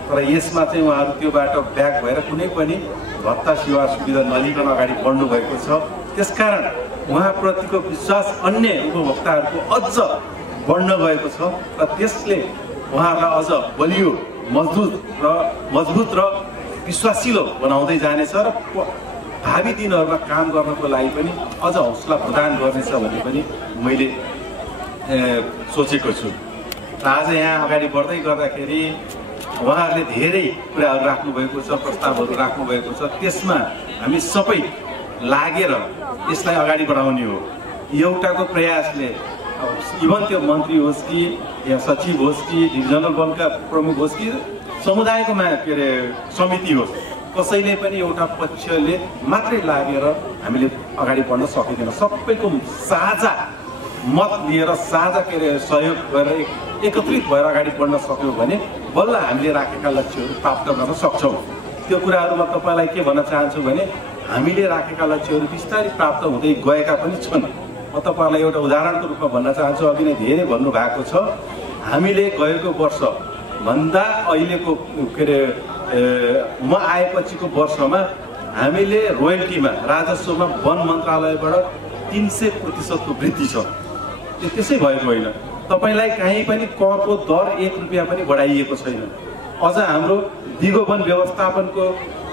तर यसमा चाहिँ उहाँहरू त्योबाट ब्याक भएर कुनै पनि भत्ता सेवा सुविधा नलिकन अगाडि बढ्नु भएको छ। त्यसकारण उहाँप्रतिको विश्वास अन्य उपभोक्ताहरूको अझ बढ्न गएको छ र त्यसले उहाँहरूलाई अझ बलियो मजबुत र विश्वासिलो बनाउँदै जानेछ र भावी दिनहरूमा काम गर्नको लागि पनि अझ हौसला प्रदान गर्नेछ भन्ने पनि मैले सोचेको छु। आज यहाँ अगाडि बढ्दै गर्दाखेरि उहाँहरूले धेरै कुराहरू राख्नुभएको छ, प्रस्तावहरू राख्नुभएको छ, त्यसमा हामी सबै लागेर यसलाई अगाडि बढाउने हो। एउटाको प्रयासले इभन त्यो मन्त्री होस् कि या सचिव होस् कि डिभिजनल वनका प्रमुख होस् कि समुदायको के अरे समिति होस्, कसैले पनि एउटा पक्षले मात्रै लागेर हामीले अगाडि बढ्न सकिँदैन। सबैको साझा मत लिएर साझा के अरे सहयोग गरेर एकत्रित भएर अगाडि बढ्न सक्यौँ भने बल्ल हामीले राखेका लक्ष्यहरू प्राप्त गर्न सक्छौँ। त्यो कुराहरूमा तपाईँलाई के भन्न चाहन्छु भने हामीले राखेका लक्ष्यहरू बिस्तारै प्राप्त हुँदै गएका पनि छन्। म तपाईँहरूलाई एउटा उदाहरणको रूपमा भन्न चाहन्छु, अघि नै धेरै भन्नुभएको छ, हामीले गएको वर्ष भन्दा अहिलेको के अरे म आएपछिको वर्षमा हामीले रोयल्टीमा राजस्वमा वन मन्त्रालयबाट 300% वृद्धि छ। त्यसै भएको होइन, तपाईँलाई कहीँ पनि करको दर 1 रुपियाँ पनि बढाइएको छैन। अझ हाम्रो दिगो वन व्यवस्थापनको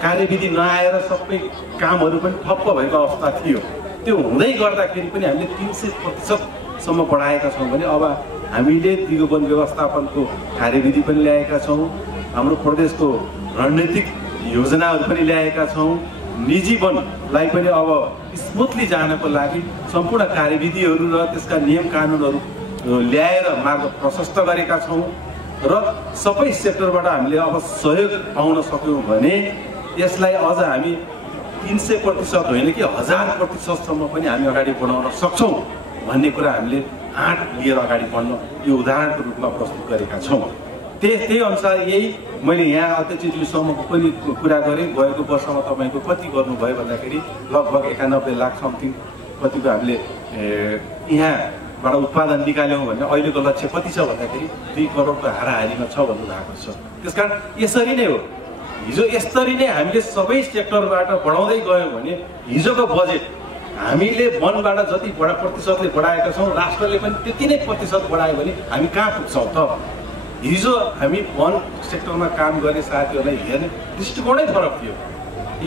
कार्यविधि नआएर सबै कामहरू पनि ठप्प भएको अवस्था थियो। त्यो हुँदै गर्दाखेरि पनि हामीले 300%सम्म बढाएका छौँ भने अब हामीले दिगो वन व्यवस्थापनको कार्यविधि पनि ल्याएका छौँ, हाम्रो प्रदेशको रणनीतिक योजनाहरू पनि ल्याएका छौँ, निजी वनलाई पनि अब स्मुथली जानको लागि सम्पूर्ण कार्यविधिहरू र त्यसका नियम कानुनहरू ल्याएर मार्ग प्रशस्त गरेका छौँ र सबै सेक्टरबाट हामीले अब सहयोग पाउन सक्यौँ भने यसलाई अझ हामी 300% होइन कि 1000%सम्म पनि हामी अगाडि बढाउन सक्छौँ भन्ने कुरा हामीले आँट लिएर अगाडि बढ्न यो उदाहरणको रूपमा प्रस्तुत गरेका छौँ। त्यही अनुसार यही मैले यहाँ अध्यक्षज्यूसम्मको पनि कुरा गरेँ। गएको वर्षमा तपाईँको कति गर्नुभयो भन्दाखेरि लगभग 91 लाख समथिङ कतिको हामीले यहाँबाट उत्पादन निकाल्यौँ भने अहिलेको लक्ष्य कति छ भन्दाखेरि 2 करोडको हाराहारीमा छ भन्नुभएको छ। त्यसकारण यसरी नै हो, हिजो यसरी नै हामीले सबै सेक्टरबाट बढाउँदै गयौँ भने हिजोको बजेट हामीले वनबाट जति प्रतिशतले बढाएका छौँ राष्ट्रले पनि त्यति नै प्रतिशत बढायो भने हामी कहाँ पुग्छौँ त? हिजो हामी वन सेक्टरमा काम गर्ने साथीहरूलाई हेर्ने दृष्टिकोणै फरक थियो।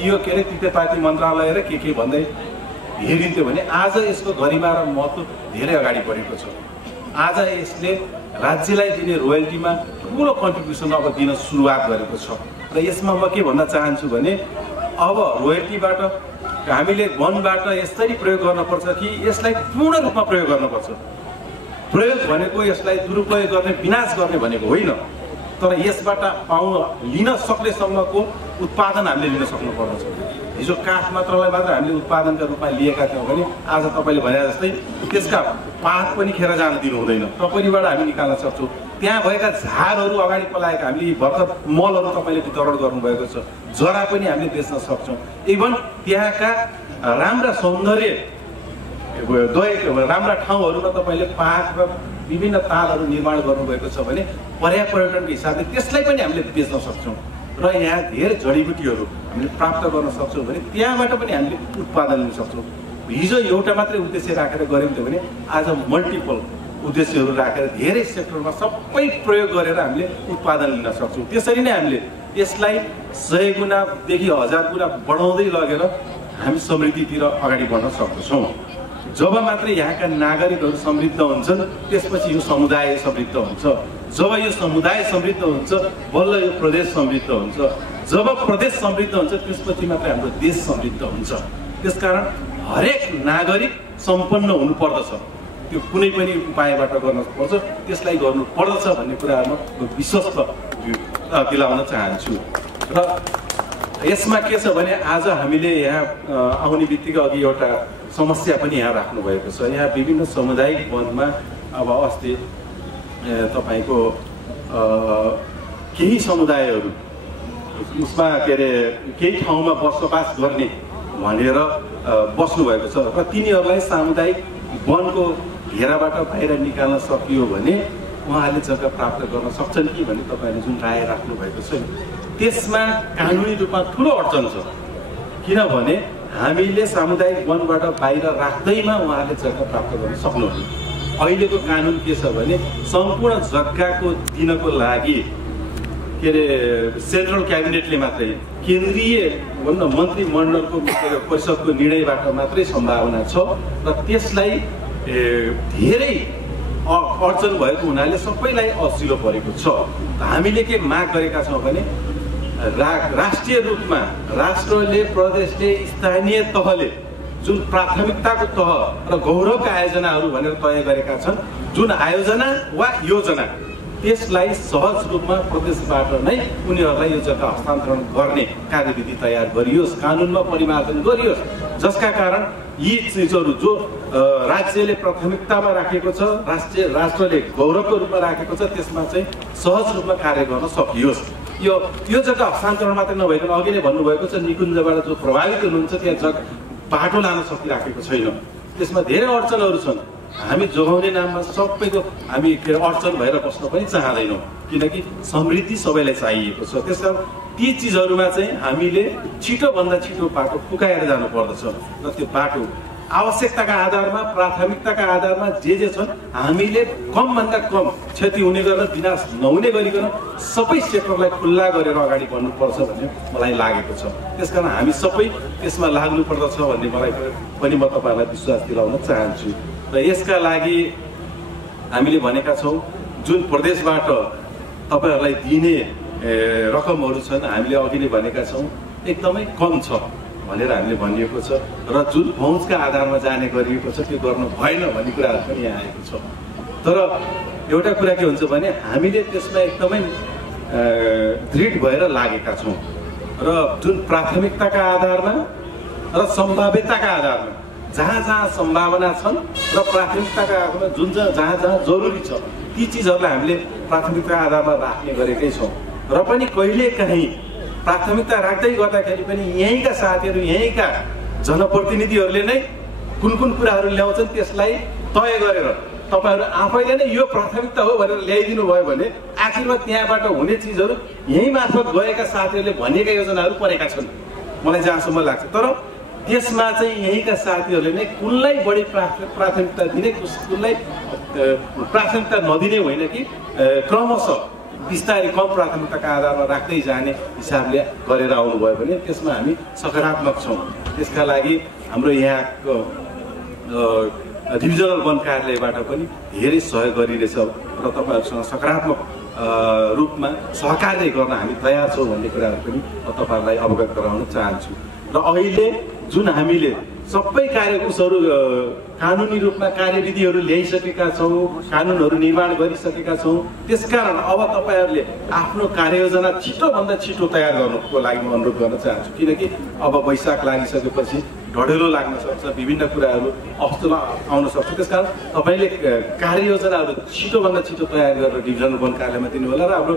यो के अरे तितेपाती मन्त्रालय र के भन्दै हेरिन्थ्यो भने आज यसको गरिमा र महत्त्व धेरै अगाडि बढेको छ। आज यसले राज्यलाई दिने रोयल्टीमा ठुलो कन्ट्रिब्युसन अब दिन सुरुवात गरेको छ र यसमा म के भन्न चाहन्छु भने अब रोयल्टीबाट हामीले वनबाट यसरी प्रयोग गर्नुपर्छ कि यसलाई पूर्ण रूपमा प्रयोग गर्नुपर्छ। प्रयोग भनेको यसलाई दुरुपयोग गर्ने विनाश गर्ने भनेको होइन, तर यसबाट लिन सक्नेसम्मको उत्पादन हामीले लिन सक्नुपर्दछ। हिजो काठ मात्रलाई मात्र हामीले उत्पादनका रूपमा लिएका थियौँ भने आज तपाईँले भने जस्तै त्यसका पात पनि खेर जान दिनु हुँदैन, टपरीबाट हामी निकाल्न सक्छौँ। त्यहाँ भएका झारहरू अगाडि पलाएका हामीले भर्खर मलहरू तपाईँले वितरण गर्नुभएको छ, जरा पनि हामीले बेच्न सक्छौँ। इभन त्यहाँका राम्रा सौन्दर्य राम्रा ठाउँहरूमा तपाईँले पार्क र विभिन्न तालहरू निर्माण गर्नुभएको छ भने पर्यावरणको हिसाबले त्यसलाई पनि हामीले बेच्न सक्छौँ र यहाँ धेरै जडीबुटीहरू हामीले प्राप्त गर्न सक्छौँ भने त्यहाँबाट पनि हामीले उत्पादन लिन सक्छौँ। हिजो एउटा मात्रै उद्देश्य राखेर गऱ्यौँ भने आज मल्टिपल उद्देश्यहरू राखेर धेरै सेक्टरमा सबै प्रयोग गरेर हामीले उत्पादन लिन सक्छौँ। त्यसरी नै हामीले यसलाई 100 गुणादेखि 1000 गुणा बढाउँदै लगेर हामी समृद्धितिर अगाडि बढ्न सक्छौँ। जब मात्रै यहाँका नागरिकहरू समृद्ध हुन्छन् त्यसपछि यो समुदाय समृद्ध हुन्छ। जब यो समुदाय समृद्ध हुन्छ बल्ल यो प्रदेश समृद्ध हुन्छ। जब प्रदेश समृद्ध हुन्छ त्यसपछि मात्रै हाम्रो देश समृद्ध हुन्छ। त्यसकारण हरेक नागरिक सम्पन्न हुनुपर्दछ, त्यो कुनै पनि उपायबाट गर्नुपर्छ, त्यसलाई गर्नुपर्दछ भन्ने कुरामा विश्वस्त दिलाउन चाहन्छु। र यसमा के छ भने आज हामीले यहाँ आउने बित्तिकै अघि एउटा समस्या पनि यहाँ राख्नु भएको छ। यहाँ विभिन्न सामुदायिक वनमा अब अस्ति तपाईँको केही समुदायहरू उसमा के अरे केही ठाउँमा बसोबास गर्ने भनेर बस्नुभएको छ र तिनीहरूलाई सामुदायिक वनको घेराबाट बाहिर निकाल्न सकियो भने उहाँहरूले जग्गा प्राप्त गर्न सक्छन् कि भन्ने तपाईँले जुन राय राख्नु भएको छ त्यसमा कानुनी रूपमा ठुलो अडचन छ। किनभने हामीले सामुदायिक वनबाट बाहिर राख्दैमा उहाँहरूले जग्गा प्राप्त गर्न सक्नुहुन्न। अहिलेको कानुन के छ भने सम्पूर्ण जग्गाको दिनको लागि के अरे सेन्ट्रल क्याबिनेटले मात्रै केन्द्रीय मन्त्रीमण्डलको परिषदको निर्णयबाट मात्रै सम्भावना छ र त्यसलाई धेरै अडचन भएको हुनाले सबैलाई असिलो परेको छ। हामीले के माग गरेका छौँ भने राष्ट्रिय रूपमा राष्ट्रले प्रदेशले स्थानीय तहले जुन प्राथमिकताको तह र गौरवका आयोजनाहरू भनेर तय गरेका छन्, जुन आयोजना वा योजना त्यसलाई सहज रूपमा प्रदेशबाट नै उनीहरूलाई यो जग्गा हस्तान्तरण गर्ने कार्यविधि तयार गरियोस्, कानुनमा परिमार्जन गरियोस्, जसका कारण यी चिजहरू जो राज्यले प्राथमिकतामा राखेको छ, राष्ट्रले गौरवको रूपमा राखेको छ, त्यसमा चाहिँ सहज रूपमा कार्य गर्न सकियोस्। यो जग्गा हस्तान्तरण मात्रै नभइकन अघि नै भन्नुभएको छ निकुञ्जबाट जो प्रभावित हुनुहुन्छ त्यहाँ बाटो लान सकिराखेको छैन, त्यसमा धेरै अडचनहरू छन्। हामी जोगाउने नाममा सबैको हामी अडचन भएर बस्न पनि चाहँदैनौँ, किनकि समृद्धि सबैलाई चाहिएको छ। त्यसकारण ती चिजहरूमा चाहिँ हामीले छिटोभन्दा छिटो बाटो फुकाएर जानु पर्दछ र त्यो बाटो आवश्यकताका आधारमा प्राथमिकताका आधारमा जे छन् हामीले कमभन्दा कम क्षति हुने गरेर विनाश नहुने गरिकन सबै सेक्टरलाई खुल्ला गरेर अगाडि बढ्नुपर्छ भन्ने मलाई लागेको छ। त्यसकारण हामी सबै त्यसमा लाग्नुपर्दछ भन्ने मलाई पनि म तपाईँहरूलाई विश्वास दिलाउन चाहन्छु। र यसका लागि हामीले भनेका छौँ जुन प्रदेशबाट तपाईँहरूलाई दिने रकमहरू छन् हामीले अघि नै भनेका छौँ एकदमै कम छ भनेर हामीले भनिएको छ र जुन पहुँचका आधारमा जाने गरिएको छ त्यो गर्नु भएन भन्ने कुराहरू पनि यहाँ आएको छ। तर एउटा कुरा के हुन्छ भने हामीले त्यसमा एकदमै दृढ भएर लागेका छौँ र जुन प्राथमिकताका आधारमा र सम्भाव्यताका आधारमा जहाँ जहाँ सम्भावना छन् र प्राथमिकताका आधारमा जुन जहाँ जहाँ जरुरी छ ती चिजहरूलाई हामीले प्राथमिकताका आधारमा राख्ने गरेकै छौँ र पनि कहिलेकाहीँ प्राथमिकता राख्दै गर्दाखेरि पनि यहीँका साथीहरू यहीँका जनप्रतिनिधिहरूले नै कुन कुन कुराहरू ल्याउँछन् त्यसलाई तय गरेर तपाईँहरू आफैले नै यो प्राथमिकता हो भनेर ल्याइदिनु भयो भने आखिरमा त्यहाँबाट हुने चिजहरू यहीँ मार्फत गएका साथीहरूले भनेका योजनाहरू परेका छन् मलाई जहाँसम्म लाग्छ। तर त्यसमा चाहिँ यहीँका साथीहरूले नै कुनलाई बढी प्राथमिकता दिने कुनलाई प्राथमिकता नदिने होइन कि क्रमशः बिस्तारै कम प्राथमिकताका आधारमा राख्दै जाने हिसाबले गरेर आउनुभयो भने त्यसमा हामी सकारात्मक छौँ। त्यसका लागि हाम्रो यहाँको डिभिजनल वन कार्यालयबाट पनि धेरै सहयोग गरिरहेछ र तपाईँहरूसँग सकारात्मक रूपमा सहकार्य गर्न हामी तयार छौँ भन्ने कुराहरू पनि तपाईँहरूलाई अवगत गराउन चाहन्छु। र अहिले जुन हामीले सबै उसहरू कानुनी रूपमा कार्यविधिहरू ल्याइसकेका छौँ, कानुनहरू निर्माण गरिसकेका छौँ। त्यसकारण अब तपाईँहरूले आफ्नो कार्ययोजना छिटोभन्दा छिटो तयार गर्नुको लागि म अनुरोध गर्न चाहन्छु, किनकि अब वैशाख लागिसकेपछि ढडेलो लाग्न सक्छ, विभिन्न कुराहरू अवस्था आउन सक्छ। त्यसकारण तपाईँले कार्ययोजनाहरू छिटोभन्दा छिटो तयार गरेर डिभिजनल वन कार्यालयमा दिनु होला र हाम्रो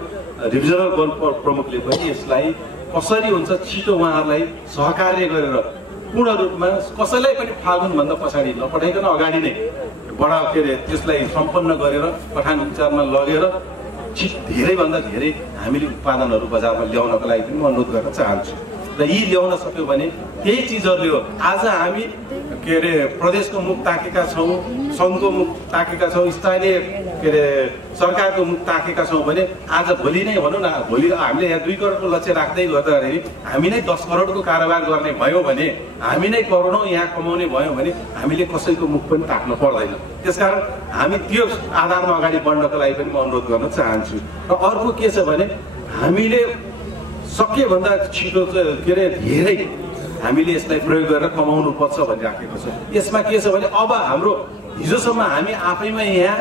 डिभिजनल वन प्रमुखले पनि यसलाई कसरी हुन्छ छिटो उहाँहरूलाई सहकार्य गरेर पूर्ण रूपमा कसैलाई पनि फाल्गुनभन्दा पछाडि नपठाइकन अगाडि नै त्यसलाई सम्पन्न गरेर पठान उपचारमा लगेर धेरैभन्दा धेरै हामीले उत्पादनहरू बजारमा ल्याउनको लागि पनि म अनुरोध गर्न चाहन्छु। र यी ल्याउन सक्यो भने त्यही चिजहरूले हो आज हामी प्रदेशको मुख ताकेका छौँ, सङ्घको मुख ताकेका छौँ, स्थानीय सरकारको मुख ताकेका छौँ भने आज भोलि नै भनौँ न, भोलि हामीले यहाँ 2 करोडको लक्ष्य राख्दै गर्दाखेरि हामी नै 10 करोडको कारोबार गर्ने भयौँ भने, हामी नै करोडौँ यहाँ कमाउने भयौँ भने हामीले कसैको मुख पनि ताक्न पर्दैन। त्यसकारण हामी त्यो आधारमा अगाडि बढ्नको लागि पनि म अनुरोध गर्न चाहन्छु। र अर्को के छ भने हामीले सकेभन्दा छिटो धेरै हामीले यसलाई प्रयोग गरेर कमाउनु पर्छ भनिराखेको छ। यसमा के छ भने अब हाम्रो हिजोसम्म हामी आफैमा यहाँ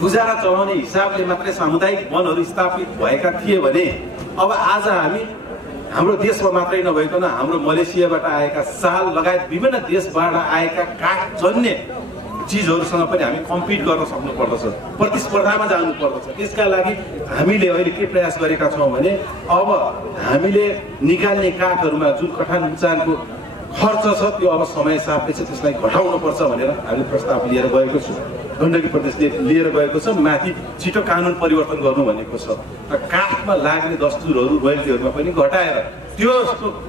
गुजारा चलाउने हिसाबले मात्रै सामुदायिक वनहरू स्थापित भएका थिए भने अब आज हामी हाम्रो देशमा मात्रै नभइकन हाम्रो मलेसियाबाट आएका साल लगायत विभिन्न देशबाट आएका काठजन्य चिजहरूसँग पनि हामी कम्पिट गर्न सक्नु पर्दछ, प्रतिस्पर्धामा जानु पर्दछ। त्यसका लागि हामीले अहिले के प्रयास गरेका छौँ भने अब हामीले निकाल्ने काठहरूमा जुन कठान उचानको खर्च छ त्यो अब समय सापेक्ष त्यसलाई घटाउनुपर्छ भनेर हामी प्रस्ताव लिएर गएको छु। गण्डकी प्रदेशले लिएर गएको छ, माथि छिटो कानुन परिवर्तन गर्नु भनेको छ र काठमा लाग्ने दस्तुरहरू रोयल्टीहरूमा पनि घटाएर त्यो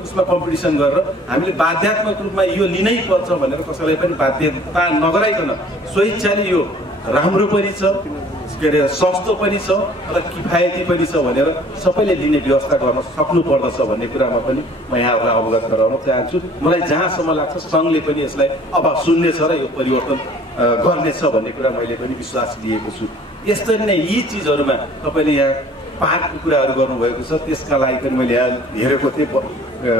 उसमा कम्पिटिसन गरेर हामीले बाध्यात्मक रूपमा यो लिनै पर्छ भनेर कसैलाई पनि बाध्यता नगराइकन स्वेच्छाले यो राम्रो पनि छ, सस्तो पनि छ र किफायती पनि छ भनेर सबैले लिने व्यवस्था गर्न सक्नु पर्दछ भन्ने कुरामा पनि म यहाँहरूलाई अवगत गराउन चाहन्छु। मलाई जहाँसम्म लाग्छ सङ्घले पनि यसलाई अब सुन्नेछ र यो परिवर्तन गर्नेछ भन्ने कुरा मैले पनि विश्वास लिएको छु। यसरी नै यी चिजहरूमा तपाईँले यहाँ पाहाडको कुराहरू गर्नुभएको छ, त्यसका लागि पनि मैले यहाँ हेरेको थिएँ,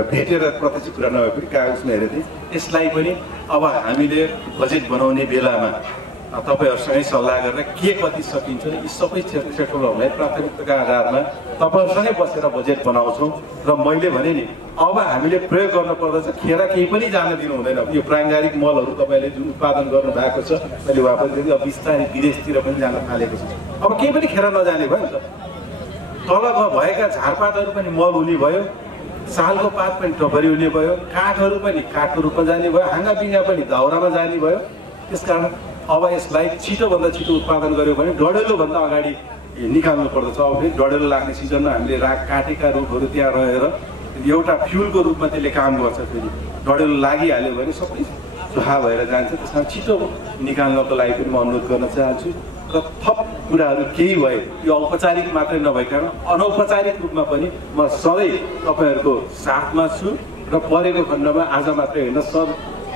भेटेर प्रत्यक्ष कुरा नभए पनि कागजमा हेरेको थिएँ। यसलाई पनि अब हामीले बजेट बनाउने बेलामा तपाईँहरूसँगै सल्लाह गरेर के कति सकिन्छ यी सबै क्षेत्रहरूलाई प्राथमिकताका आधारमा तपाईँहरूसँगै बसेर बजेट बनाउँछौँ। र मैले भने नि अब हामीले प्रयोग गर्न पर्दछ, खेर केही पनि जान दिनु हुँदैन। यो प्राङ्गारिक मलहरू तपाईँले जुन उत्पादन गर्नु भएको छ मैले वापस दिएँ, अब बिस्तारै विदेशतिर पनि जान थालेको छ। अब केही पनि खेर नजाने भयो नि त, तल भएका झारपातहरू पनि मल हुने भयो, सालको पात पनि टपरी हुने भयो, काठहरू पनि काठको रूपमा जाने भयो, हाँगापिङ्गा पनि दाउरामा जाने भयो। त्यसकारण अब यसलाई छिटोभन्दा छिटो उत्पादन गर्यो भने डढेलोभन्दा अगाडि निकाल्नु पर्दछ। अब फेरि डढेलो लाग्ने सिजनमा हामीले काटेका रुखहरू त्यहाँ रहेर एउटा फ्युलको रूपमा त्यसले काम गर्छ। फेरि डढेलो लागिहाल्यो भने सबै सुहा भएर जान्छ। त्यसमा छिटो निकाल्नको लागि पनि म अनुरोध गर्न चाहन्छु। र थप कुराहरू केही भयो यो औपचारिक मात्रै नभइकन अनौपचारिक रूपमा पनि म सधैँ तपाईँहरूको साथमा छु र परेको खण्डमा आज मात्रै होइन सब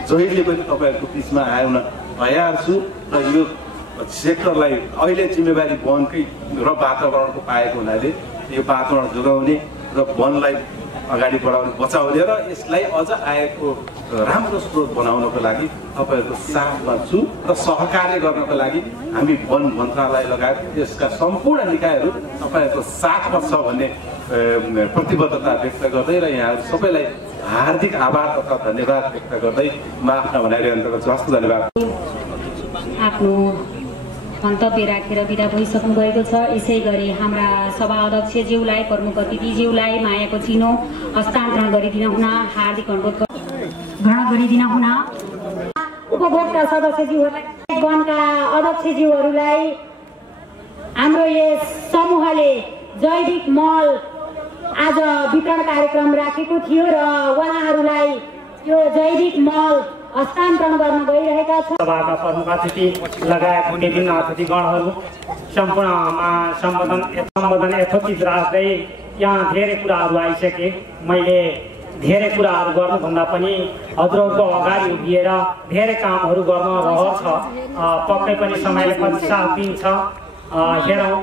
जहिले पनि तपाईँहरूको बिचमा आउन तयार छु। र यो सेक्टरलाई अहिले जिम्मेवारी वनकै र वातावरणको पाएको हुनाले यो वातावरण जोगाउने र वनलाई अगाडि बढाउने बचाउने र यसलाई अझ आएको राम्रो स्रोत बनाउनको लागि तपाईँहरूको साथमा छु र सहकार्य गर्नको लागि हामी वन मन्त्रालय लगायत यसका सम्पूर्ण निकायहरू तपाईँहरूको साथमा छ भन्ने प्रतिबद्धता व्यक्त गर्दै र यहाँहरू सबैलाई हार्दिक आभार तथा धन्यवाद व्यक्त गर्दै म आफ्ना भनाइले अन्त गर्छु। हस्, धन्यवाद। आफ्नो मन्तव्य राखेर बिदा भइसक्नु भएको छ। यसै गरी हाम्रा सभा अध्यक्षज्यूलाई, प्रमुख अतिथिज्यूलाई मायाको चिनो हस्तान्तरण गरिदिन हुन हार्दिक अनुरोध ग्रहण गरिदिन हुन उपभोक्ता सदस्यज्यूहरूलाई, वनका अध्यक्षज्यूहरूलाई हाम्रो यस समूहले जैविक मल आज वितरण कार्यक्रम राखेको थियो र उहाँहरूलाई यो जैविक मल हस्तान्तरण गर्न गइरहेका छन्। सभाका प्रमुख अतिथि लगायत विभिन्न अतिथिगणहरू सम्पूर्णमा सम्बोधन यथोचित राख्दै यहाँ धेरै कुराहरू आइसके। मैले धेरै कुराहरू गर्नुभन्दा पनि हजुरहरूको अगाडि उभिएर धेरै कामहरू गर्न रहर छ। पक्कै पनि समयले कति साथ दिन्छ। हेरौँ,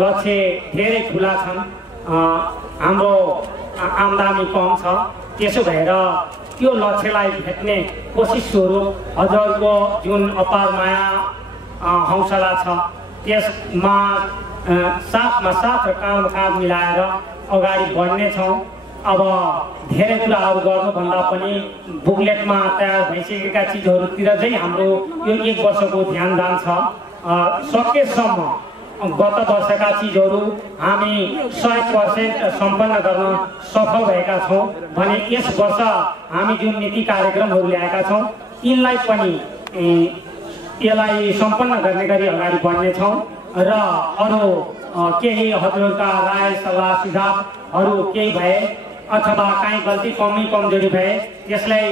लक्ष्य धेरै ठुला छन्, हाम्रो आम्दानी कम छ। त्यसो भएर त्यो लक्ष्यलाई भेट्ने कोसिस गरौँ। हजुरहरूको जुन अपार माया हौसला छ त्यसमा साथमा साथ र काँधमा काँध मिलाएर अगाडि बढ्नेछौँ। अब धेरै कुराहरू गर्नुभन्दा पनि बुकलेटमा तयार भइसकेका चिजहरूतिर चाहिँ हाम्रो यो 1 वर्षको ध्यान जान्छ। सकेसम्म गत वर्षका चिजहरू हामी 100% सम्पन्न गर्न सफल भएका छौँ भने यस वर्ष हामी जुन नीति कार्यक्रमहरू ल्याएका छौँ यिनलाई पनि यसलाई सम्पन्न गर्ने गरी अगाडि बढ्नेछौँ र अरू केही हजुरहरूका राय सल्लाह सुझावहरू केही भए अथवा काहीँ गल्ती कमजोरी भए त्यसलाई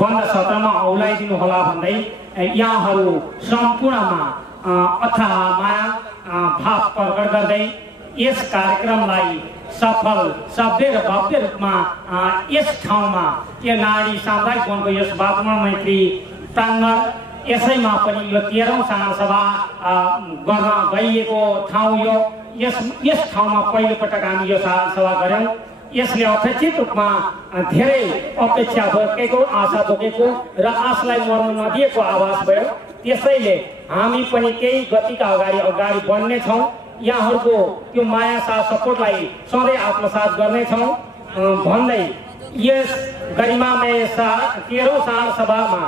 बन्द सत्रमा औलाइदिनु होला भन्दै यहाँहरू सम्पूर्णमा अथाह माया भाव प्रकट गर्दै यस कार्यक्रमलाई सफल सभ्य र भव्य रूपमा यस ठाउँमा यो नारी सामुदायिक वनको यस वातावरण मैत्री प्राङ्गण यसैमा पनि यो 13औं सानसभा गर्न गइएको ठाउँ यो यस ठाउँमा पहिलोपटक हामी यो सानसभा गऱ्यौँ। यसले अपेक्षित रूपमा धेरै अपेक्षा बोकेको आशा बोकेको र आशलाई मर्न नदिएको आभास भयो। त्यसैले हामी पनि केही गतिका अगाडि बढ्नेछौँ। यहाँहरूको त्यो माया साथ सपोर्टलाई सधैँ आत्मसात गर्नेछौँ भन्दै यस गरिमामय 13औं सानसभामा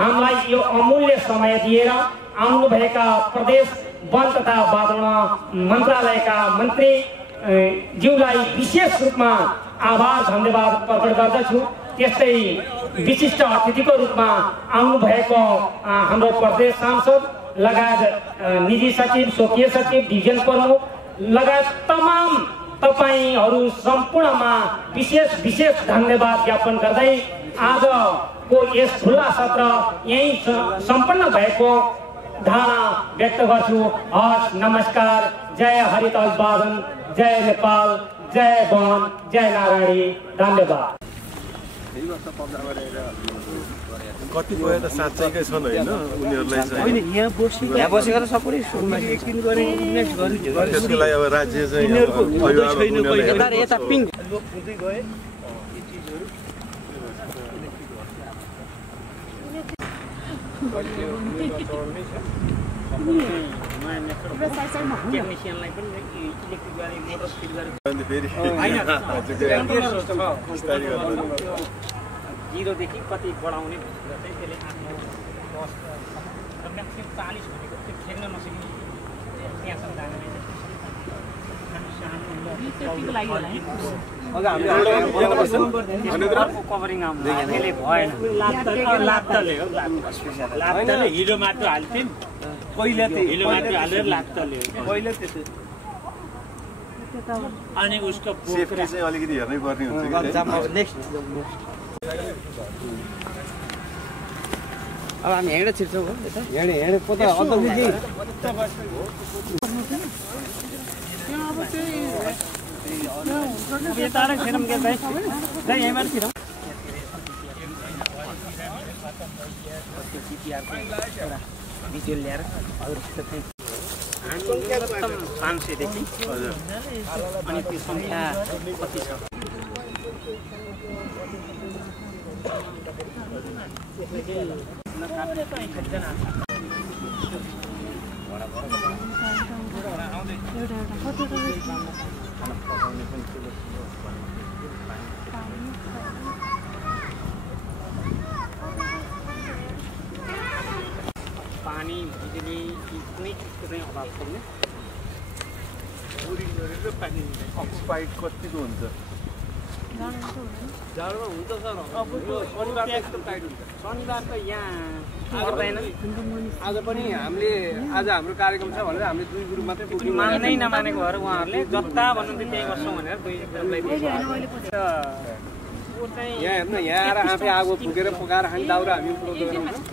हामीलाई यो अमूल्य समय दिएर आउनुभएका प्रदेश वन तथा वातावरण मन्त्रालयका मन्त्री ज्यूलाई विशेष रूपमा आभार धन्यवाद प्रकट गर्दछु। त्यस्तै विशिष्ट अतिथिको रूपमा आउनुभएको हाम्रो प्रदेश सांसद लगायत निजी सचिव, स्वकीय सचिव, डिभिजन प्रमुख लगायत तमाम तपाईहरू सम्पूर्णमा विशेष धन्यवाद ज्ञापन गर्दै आजको यस खुल्ला सत्र यही सम्पन्न भएको धारणा व्यक्त गर्छु। हस्, नमस्कार। जय हरित उत्पादन, जय नेपाल, जय वन, जय नारायणी। धन्यवाद। कतिपय त साँच्चैकै छन् होइन, उनीहरूलाई चाहिँ यहाँ बसेका त सबै त्यसको लागि अब राज्य चाहिँ यता पिङ टेक्निसियनलाई पनि इलेक्ट्रिक गाडी मोटर फिट गरेर जिरोदेखि कति बढाउने भनेर चाहिँ त्यसले आफ्नो 10 र म्याक्सिमम 40 भनेको त्यो खेल्न नसकिने त्यहाँसम्म जाने कभरिङ आउने भएन। लात्तले हिलो मात्र हाल्थ्यौँ पहिला, त्यो हिलो मात्र हालेर लात्तले पहिला त्यस्तो अनि उसको सेफ्टी चाहिँ अलिकति हेर्नै पर्ने हुन्छ कि नेक्स्ट। अब हामी हिँडेर छिर्छौँ हो यता हिँडे पता अन्तमुखी यता छिरौँ के दाइ यहीँबाट छिरौँ। भिडियो ल्याएर न्यूनतम 500 देखि अनि त्यो सङ्ख्या कति छ पानी बिजुली कुनै चिजको चाहिँ अभाव छैन। अक्सपाइड कतिको हुन्छ? जाडोमा हुन्छ सर। अब शनिबार एकदम टाइट हुन्छ। शनिबार त यहाँ आज पनि हामीले आज हाम्रो कार्यक्रम छ भनेर हामीले 2 ग्रुप मात्रै पुग्यौँ। मान्नै नमानेको भएर उहाँहरूले जता भन्नुहुन्थ्यो त्यही गर्छौँ भनेर 2 ग्रुपलाई यहाँ हेर्नु, यहाँ आएर आफै आगो फुकेर पकाएर खाने दाउरा हामी उपलब्ध गराउँछौँ।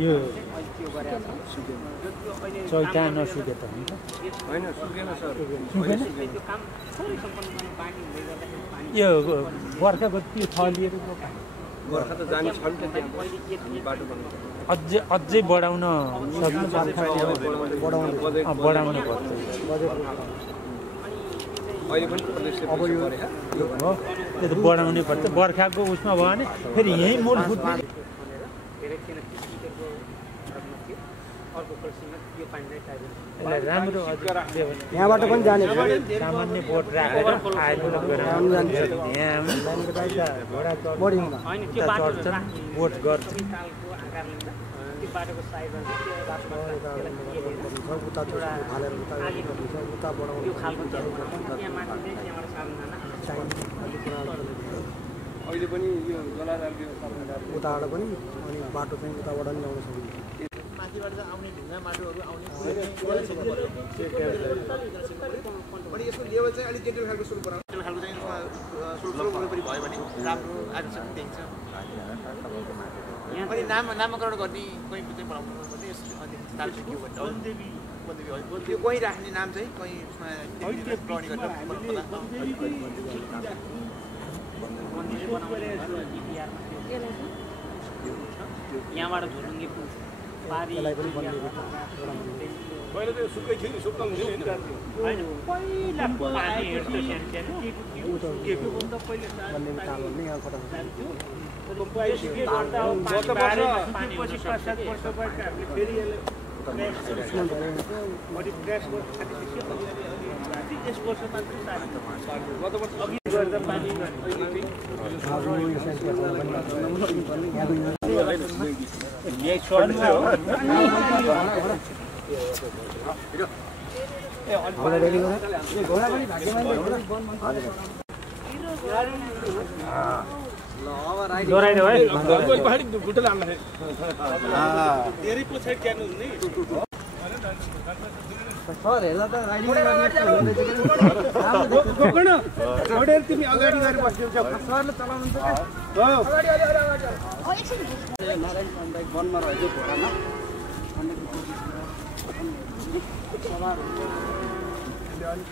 यो चौता नसुके त होइन सुकेन सर यो बर्खाको त्यो थलिएर बर्खा त जाने छ नि त त्यहाँ बाटो अझै बढाउन सक्नु बढाउनु पर्छ अहिले पनि प्रदेशले अब यो हो त्यो त बढाउनै पर्छ बर्खाको उसमा भयो भने फेरि यहीँ मूलभूत राम्रो यहाँबाट पनि जाने सामान्य बोट राखेर चढ्छन् बोट गर्छन् अहिले पनि यो जलाधार उताबाट पनि अनि बाटो चाहिँ उताबाट पनि ल्याउन सकिन्छ माथिबाट आउने ढुङ्गा माटोहरू आउने अनि यसको लेभल चाहिँ अलिक जेन्टल खालको सुरु बनाउनु जेन्टल खालको चाहिँ सुरु वरिपरि भयो भने राम्रो आजसम्म देखिन्छ अनि नामकरण गर्ने कहीँ चाहिँ बनाउनु पर्ने त्यो कहीँ राख्ने नाम चाहिँ कहीँ यहाँबाट झोलुङ्गे त्यसलाई पनि पहिला त सुकै थियो नि सुक्न हुँदैन होइन पहिला पानी हेर्छ तिमी अगाडि गएर बस्यौ सरले चलाउनुहुन्छ नारायण सामुदायिक वनमा रहेको घोडामा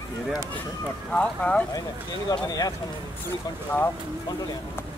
धेरै आएको छ हैन त्यही गर्दैन यहाँ छ कन्ट्रोल यहाँ